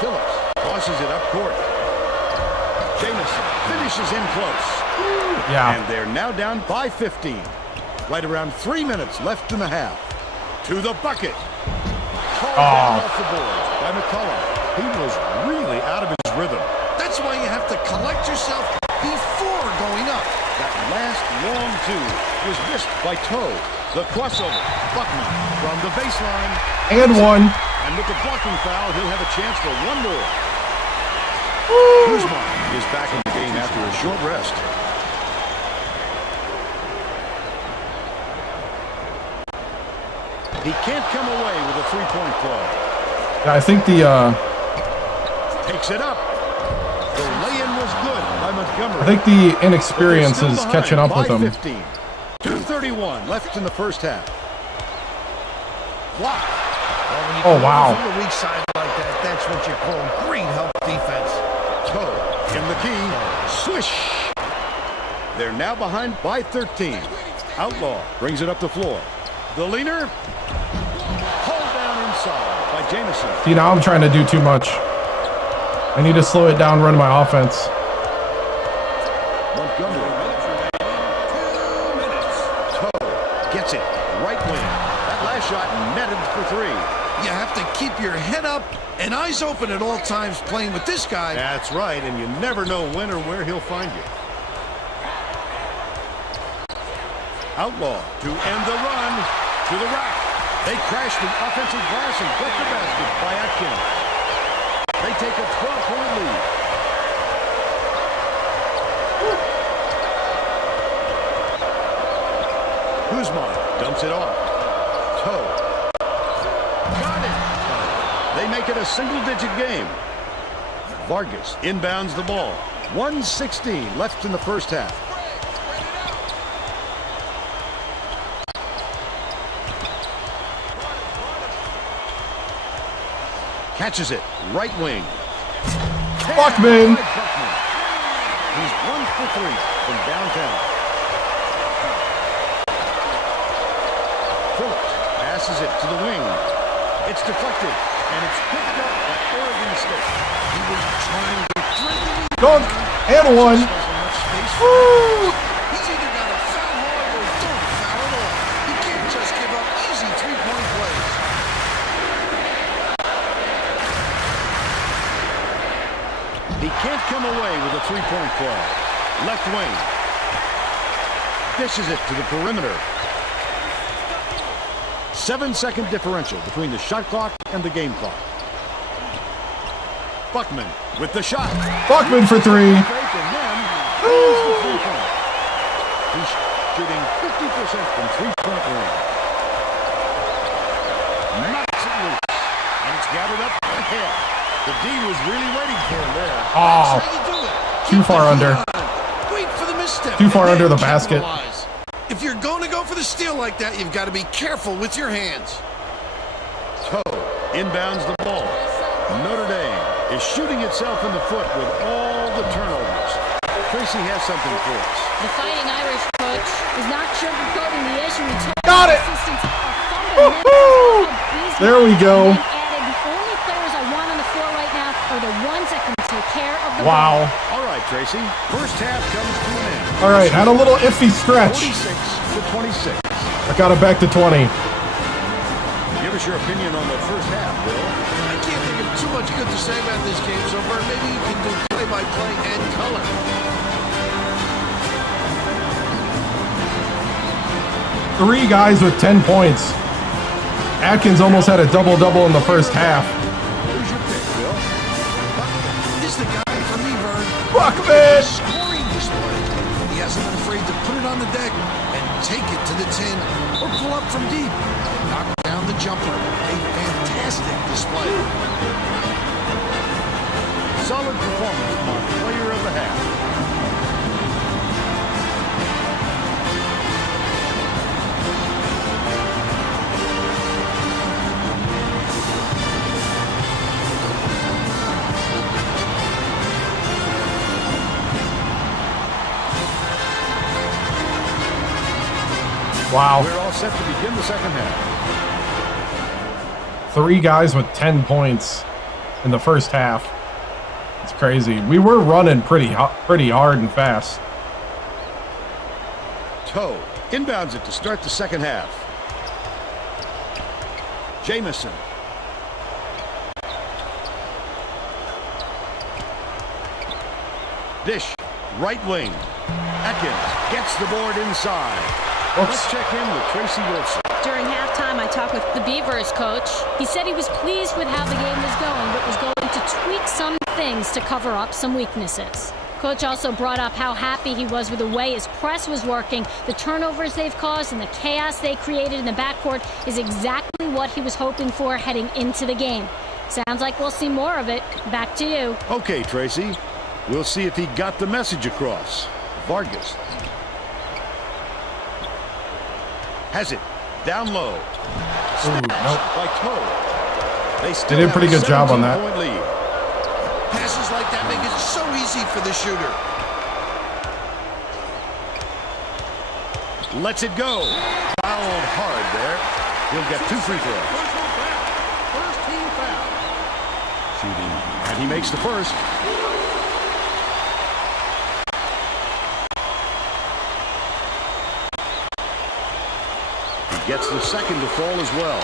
Phillips tosses it up court. Jamison finishes in close. Yeah. And they're now down by 15. Right around 3 minutes left in the half. To the bucket. Off the board by McCullough. He was really out of his rhythm. That's why you have to collect yourself before going up. That last long two was missed by Toe. The crossover. Buckman from the baseline. And one. And with the blocking foul, he'll have a chance for one more. Kuzma is back in the game after a short rest. He can't come away with a three-point play. Yeah, I think the Takes it up. The lay-in was good by Montgomery. I think the inexperience is catching up with him. 15. 2:31 left in the first half. Block. Well, when you Oh, come wow. over from the weak side like that, that's what you call great help defense. Toe in the key. Swish. They're now behind by 13. Outlaw brings it up the floor. The leaner. Hold down inside by Jamison. See, now I'm trying to do too much. I need to slow it down, run my offense. Montgomery. Toe gets it. Right wing. That last shot netted for three. You have to keep your head up and eyes open at all times playing with this guy. That's right, and you never know when or where he'll find you. Outlaw to end the run to the rack. They crash the offensive glass and get the basket by Atkins. They take a 12-point lead. Kuzma dumps it off. Toe. Got it. They make it a single-digit game. Vargas inbounds the ball. 1:16 left in the first half. Catches it. Right wing. Buckman. He's 1 for 3 from downtown. Phillips passes it to the wing. It's deflected, and it's picked up by Oregon State. He was trying to thread the needle. Dunk and one. Doesn't have space for it. He's either got to foul hard or don't foul at all. You can't just give up easy three-point plays. He can't come away with a three-point play. Left wing. Dishes it to the perimeter. 7-second differential between the shot clock and the game clock. Buckman with the shot. Buckman for three. And then throws the three-point. He's shooting 50% from three-point range. Knocks it loose. And it's gathered up ahead. The D was really waiting for him there. Oh, That's how you do it. too Keep far the under. heat on. Wait for the misstep. Too far and under then the basket. capitalize. If you're going to go for the steal like that, you've got to be careful with your hands. Toe inbounds the ball. Notre Dame is shooting itself in the foot with all the turnovers. Tracy has something for us. The Fighting Irish coach is not sugarcoating the issue. He told Got it. assistants are Woo-hoo! There we go. And added, the only players I want on the floor right now are the ones that can take care of the Wow. ball. All right, Tracy. First half comes to an end. All right, had a little iffy stretch. 46 to 26. I got it back to 20. Give us your opinion on the first half, Bill. I can't think of too much good to say about this game, so Bert, maybe you can do play-by-play and color. Three guys with 10 points. Atkins almost had a double-double in the first half. Who's your pick, Bill? This is the guy for me, Vern. Buckman! Scoring display. He hasn't been afraid to put it on the deck and take it to the 10 or pull up from deep. Knock down the jumper. A fantastic display. Solid performance from player of the half. Wow. We're all set to begin the second half. Three guys with 10 points in the first half. It's crazy. We were running pretty hard and fast. Toe inbounds it to start the second half. Jamison Dish, right wing. Atkins gets the board inside. Oops. Let's check in with Tracy Wilson. During halftime, I talked with the Beavers coach. He said he was pleased with how the game was going, but was going to tweak some things to cover up some weaknesses. Coach also brought up how happy he was with the way his press was working. The turnovers they've caused and the chaos they created in the backcourt is exactly what he was hoping for heading into the game. Sounds like we'll see more of it. Back to you. Okay, Tracy. We'll see if he got the message across. Vargas has it. Down low. Ooh, nope. By Toe. They did a pretty good job on that. Lead. Passes like that make it so easy for the shooter. Lets it go. Fouled hard there. He'll get 2 free throws. First team foul. Shooting. And he makes the first. He gets the second to fall as well.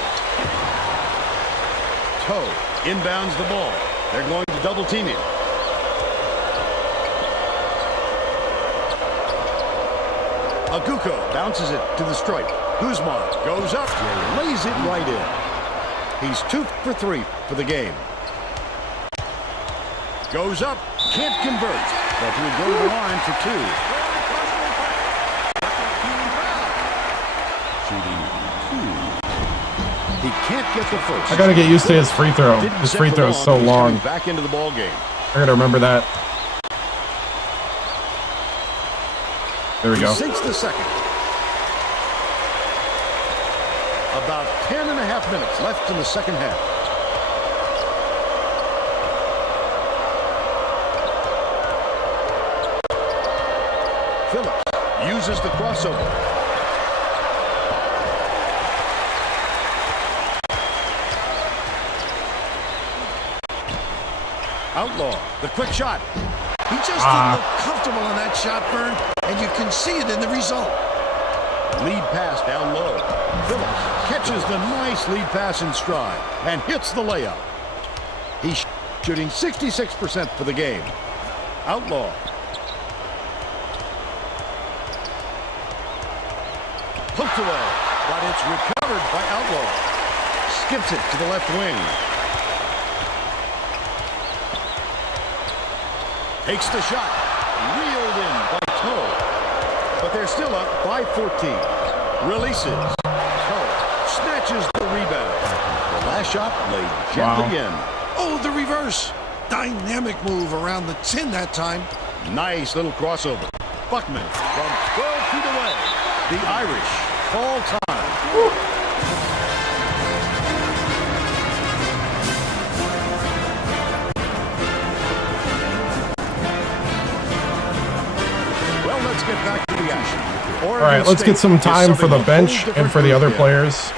Toe inbounds the ball. They're going to double team him. Aguko bounces it to the stripe. Guzman goes up, lays it right in. He's 2 for 3 for the game. Goes up, can't convert, but he'll go to the line for 2. Shooting 2. He can't get the first. I gotta get used to his free throw. His free throw is so long. Back into the ball game. I gotta remember that. There we go. He sinks the second. About 10.5 minutes left in the second half. Phillips uses the crossover. Outlaw, the quick shot. He just didn't look comfortable on that shot, Vern, and you can see it in the result. Lead pass down low. Phillips catches the nice lead pass in stride and hits the layup. He's shooting 66% for the game. Outlaw. Poked away, but it's recovered by Outlaw. Skips it to the left wing. Takes the shot. Reeled in by Toe. But they're still up by 14. Releases. Toe snatches the rebound. The last shot laid gently in. Oh, the reverse. Dynamic move around the 10 that time. Nice little crossover. Buckman from 12 feet away. The Irish fall time. Woo. Let's get back to the action. All right, let's get some time for the bench and for the other players.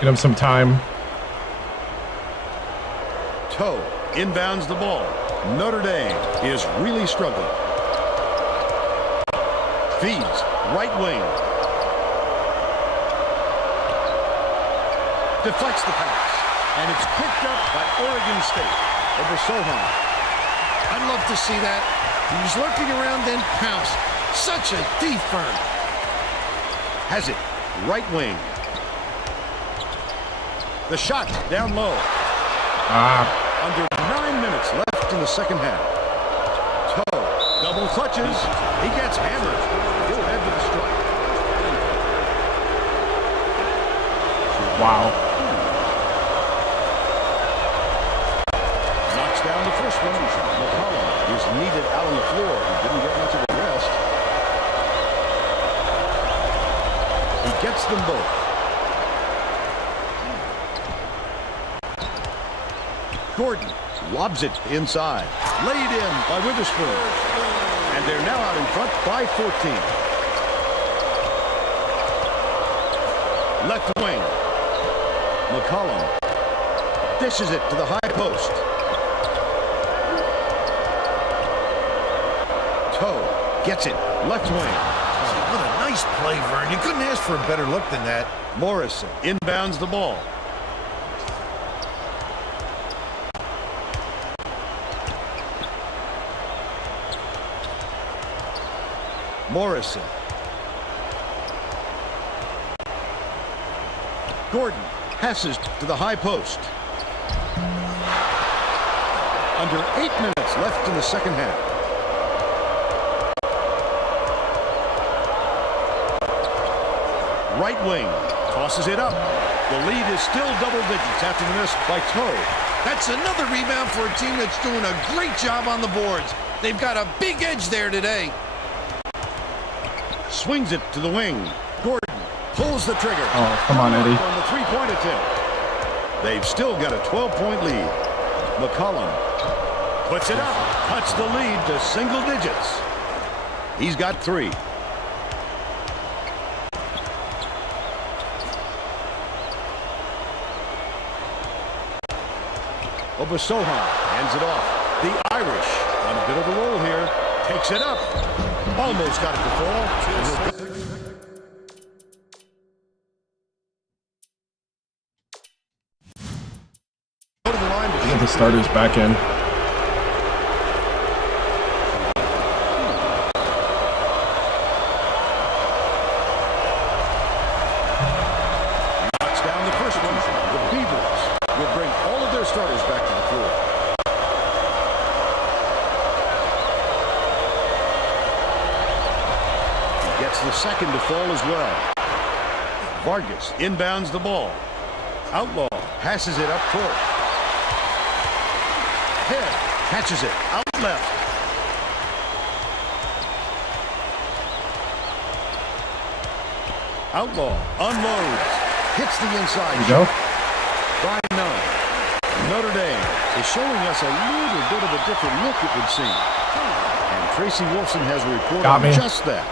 Get them some time. Toe inbounds the ball. Notre Dame is really struggling. Feeds right wing. Deflects the pass. And it's picked up by Oregon State over Sohan. I'd love to see that. He was lurking around, then pounced. Such a thief, Vern. Has it. Right wing. The shot down low. Under 9 minutes left in the second half. Toe double clutches. He gets hammered. He'll head to the strike. Wow. Knocks down the first one. McCollum is needed out on the floor. He didn't get much of a rest. He gets them both. Gordon lobs it inside. Laid in by Witherspoon. And they're now out in front by 14. Left wing. McCollum dishes it to the high post. Toe gets it. Left wing. What a nice play, Vern. You couldn't ask for a better look than that. Morrison inbounds the ball. Morrison. Gordon passes to the high post. Under 8 minutes left in the second half. Right wing tosses it up. The lead is still double digits after the miss by Toe. That's another rebound for a team that's doing a great job on the boards. They've got a big edge there today. Swings it to the wing. Gordon pulls the trigger. Oh, come on, Eddie. On the three-point attempt. They've still got a 12-point lead. McCollum puts it up. Cuts the lead to single digits. He's got 3. Obasohan hands it off. The Irish on a bit of a roll here. Takes it up. Almost got it to fall. Go to the line to Get the starters back in. knocks down the first one. The Beavers will bring all of their starters back to the floor. Gets the second to fall as well. Vargas inbounds the ball. Outlaw passes it up court. Head catches it out left. Outlaw unloads. Hits the inside. There you go. By 9. Notre Dame is showing us a little bit of a different look, it would seem. And Tracy Wolfson has a report Got on me. just that.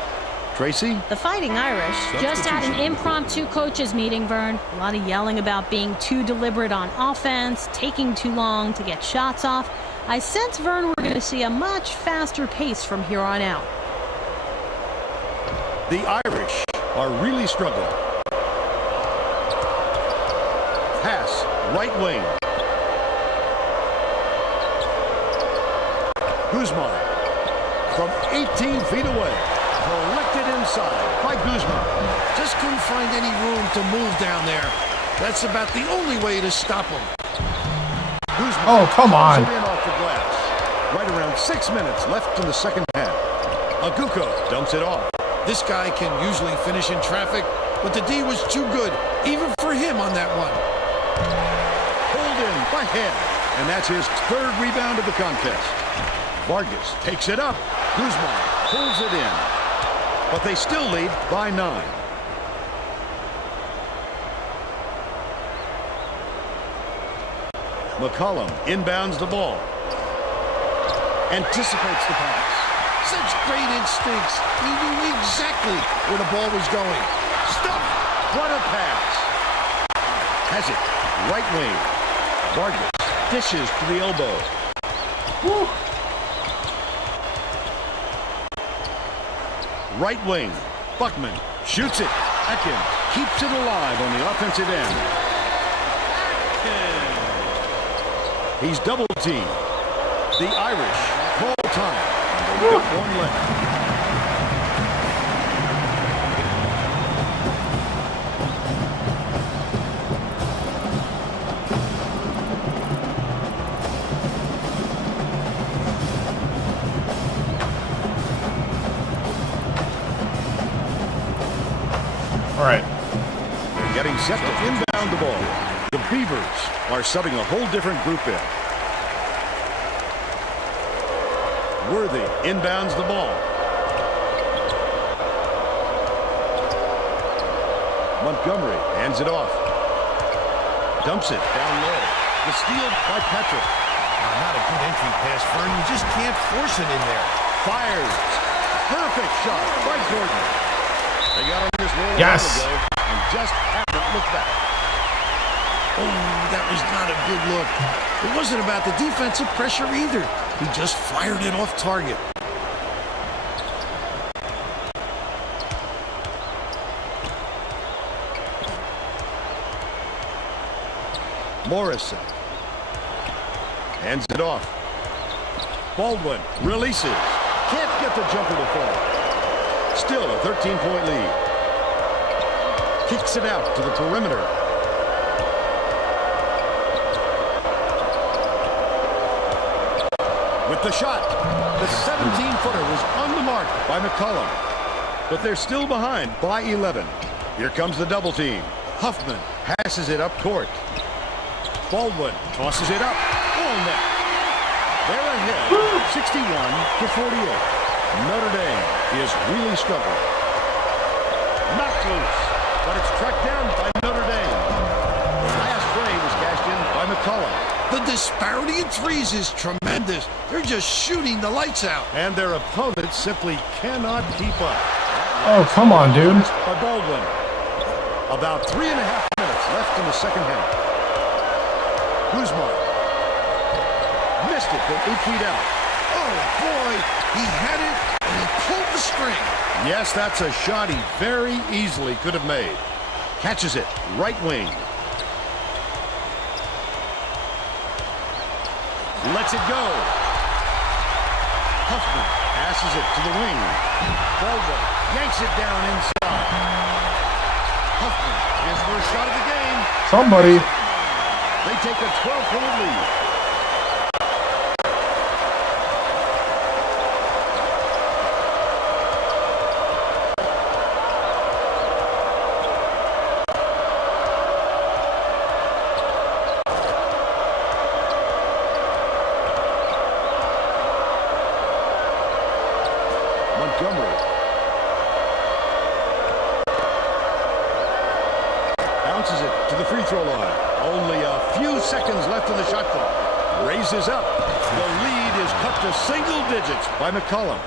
Tracy? The Fighting Irish just had an impromptu coaches meeting, Vern. A lot of yelling about being too deliberate on offense, taking too long to get shots off. I sense, Vern, we're going to see a much faster pace from here on out. The Irish are really struggling. Pass, right wing. Guzman from 18 feet away. Collected inside by Guzman. Just couldn't find any room to move down there. That's about the only way to stop him. Guzman Oh, come on. throws it in off the glass. Right around 6 minutes left in the second half. Aguko dumps it off. This guy can usually finish in traffic, but the D was too good, even for him on that one. Pulled in by Head. And that's his third rebound of the contest. Vargas takes it up. Guzman pulls it in. But they still lead by 9. McCollum inbounds the ball. Anticipates the pass. Such great instincts. He knew exactly where the ball was going. Stop! What a pass! Has it. Right wing. Vargas dishes to the elbow. Woo. Right wing. Buckman shoots it. Atkins keeps it alive on the offensive end. He's double teamed. The Irish call time. And they've got one left. All right. Getting set to inbound the ball. The Beavers are subbing a whole different group in. Worthy inbounds the ball. Montgomery hands it off. Dumps it down low. The steal by Patrick. Not a good entry pass, Vern. You just can't force it in there. Fires. Perfect shot by Gordon. They got on this roll Yes. a while ago and just haven't looked back. Oh, that was not a good look. It wasn't about the defensive pressure either. He just fired it off target. Morrison hands it off. Baldwin releases. Can't get the jumper to fall. Still a 13-point lead. Kicks it out to the perimeter. With the shot. The 17-footer was on the mark by McCollum. But they're still behind by 11. Here comes the double team. Huffman passes it up court. Baldwin tosses it up. All net. They're ahead, 61-48. Notre Dame is really struggling. Knocked loose, but it's tracked down by Notre Dame. The last play was cashed in by McCollum. The disparity in threes is tremendous. They're just shooting the lights out. And their opponents simply cannot keep up. Oh, come on, dude. By Baldwin. About 3.5 minutes left in the second half. Guzman. Missed it from 8 feet out. Oh, boy. He had it, and he pulled the string. Yes, that's a shot he very easily could have made. Catches it. Right wing. Lets it go. Huffman passes it to the wing. Baldwin yanks it down inside. Huffman, his first shot of the game. Somebody. They take a 12-point lead. Montgomery. Bounces it to the free throw line. Only a few seconds left in the shot clock. Raises up. The lead is cut to single digits by McCollum.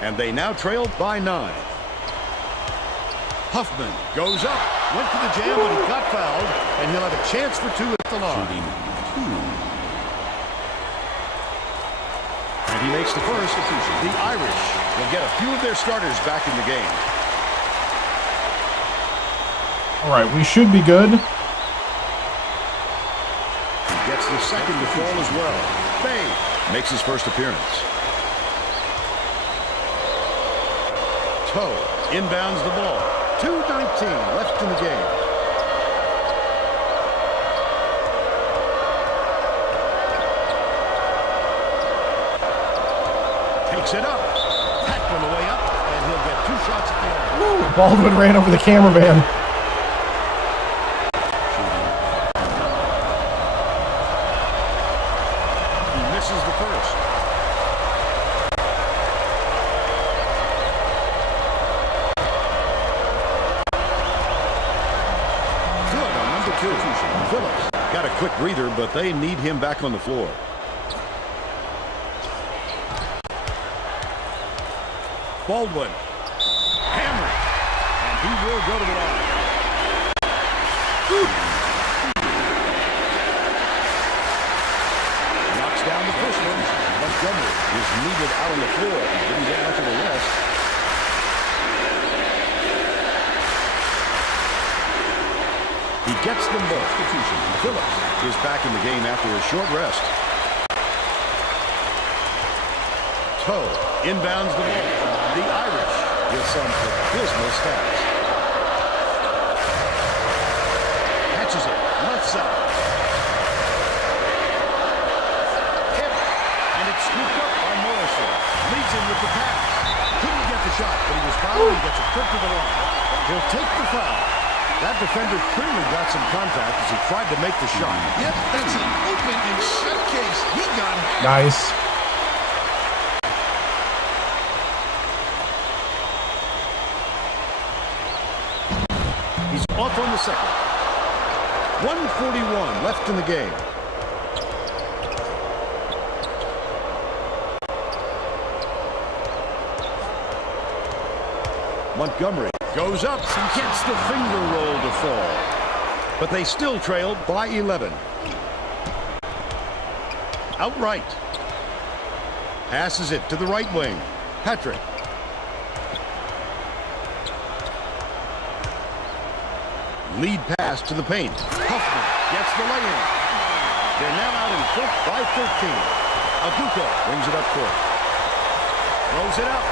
And they now trail by 9. Huffman goes up. Went for the jam, but he got fouled. And he'll have a chance for 2 at the line. And he makes the first. The Irish will get a few of their starters back in the game. All right, we should be good. Gets the second to fall as well. Bay makes his first appearance. Toe inbounds the ball. 2:19 left in the game. Takes it up. Packed on the way up, and he'll get 2 shots at the end. Baldwin ran over the cameraman. Misses the first. Good on number 2. Phillips got a quick breather, but they need him back on the floor. Baldwin. Hammer. And he will go to the line. Down the first one. Montgomery is needed out on the floor. Didn't get much of a rest. He gets them both. Phillips is back in the game after a short rest. Toe inbounds the ball. The Irish with some abysmal stats. Catches it. Left side. Scooped up by Morrison. Leads him with the pass. Couldn't get the shot, but he was fouled. He gets a trip to the line. He'll take the foul. That defender clearly got some contact as he tried to make the shot. Yep, that's an open and shut case. He got him. Nice. He's off on the second. 1:41 left in the game. Montgomery goes up and gets the finger roll to fall. But they still trail by 11. Outright. Passes it to the right wing. Patrick. Lead pass to the paint. Huffman gets the lay-in. They're now out in front by 13. Aguko brings it up court. Throws it up.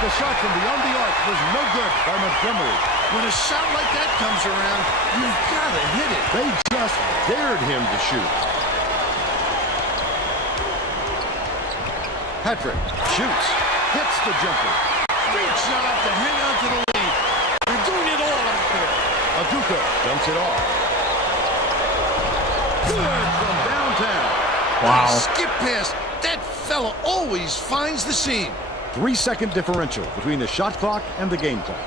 The shot from beyond the arc was no good by Montgomery. When a shot like that comes around, you've got to hit it. They just dared him to shoot. Patrick shoots, hits the jumper. Great shot to hang on to the lead. They're doing it all out there. Aduka dumps it off. Good from downtown. Wow. Skip pass. That fella always finds the seam. 3-second differential between the shot clock and the game clock.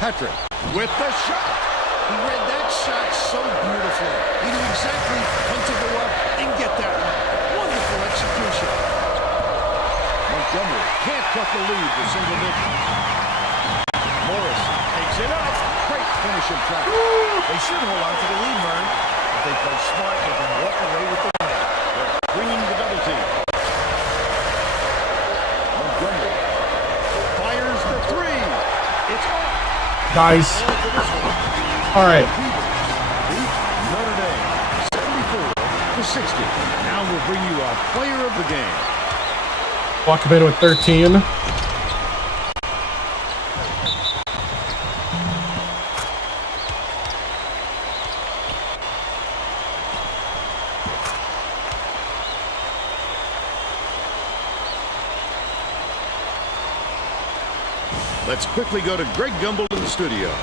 Patrick with the shot. He read that shot so beautifully. He knew exactly when to go up and get that one. Wonderful execution. Montgomery can't cut the lead to single digits. Morrison takes it up. Great finish in traffic. They should hold on to the lead, Vern. If they play smart, they can walk away with the win. They're bringing the double team. Montgomery fires the three. It's off. Guys. All right. Beat Notre Dame 74-60. Now we'll bring you our player of the game. Walk in with 13. Let's quickly go to Greg Gumbel in the studio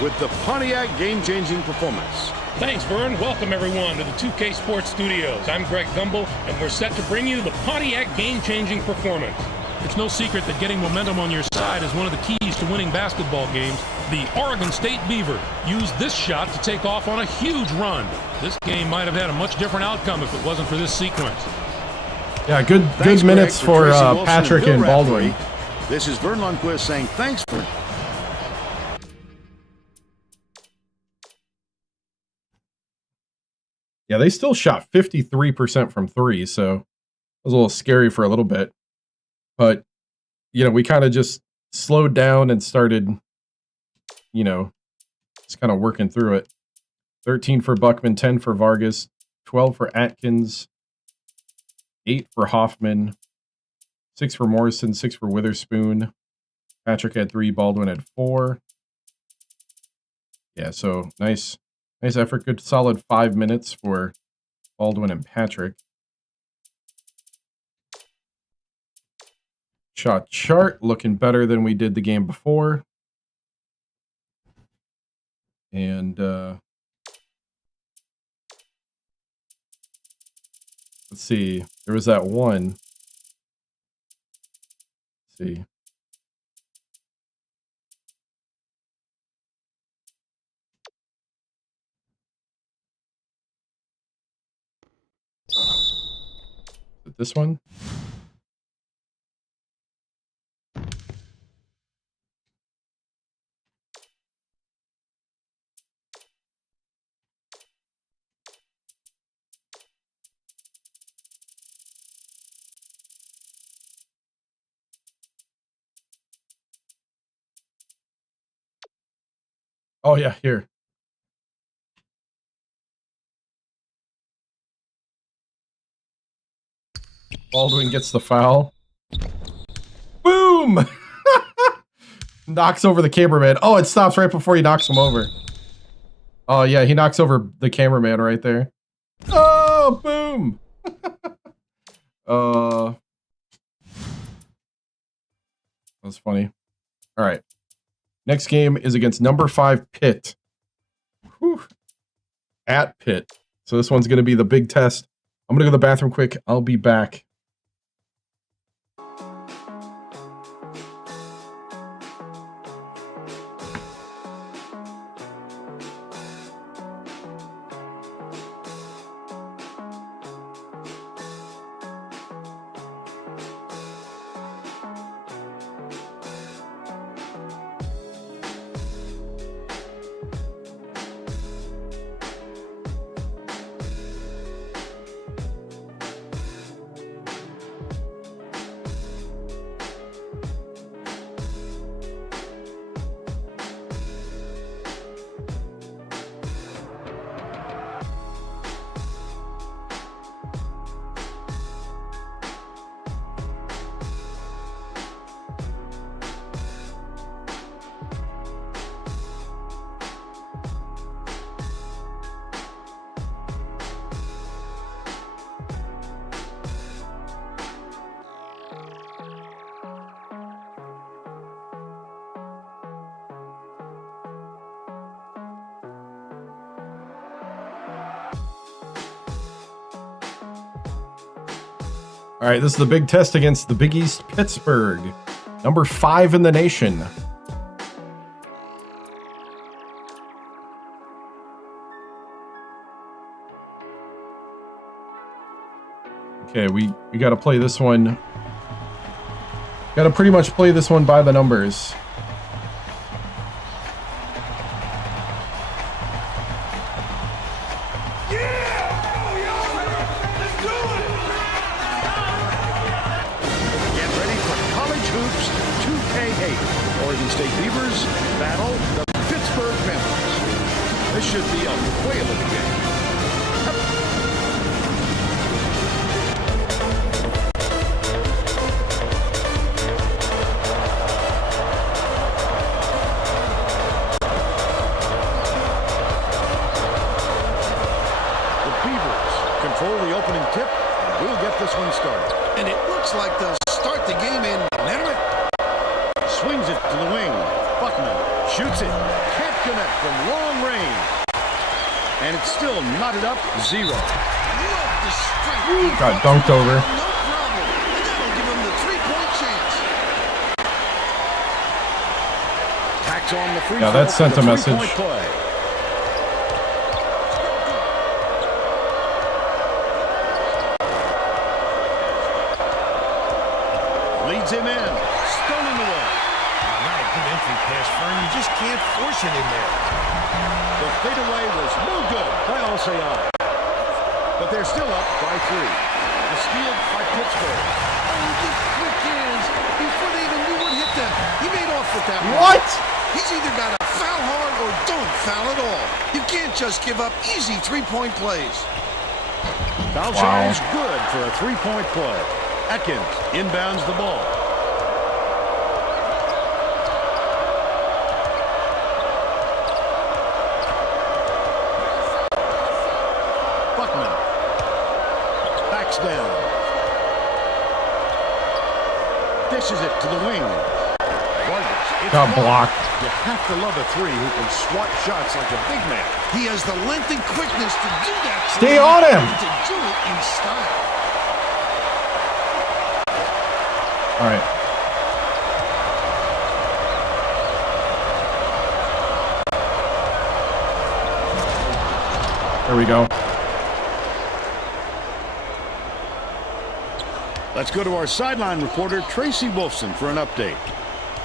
with the Pontiac game-changing performance. Thanks, Vern. Welcome, everyone, to the 2K Sports Studios. I'm Greg Gumbel, and we're set to bring you the Pontiac game-changing performance. It's no secret that getting momentum on your side is one of the keys to winning basketball games. The Oregon State Beavers used this shot to take off on a huge run. This game might have had a much different outcome if it wasn't for this sequence. Yeah, good minutes for Patrick and Baldwin. This is Vern Lundquist saying thanks for... Yeah, they still shot 53% from three, so it was a little scary for a little bit. But, you know, we kind of just slowed down and started, you know, just kind of working through it. 13 for Buckman, 10 for Vargas, 12 for Atkins, 8 for Hoffman, 6 for Morrison, 6 for Witherspoon. Patrick had 3, Baldwin had 4. Yeah, so nice effort. Good solid 5 minutes for Baldwin and Patrick. Shot chart looking better than we did the game before. And let's see. There was that one. See. Is it this one? Oh, yeah, here. Baldwin gets the foul. Boom! Knocks over the cameraman. Oh, it stops right before he knocks him over. Oh, yeah, he knocks over the cameraman right there. Oh, boom! That's funny. All right. Next game is against number 5 Pitt. Whew. At Pitt. So this one's going to be the big test. I'm going to go to the bathroom quick. I'll be back. All right, this is the big test against the Big East Pittsburgh, number 5 in the nation. Okay, we got to play this one. Got to pretty much play this one by the numbers. Oregon State Beavers battle the Pittsburgh Panthers. This should be a whale of a game. The Beavers control the opening tip, and we'll get this one started. And it looks like they'll start the game in Notre. Swings it to the wing. Buckman shoots it. Can't connect from long range. And it's still knotted up 0. Got dunked over. No problem. And that'll give him the 3-point chance. Tacks on the free Yeah, that throw sent for a the message. three-point play. Leads him in. Stoning away. Not a good entry pass, Fern. You just can't force it in there. The fadeaway was no good by Alcyon. But they're still up by 3. The steal by Pittsburgh. Oh, the quick hands. Before they even knew what hit them, he made off with that one. What? He's either got to foul hard or don't foul at all. You can't just give up easy 3-point plays. Foul shot is good for a 3-point play. Atkins inbounds the ball. Buckman backs down. Dishes it to the wing. Vargas. Got blocked. You have to love a 3 who can swat shots like a big man. He has the length and quickness to do that. Stay on him. And to do it in style. All right. There we go. Let's go to our sideline reporter, Tracy Wolfson, for an update.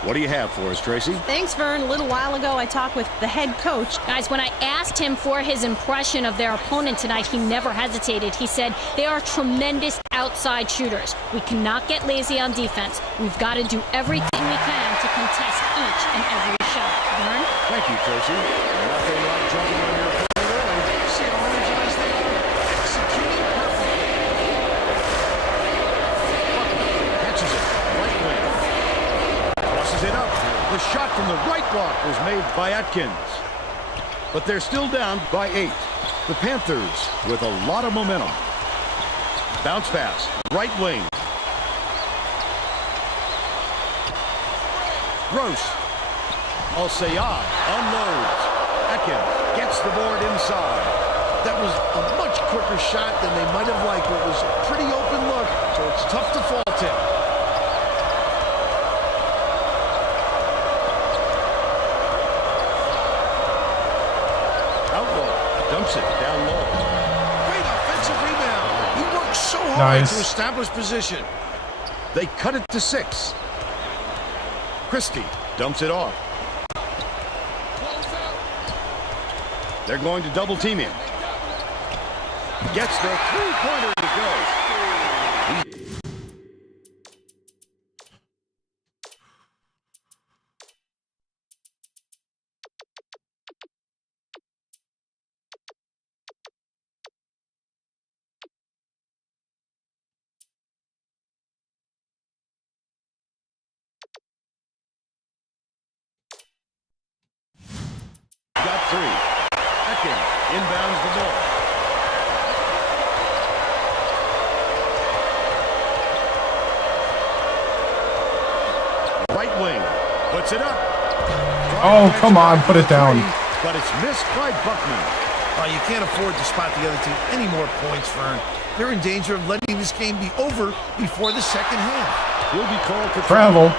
What do you have for us, Tracy? Thanks, Vern. A little while ago, I talked with the head coach. Guys, when I asked him for his impression of their opponent tonight, he never hesitated. He said they are tremendous outside shooters. We cannot get lazy on defense. We've got to do everything we can to contest each and every shot. Vern? Thank you, Tracy. Nothing like jumping on your opponent early. See how energized they are? Executing perfectly. Catches it. Right wing. Tosses it up. The shot from the right block was made by Atkins. But they're still down by 8. The Panthers with a lot of momentum. Bounce pass. Right wing. Gross. Alcyon unloads. Atkins gets the board inside. That was a much quicker shot than they might have liked. It was a pretty open look, so it's tough to fault him. Dumps it down low. Great offensive rebound. He worked so hard to establish position. They cut it to 6. Christie dumps it off. They're going to double team him. Gets the 3-pointer to go. Got 3. Atkins inbounds the ball. Right wing. Puts it up. Oh, come on. Put it down. But it's missed by Buckman. You can't afford to spot the other team any more points, Fern. they're in danger of letting this game be over before the second half. He'll be called for Travel.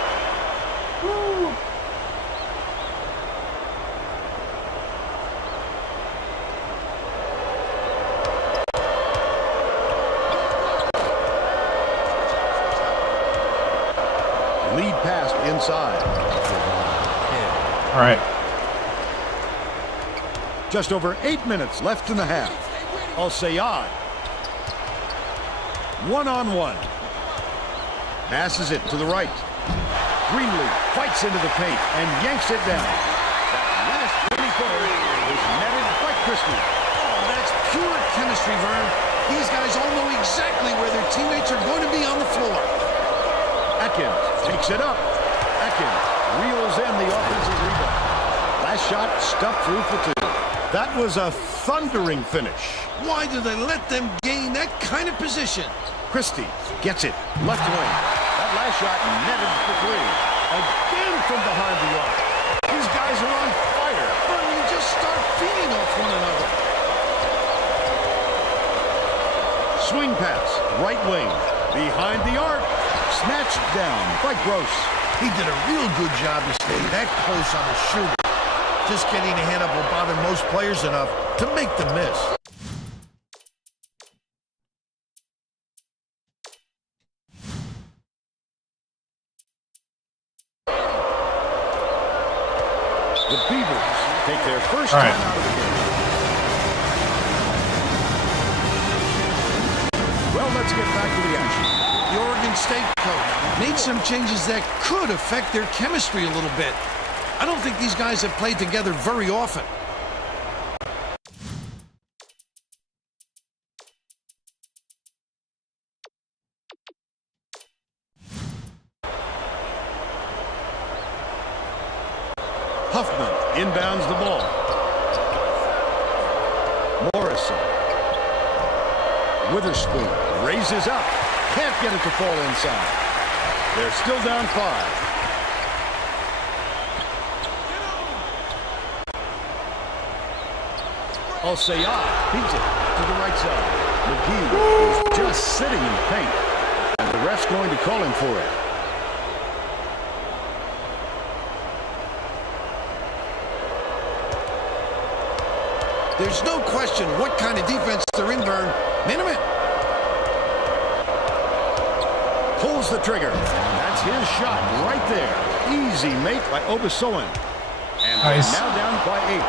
Lead pass inside. All right. Just over 8 minutes left in the half. Al-Sayad. One-on-one. Passes it to the right. Greenlee fights into the paint and yanks it down. That last 20-footer is netted by Christie. Oh, that's pure chemistry, Vern. These guys all know exactly where their teammates are going to be on the floor. Atkins takes it up. Atkins reels in the offensive rebound. Last shot stuffed through for two. That was a thundering finish. Why do they let them gain that kind of position? Christie gets it. Left wing. That last shot netted for three. Again from behind the arc. These guys are on fire. Vern, you just start feeding off one another. Swing pass. Right wing. Behind the arc. Snatched down by Gross. He did a real good job to stay that close on the shooter. Just getting a hand up will bother most players enough to make them miss. The Beavers take their first All right. time out of the game. Well, let's get back to the action. The Oregon State coach made some changes that could affect their chemistry a little bit. I don't think these guys have played together very often. Huffman inbounds the ball. Morrison. Witherspoon raises up. Can't get it to fall inside. They're still down 5. Al-Sayad beats it to the right side. McGee is just sitting in the paint. And the ref's going to call him for it. There's no question what kind of defense they're in, Vern. Minimum. Pulls the trigger. That's his shot right there. Easy make by Obasoan. And Nice. now down by 8.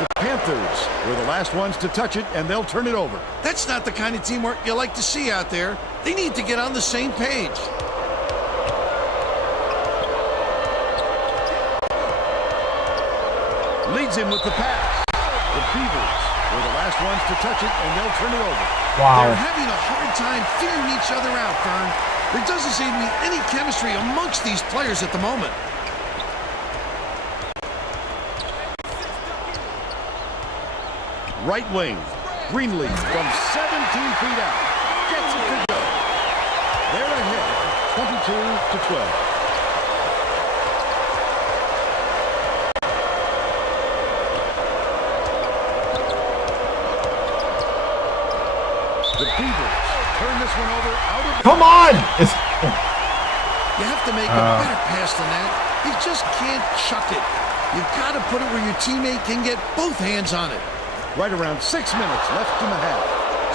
The Panthers were the last ones to touch it, and they'll turn it over. That's not the kind of teamwork you like to see out there. They need to get on the same page. Leads him with the pass. The Beavers were the last ones to touch it, and they'll turn it over. Wow. They're having a hard time figuring each other out, Fern. There doesn't seem to be any chemistry amongst these players at the moment. Right wing. Greenlee from 17 feet out. Gets it to go. They're ahead 22-12. The Beavers turn this one over out of... Come on! It's, You have to make a better pass than that. You just can't chuck it. You've got to put it where your teammate can get both hands on it. Right around 6 minutes left in the half.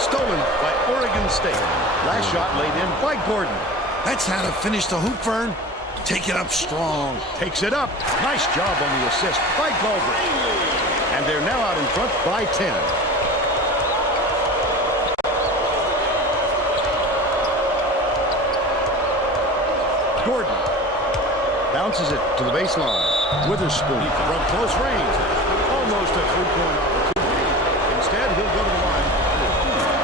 Stolen by Oregon State. Last shot laid in by Gordon. That's how to finish the hoop, Fern. Take it up strong. Takes it up. Nice job on the assist by Galbraith. And they're now out in front by 10. Gordon bounces it to the baseline. Witherspoon from close range. Almost a three-point opportunity. Instead, he'll go to the line.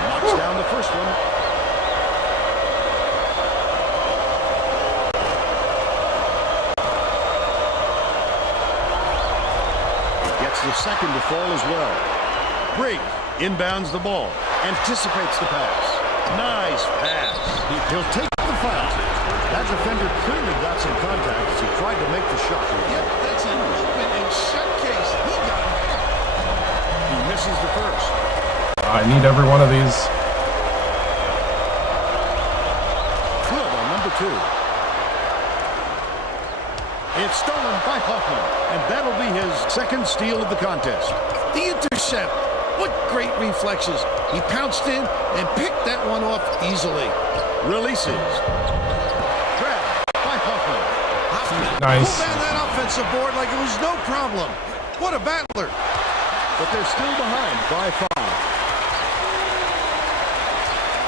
Knocks down the first one. He gets the second to fall as well. Briggs inbounds the ball. Anticipates the pass. Nice pass. He'll take the foul. That defender clearly got some contact as he tried to make the shot. Yep, that's an open and shut case. He got it. He misses the first. I need every one of these. 2. It's stolen by Hoffman, and that'll be his second steal of the contest. The intercept. What great reflexes. He pounced in and picked that one off easily. Releases. Grabbed by Hoffman. Hoffman Nice. pulled down that offensive board like it was no problem. What a battler. But they're still behind by 5.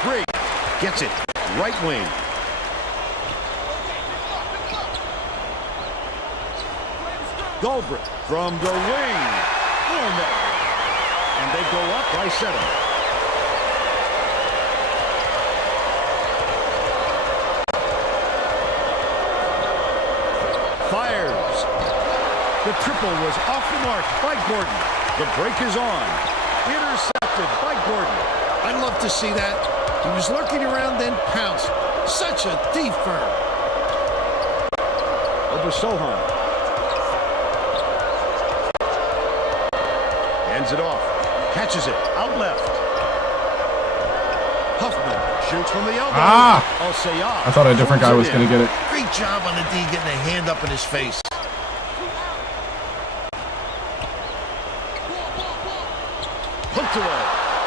Briggs gets it. Right wing. Goldbrick from the wing. Oh, no. And they go up by 7. Fires. The triple was off the mark by Gordon. The break is on. Intercepted by Gordon. I'd love to see that. He was lurking around, then pounced. Such a D-firm. Over Sohan. Hands it off. Catches it. Out left. Huffman shoots from the elbow. I thought a different guy was going to get it. Great job on the D getting a hand up in his face. Poked away.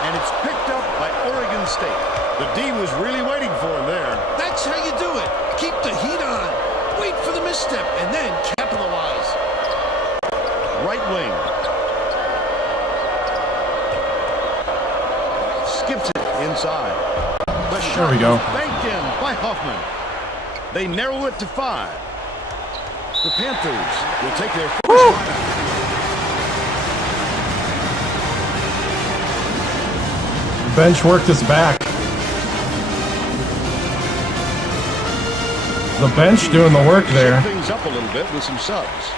And it's picked up by Oregon State. The D was really waiting for him there. That's how you do it. Keep the heat on. Wait for the misstep and then capitalize. Right wing. Skips it inside. The shot There we go. banked in by Hoffman. They narrow it to 5. The Panthers will take their first timeout. Bench worked his back. The bench doing the work there. Shake things up a little bit with some subs.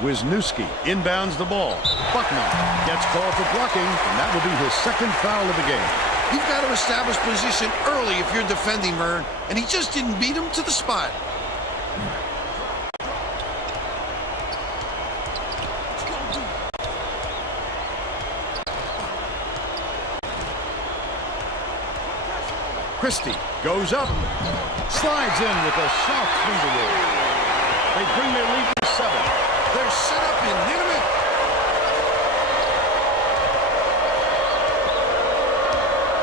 Wisniewski inbounds the ball. Buckman gets called for blocking, and that will be his second foul of the game. You've got to establish position early if you're defending, Mern, and he just didn't beat him to the spot. Christie goes up, slides in with a soft finger roll. They bring their lead to 7. They're set up in minute.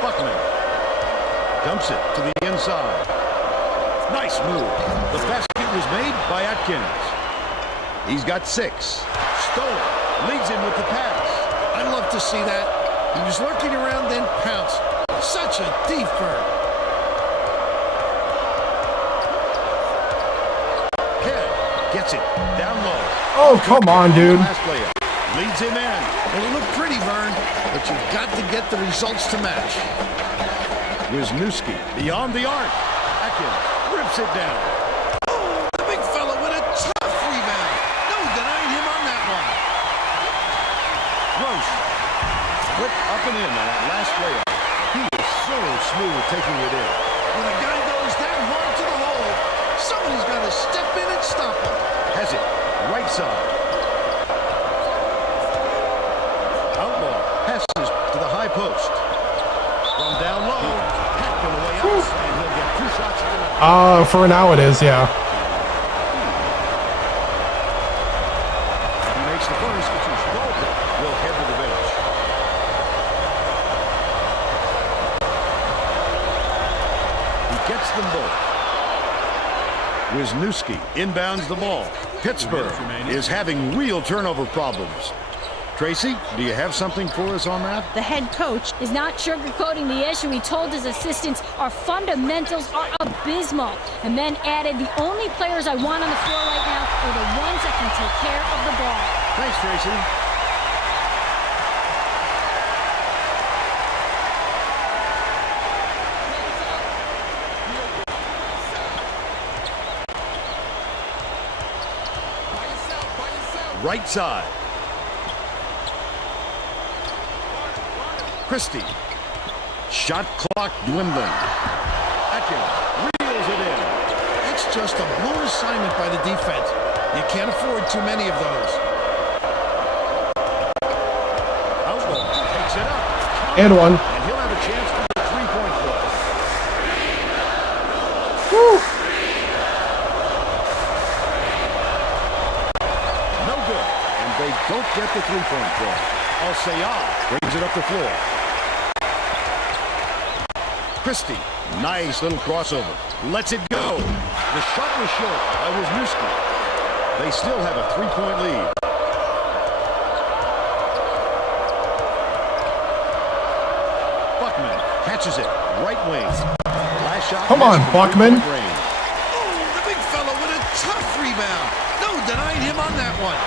Buckman dumps it to the inside. Nice move. The basket was made by Atkins. He's got 6. Stolen. Leads him with the pass. I'd love to see that. He was lurking around, then pounced. Such a D-firm. Head gets it down low. Oh, come on, dude. Last layup. Leads him in. Well, it looked pretty, Vern, but you've got to get the results to match. Wisniewski beyond the arc. Atkins rips it down. Oh, the big fella with a tough rebound. No denying him on that one. Gross. Quick up and in on that last layup. He is so smooth taking it in. When a guy goes that hard to the hole, somebody's got to step in and stop him. Has it. Right side. Outlaw passes to the high post. From down low. Hacking away out. And he'll get 2 shots in the night. For now it is, yeah. He makes the first, which is Goldberg. Will head to the bench. He gets them both. Wisniewski inbounds the ball. Pittsburgh is having real turnover problems. Tracy, do you have something for us on that? The head coach Is not sugarcoating the issue. He told his assistants our fundamentals are abysmal, and then added, the only players I want on the floor right now are the ones that can take care of the ball. Thanks, Tracy. Right side. Christie. Shot clock dwindling. Atkins reels it in. That's just a blown assignment by the defense. You can't afford too many of those. Outlaw takes it up. And one. And he'll have a chance for the three-point play. Woo. No good. And they don't get the three-point play. Al-Sayal brings it up the floor. Christie, nice little crossover. Lets it go. The shot was short by Wisniewski. They still have a three-point lead. Buckman catches it. Right wing. Last shot. Come on, Buckman. Oh, the big fellow with a tough rebound. No denying him on that one.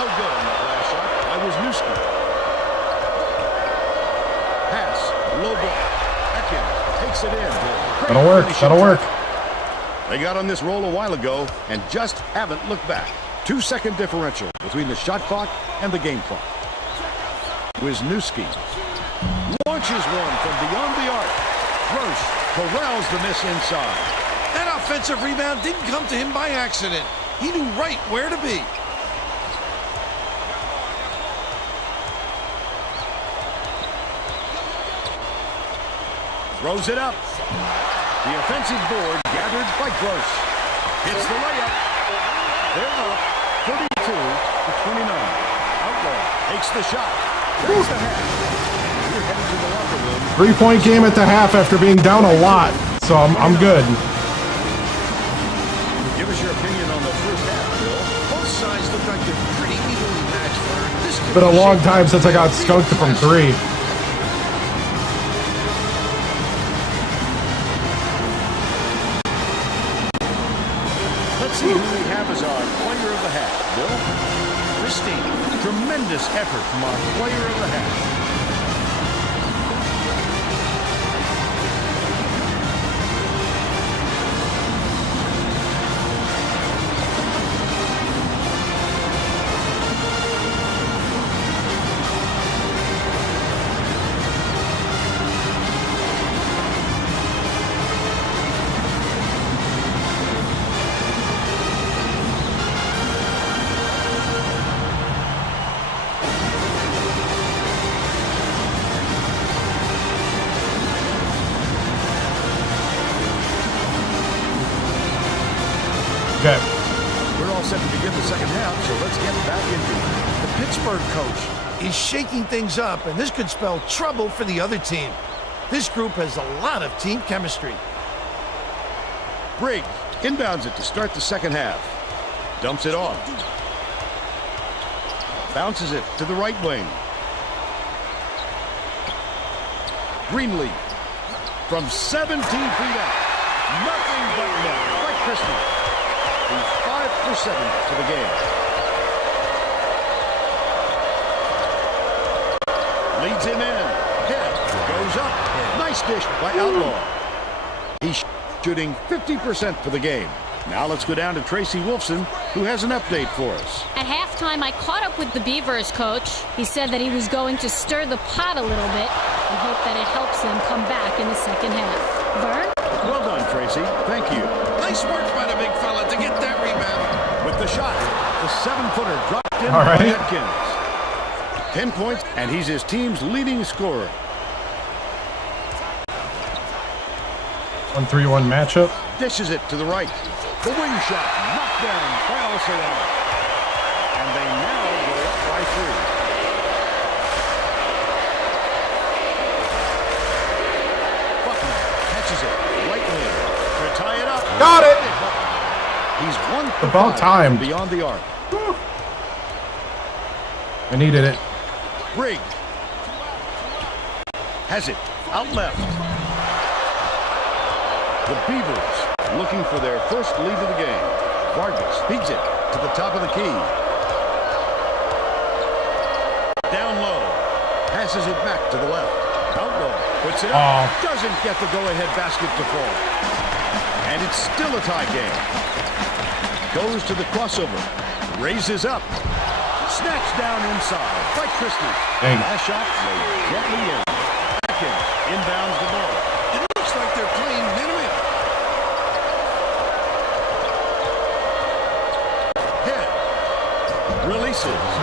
No good on that last shot by Wisniewski. Pass. Low ball. Atkins takes it in. That'll work. That'll work. They got on this roll a while ago and just haven't looked back. 2-second differential between the shot clock and the game clock. Wisniewski launches one from beyond the arc. Gross corrals the miss inside. That offensive rebound didn't come to him by accident. He knew right where to be. Throws it up. The offensive board gathered by Gross. Hits the layup. They're up 32-29. Outlaw takes the shot. That's the half. We're headed to the locker room. 3-point game at the half after being down a lot. So I'm good. Give us your opinion on the first half, Bill. Both sides look like they're pretty evenly matched. This It's been a long time since I got skunked from 3. Let's see who we have as our player of the half, Bill. Christie. Tremendous effort from our player of the half. Okay. We're all set to begin the second half, so let's get back into it. The Pittsburgh coach is shaking things up, and this could spell trouble for the other team. This group has a lot of team chemistry. Briggs inbounds it to start the second half. Dumps it off. Bounces it to the right wing. Greenlee from 17 feet out. Nothing but net by Christie. He's 5 for 7 for the game. Leads him in. Hit. Goes up. Nice dish by Outlaw. He's shooting 50% for the game. Now let's go down to Tracy Wolfson, who has an update for us. At halftime, I caught up with the Beavers coach. He said that he was going to stir the pot a little bit and hope that it helps them come back in the second half. Vern? Well done, Tracy. Thank you. Nice work by the big fella to get that rebound. With the shot, the 7-footer dropped in All by right. Atkins. 10 points, and he's his team's leading scorer. 1-3-1 matchup. Dishes it to the right. The wing shot knocked down by Al-Sayal. And they now go up by 3. Buckman catches it. Right wing. To tie it up. Got it. He's 1 for About 5 time. beyond the arc. I needed it. Briggs has it out left. The Beavers looking for their first lead of the game. Vargas feeds it to the top of the key. Down low. Passes it back to the left. Outlaw puts it up. Doesn't get the go-ahead basket to fall. And it's still a tie game. Goes to the crossover. Raises up. Snatched down inside by Christie. Dang. Last shot laid gently in. Atkins inbounds the ball. It looks like they're playing minute. Hit.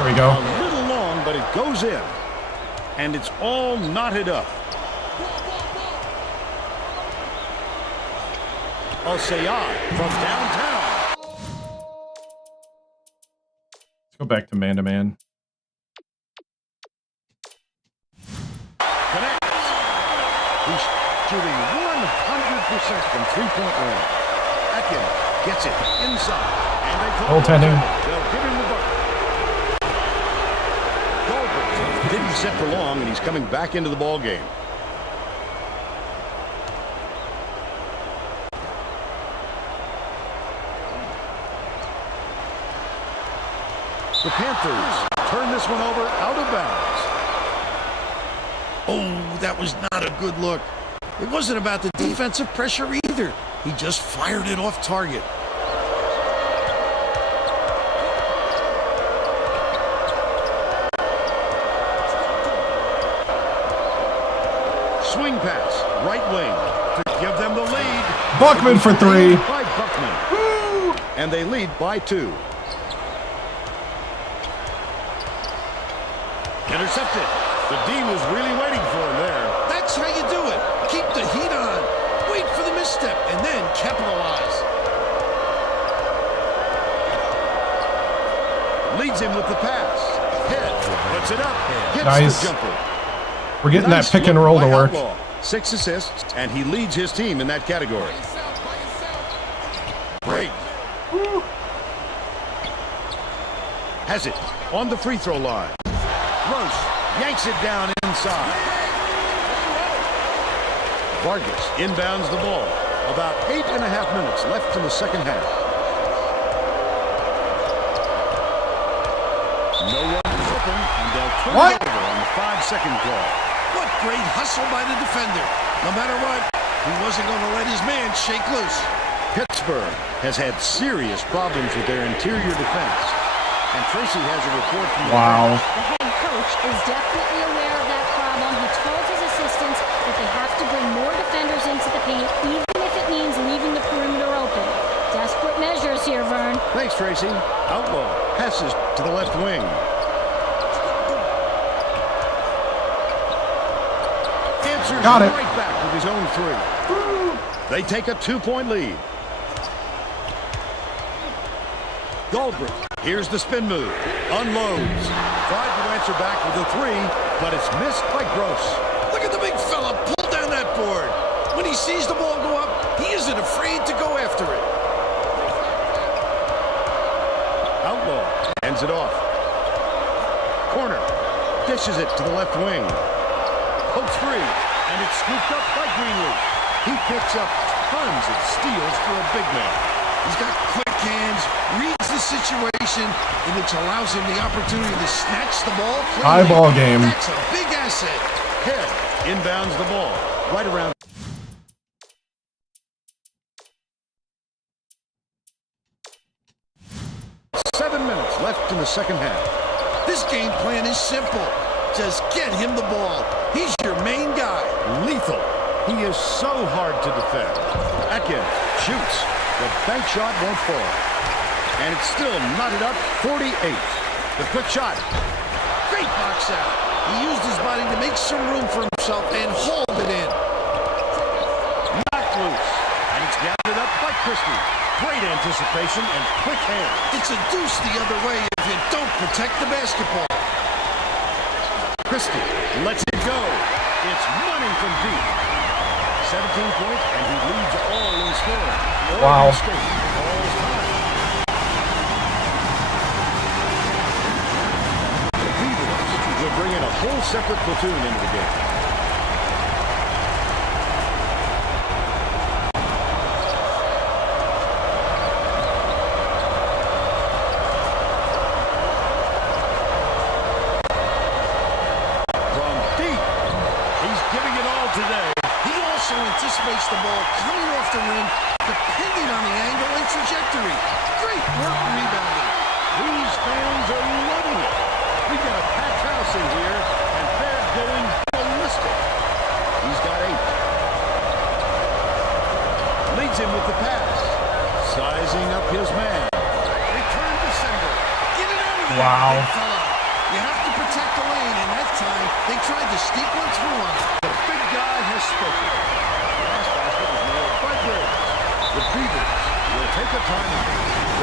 There we go. A little long, but it goes in. And it's all knotted up. Osayai from downtown. Let's go back to man-to-man. Connects. He's shooting 100% from three-point range. Atkins gets it inside. And they call goaltending. They'll give him the bucket. Goldberg didn't sit for long, and he's coming back into the ball game. The Panthers turn this one over out of bounds. Oh, that was not a good look. It wasn't about the defensive pressure either. He just fired it off target. Swing pass, right wing, to give them the lead. Buckman for 3. By Buckman. Woo! And they lead by 2. Intercepted. The D was really waiting for him there. That's how you do it. Keep the heat on. Wait for the misstep and then capitalize. Leads him with the pass. Head. Puts it up. Hits Nice. the jumper. We're getting Nice that pick and roll to look by work. Outlaw. 6 assists, and he leads his team in that category. Great. Has it on the free throw line. Gross yanks it down inside. Vargas inbounds the ball. About 8.5 minutes left in the second half. No one is open, and they'll turn it over on the 5-second call. What great hustle by the defender. No matter what, he wasn't going to let his man shake loose. Pittsburgh has had serious problems with their interior defense. And Tracy has a report from the Wow. The head coach is definitely aware of that problem. He told his assistants that they have to bring more defenders into the paint, even if it means leaving the perimeter open. Desperate measures here, Vern. Thanks, Tracy. Outlaw passes to the left wing. Answers Got it. right back with his own 3. They take a 2-point lead. Goldberg, here's the spin move. Unloads. Tried to answer back with a 3, but it's missed by Gross. Look at the big fella pull down that board. When he sees the ball go up, he isn't afraid to go after it. Outlaw ends it off. Corner. Dishes it to the left wing. Pokes 3, and it's scooped up by Greenleaf. He picks up tons of steals for a big man. He's got quick hands, reads the situation, which allows him the opportunity to snatch the ball cleanly. High ball game. That's a big asset. Head inbounds the ball right around. Seven minutes left in the second half. This game plan is simple. Just get him the ball. He's your main guy. Lethal. He is so hard to defend. Atkins shoots. The bank shot won't fall. And it's still knotted up 48. The quick shot. Great box out. He used his body to make some room for himself and hauled it in. Knocked loose. And it's gathered up by Christie. Great anticipation and quick hands. It's a deuce the other way if you don't protect the basketball. Christie lets it go. It's money from deep. 17 points, and he leads all in scoring. Wow. Oregon State calls time. The Beavers will bring in a whole separate platoon into the game. From deep, he's giving it all today. He also anticipates the ball coming off the rim, depending on the angle and trajectory. Great work rebounding. These fans are loving it. We got a packed house in here, and they're going ballistic. He's got 8. Leads him with the pass. Sizing up his man. Return to sender. Get it out of there, Wow. big fella. You have to protect the lane, and that time they tried to sneak one through on it. The big guy has spoken. Last basket was nailed by Gray. The Beavers will take a timeout.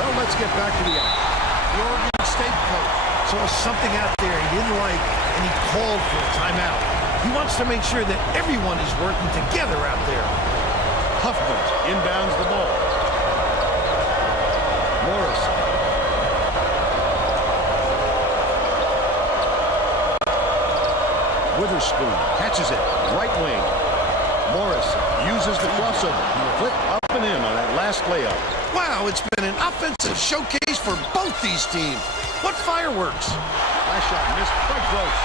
Well, let's get back to the action. The Oregon State coach saw something out there he didn't like, and he called for a timeout. He wants to make sure that everyone is working together out there. Huffman inbounds the ball. Morris. Witherspoon catches it. Right wing. Morris uses the crossover. Flip up and in on that last layup. Wow, it's been an offensive showcase for both these teams. What fireworks! Last shot missed by Gross.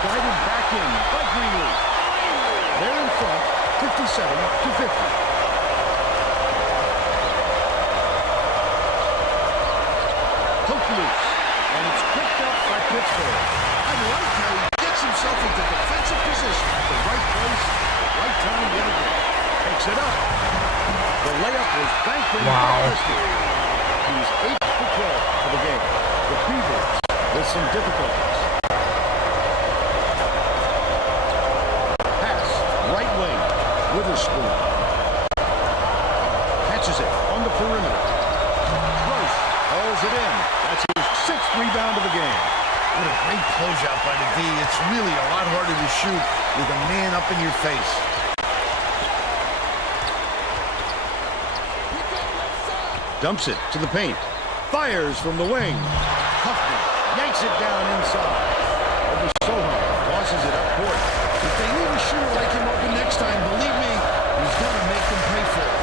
Guided back in by Greenleaf. They're in front, 57-50. Hook loose, and it's picked up by Pittsburgh. I like how he gets himself into defensive position. The right place, the right time yet again. Takes it up. The layup was banked in. Wow. He's 8 for 12 for the game. The Beavers with some difficulties. Pass, right wing, Witherspoon. Catches it on the perimeter. Gross hauls it in. That's his 6th rebound of the game. What a great closeout by the D. It's really a lot harder to shoot with a man up in your face. Dumps it to the paint. Fires from the wing. Huffman yanks it down inside. Over Sohan. Tosses it up court. If they leave a shooter like him open next time, believe me, he's going to make them pay for it.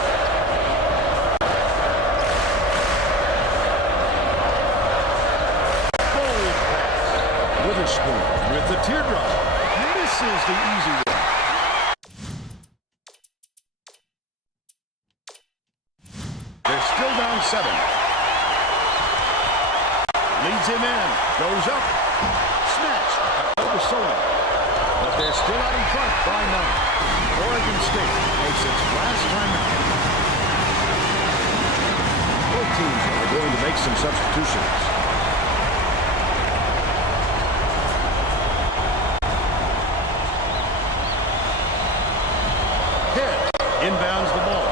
Bold pass. Witherspoon with the teardrop. Misses the easy one. They're still down 7. Leads him in. Goes up. Snatched. Over Sohan. But they're still out in front by 9. Oregon State makes its last time out. Both teams are going to make some substitutions. Head inbounds the ball.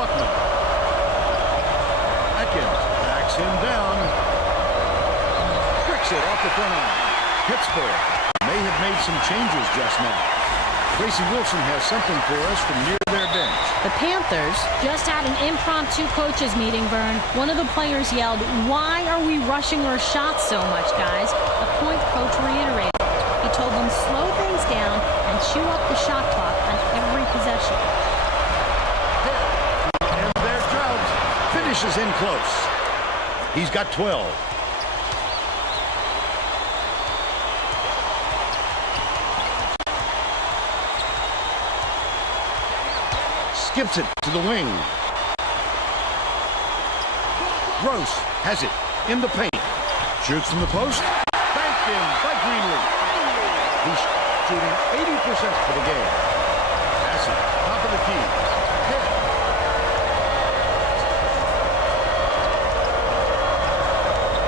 Buckman. Atkins backs him down. Bricks it off the front arm. Pittsburgh may have made some changes just now. Tracy Wilson has something for us from near their bench. The Panthers Just had an impromptu coaches meeting, Vern. One of the players yelled, "Why are we rushing our shots so much, guys?" A point coach reiterated. He told them slow things down and chew up the shot clock on every possession. And their drought finishes in close. He's got 12. Skips it to the wing. Gross has it in the paint. Shoots from the post. Banked in by Greenleaf. He's shooting 80% for the game. Passing top of the key. Hit.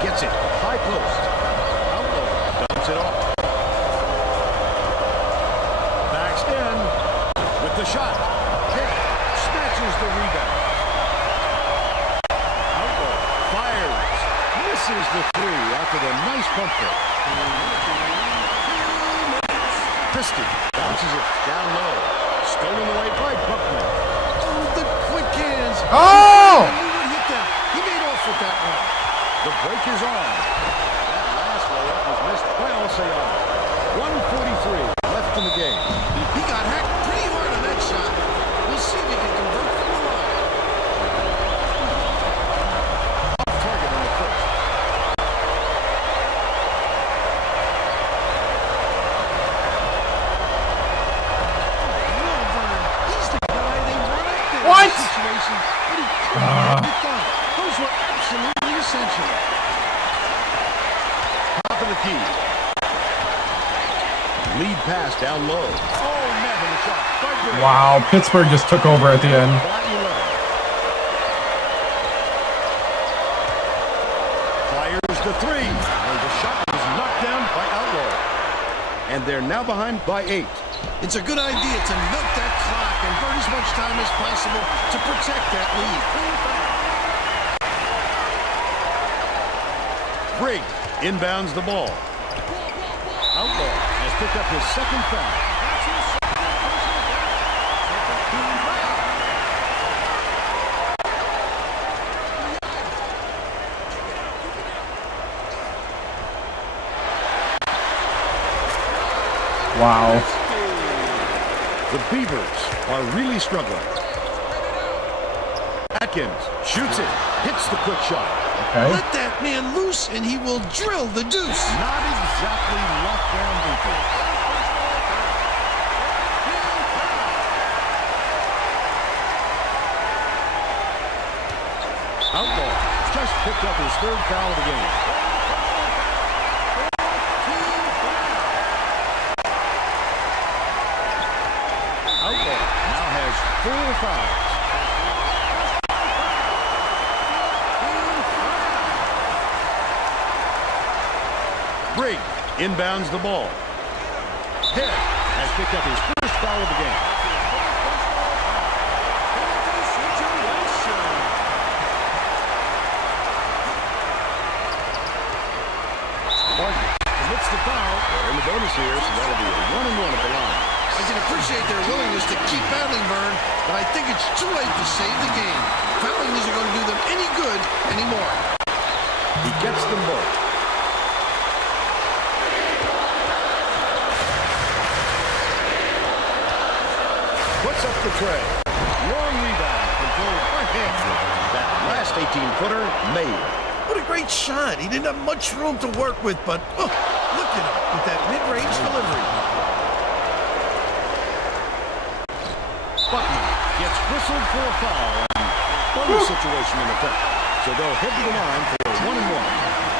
Gets it. High post. Outlaw. Dumps it off. Backs in with the shot. Hit. Snatches the rebound. Outlaw fires. Misses the 3 after the nice pump fake. Christie bounces it down low. Stolen away by Buckman. Oh, the quick hands. Oh! He would hit that. He made off with that one. The break is on. That last layup was missed by Alciano. 1:43 left in the game. He got hacked pretty hard on that shot. We'll see if he can convert from the line. Off target on the first. No, Vern. He's the guy they want out there. What? In this situation, but he couldn't get it done. Those were absolutely essential. Top of the key. Lead pass down low. Oh, net in the shot. Wow, Pittsburgh just took over at the end. Flattened and they're now behind by 8. It's a good idea to milk that clock and burn as much time as possible to protect that lead. Brigg inbounds the ball. Outlaw has picked up his second foul. Wow. The Beavers are really struggling. Atkins shoots it, hits the quick shot. Okay. Let that man loose and he will drill the deuce. Not exactly lockdown defense. Outlaw just picked up his 3rd foul of the game. Outlaw now has 4 fouls. Brigg inbounds the ball. Head has picked up his 1st foul of the game. Barton commits the foul. They're in the bonus here, so that'll be a 1-and-1 at the line. I can appreciate their willingness to keep battling, Vern, but I think it's too late to save the game. Fouling isn't going to do them any good anymore. He gets them both. Puts up the tray. Long rebound controlled by him. That last 18-footer made. What a great shot. He didn't have much room to work with, but look at him with that mid-range delivery. Button gets whistled for a foul and bonus situation in effect. So they'll head to the line for a 1-and-1.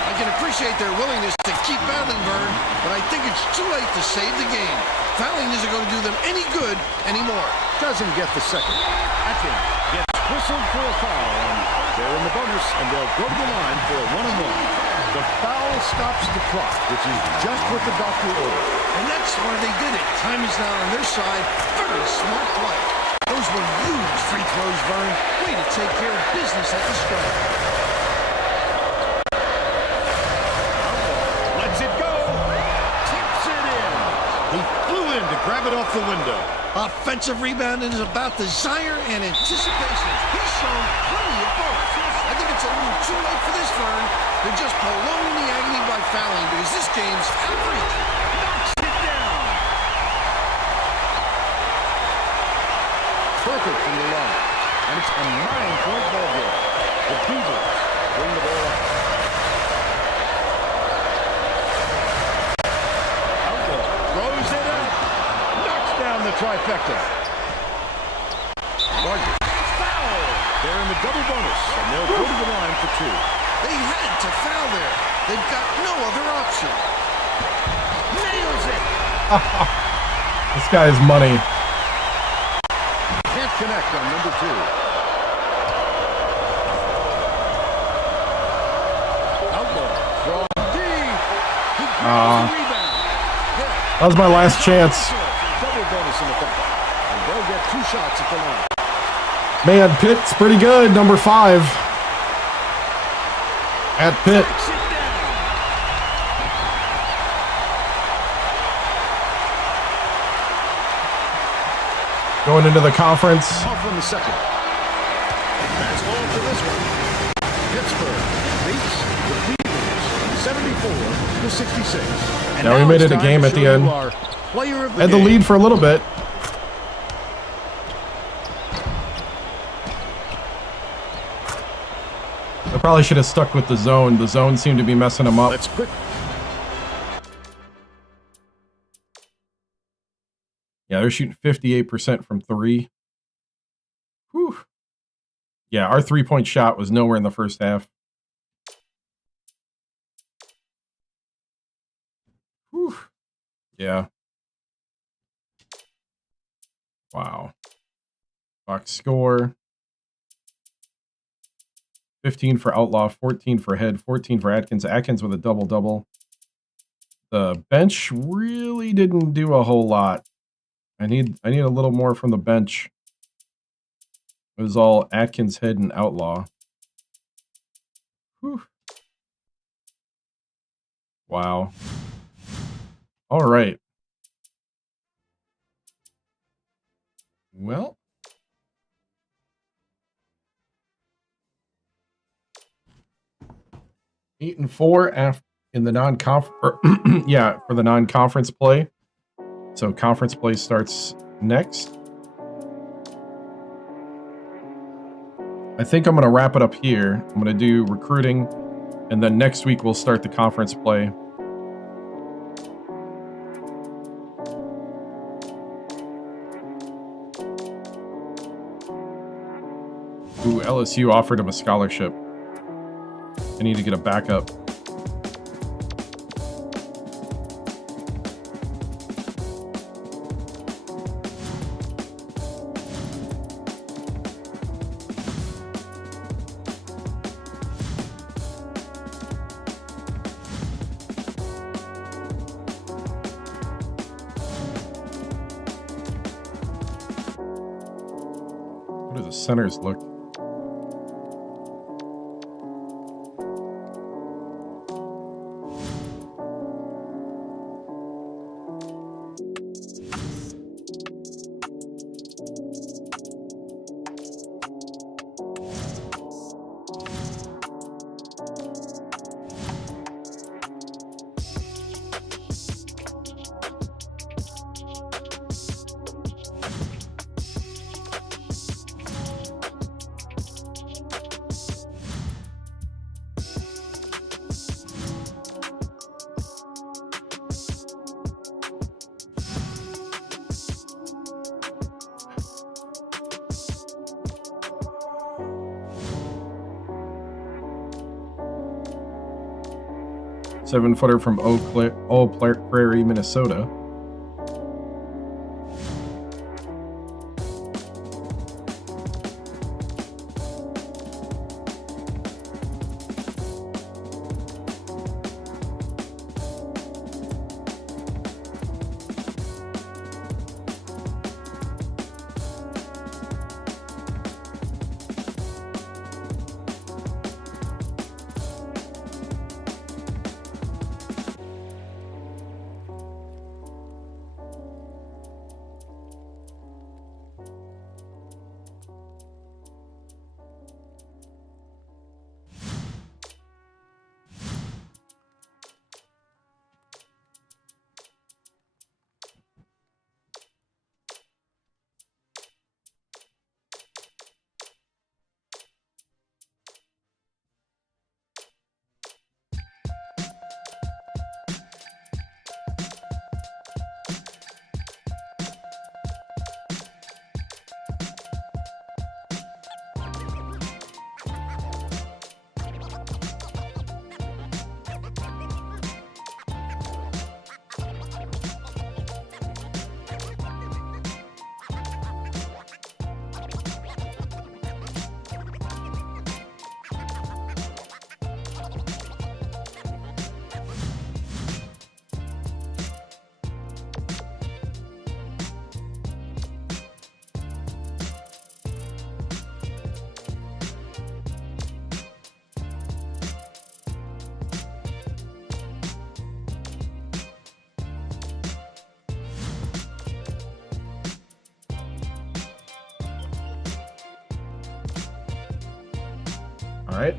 I can appreciate their willingness to keep battling, Vern, but I think it's too late to save the game. Fouling isn't going to do them any good anymore. Doesn't get the second. Atkins gets whistled for a foul, and they're in the bonus, and they'll go to the line for a 1-and-1. The foul stops the clock, which is just what the doctor ordered. And that's why they did it. Time is now on their side. Very smart play. Those were huge free throws, Vern. Way to take care of business at the start. Lets it go. Tips it in. He flew in to grab it off the window. Offensive rebound is about desire and anticipation. He's shown plenty of both. I think it's a little too late for this, Vern. They're just prolonging the agony by fouling because this game's average. Knocks it down. Perfect from the line. And it's a 9-point ball game. The Beavers bring the ball up. Outlaw throws it up. Knocks down the trifecta. Vargas. Foul. They're in the double bonus, and they'll go to the line for 2. They had to foul there. They've got no other option. Nails it. This guy is money. Can't connect on number 2. Outlaw from deep. He grabs the rebound. That was my last chance. Double bonus in effect. And they'll get 2 shots at the line. Man, Pitt's pretty good. Number 5. At Pitt. Sit down. Going into the conference. Off on the second. That's all for this one. Pittsburgh beats the Beavers 74-66. And Now we made it's it a time game to at the show end. you our player of the Had the game. lead for a little bit. I probably should have stuck with the zone. The zone seemed to be messing him up. Let's quick. Yeah, they're shooting 58% from 3. Whew. Yeah, our 3-point shot was nowhere in the first half. Whew. Yeah. Wow. Box score. 15 for Outlaw, 14 for Head, 14 for Atkins. Atkins with a double-double. The bench really didn't do a whole lot. I need a little more from the bench. It was all Atkins, Head, and Outlaw. Whew. Wow. All right. Well. Eight and 4 in the non-conference. Yeah, for the non-conference play. So conference play starts next. I think I'm going to wrap it up here. I'm going to do recruiting, and then next week we'll start the conference play. Ooh, LSU offered him a scholarship. I need to get a backup. What do the centers look? Seven-footer from Eau Prairie, Minnesota. All right.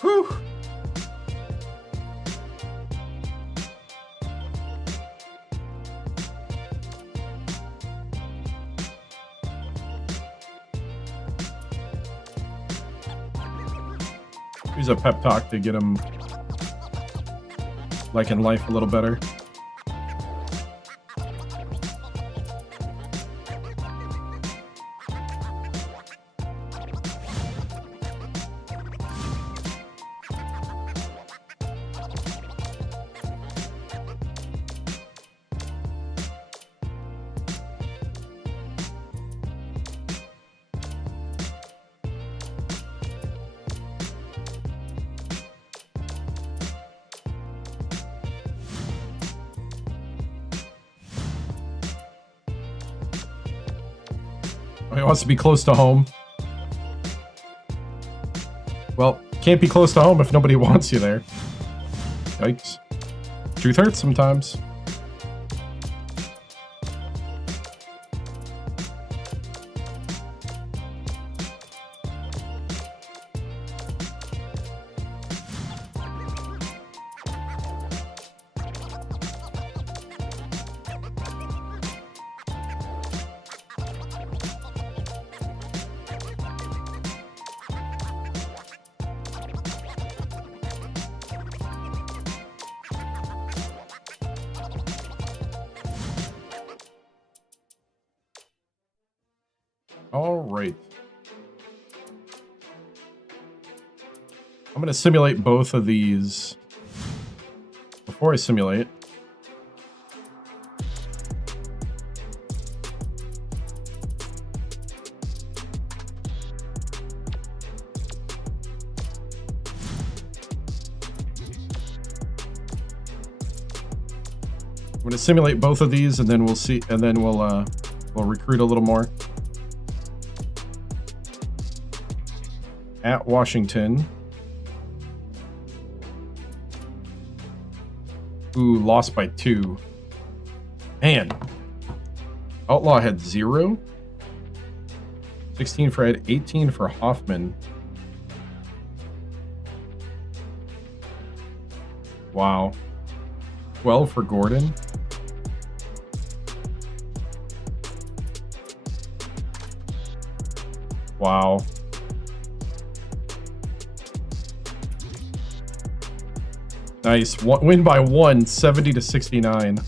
Whew. Use a pep talk to get him liking life a little better. He wants to be close to home. Well, can't be close to home if nobody wants you there. Yikes. Truth hurts sometimes. All right. I'm going to simulate both of these. Before I simulate, I'm going to simulate both of these, and then we'll see, and then we'll recruit a little more. At Washington. Ooh, lost by 2. Man. Outlaw had 0. 16 for Ed, 18 for Hoffman. Wow. 12 for Gordon. Wow. Nice. Win by 1, 70 to 69.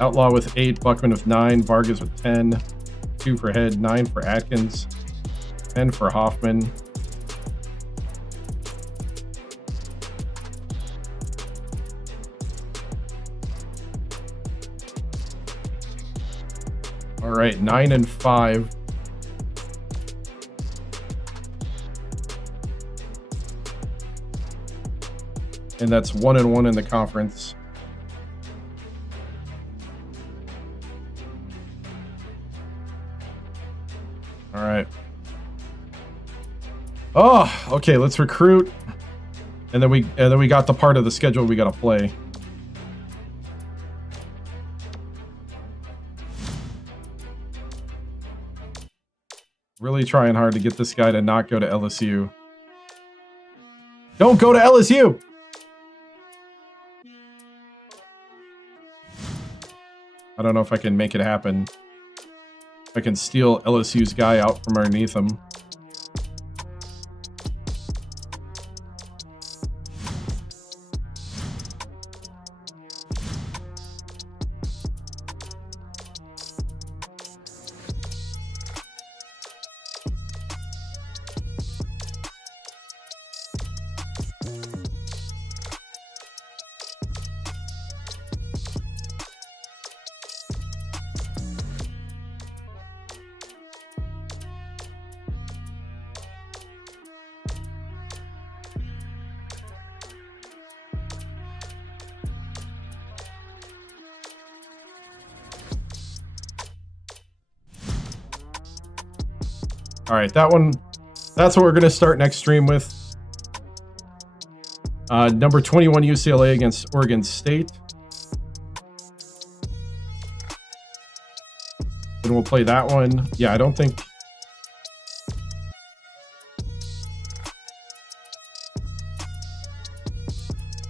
Outlaw with 8, Buckman with 9, Vargas with 10, 2 for Head, 9 for Atkins, 10 for Hoffman. All right, 9 and 5. And that's 1 and 1 in the conference. All right. Oh, okay. Let's recruit, and then we got the part of the schedule we got to play. Really trying hard to get this guy to not go to LSU. Don't go to LSU. I don't know if I can make it happen. If I can steal LSU's guy out from underneath him. All right, that one, that's what we're going to start next stream with. Number 21 UCLA against Oregon State. And we'll play that one. Yeah, I don't think...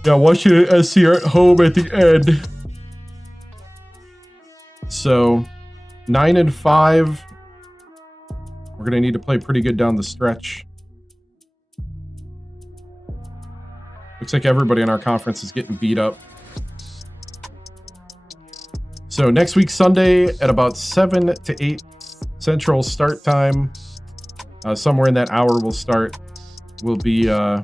Yeah, Washington SC are at home at the end. So, 9 and 5. We're going to need to play pretty good down the stretch. Looks like everybody in our conference is getting beat up. So next week, Sunday, at about 7 to 8 Central start time, somewhere in that hour we'll start, will be College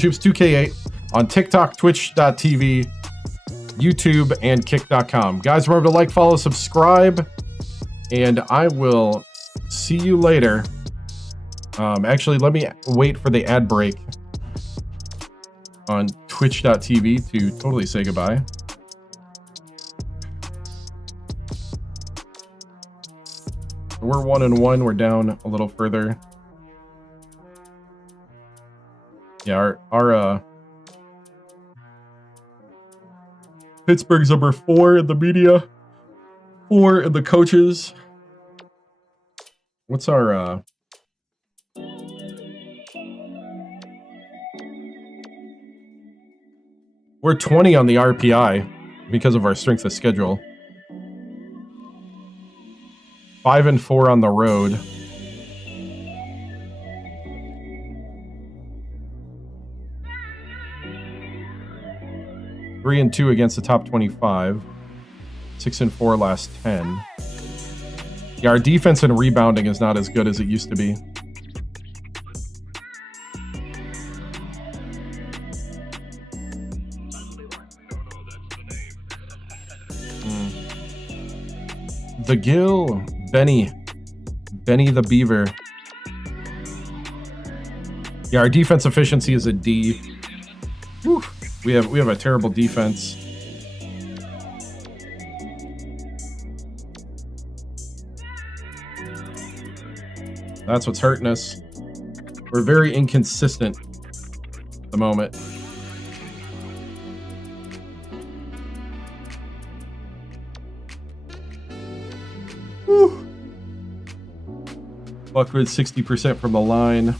Hoops 2K8 on TikTok, Twitch.tv, YouTube, and Kick.com. Guys, remember to like, follow, subscribe, and I will see you later. Actually, let me wait for the ad break on Twitch.tv to totally say goodbye. We're 1-1. We're down a little further. Yeah, our Pittsburgh's number 4 in the media, 4 in the coaches. What's our we're 20 on the RPI because of our strength of schedule. 5-4 on the road. Three and 2 against the top 25. 6-4 last 10. Yeah, our defense and rebounding is not as good as it used to be. The Gill, Benny the Beaver. Yeah, our defense efficiency is a D. Whew. We have a terrible defense. That's what's hurting us. We're very inconsistent at the moment. Whew. Buckwood 60% from the line.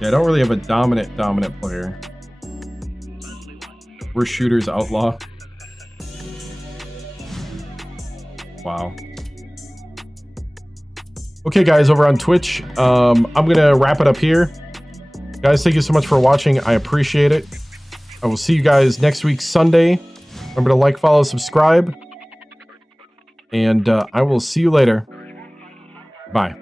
Yeah, I don't really have a dominant player. We're shooters outlaw. Wow. Okay, guys, over on Twitch, I'm going to wrap it up here. Guys, thank you so much for watching. I appreciate it. I will see you guys next week, Sunday. Remember to like, follow, subscribe. And I will see you later. Bye.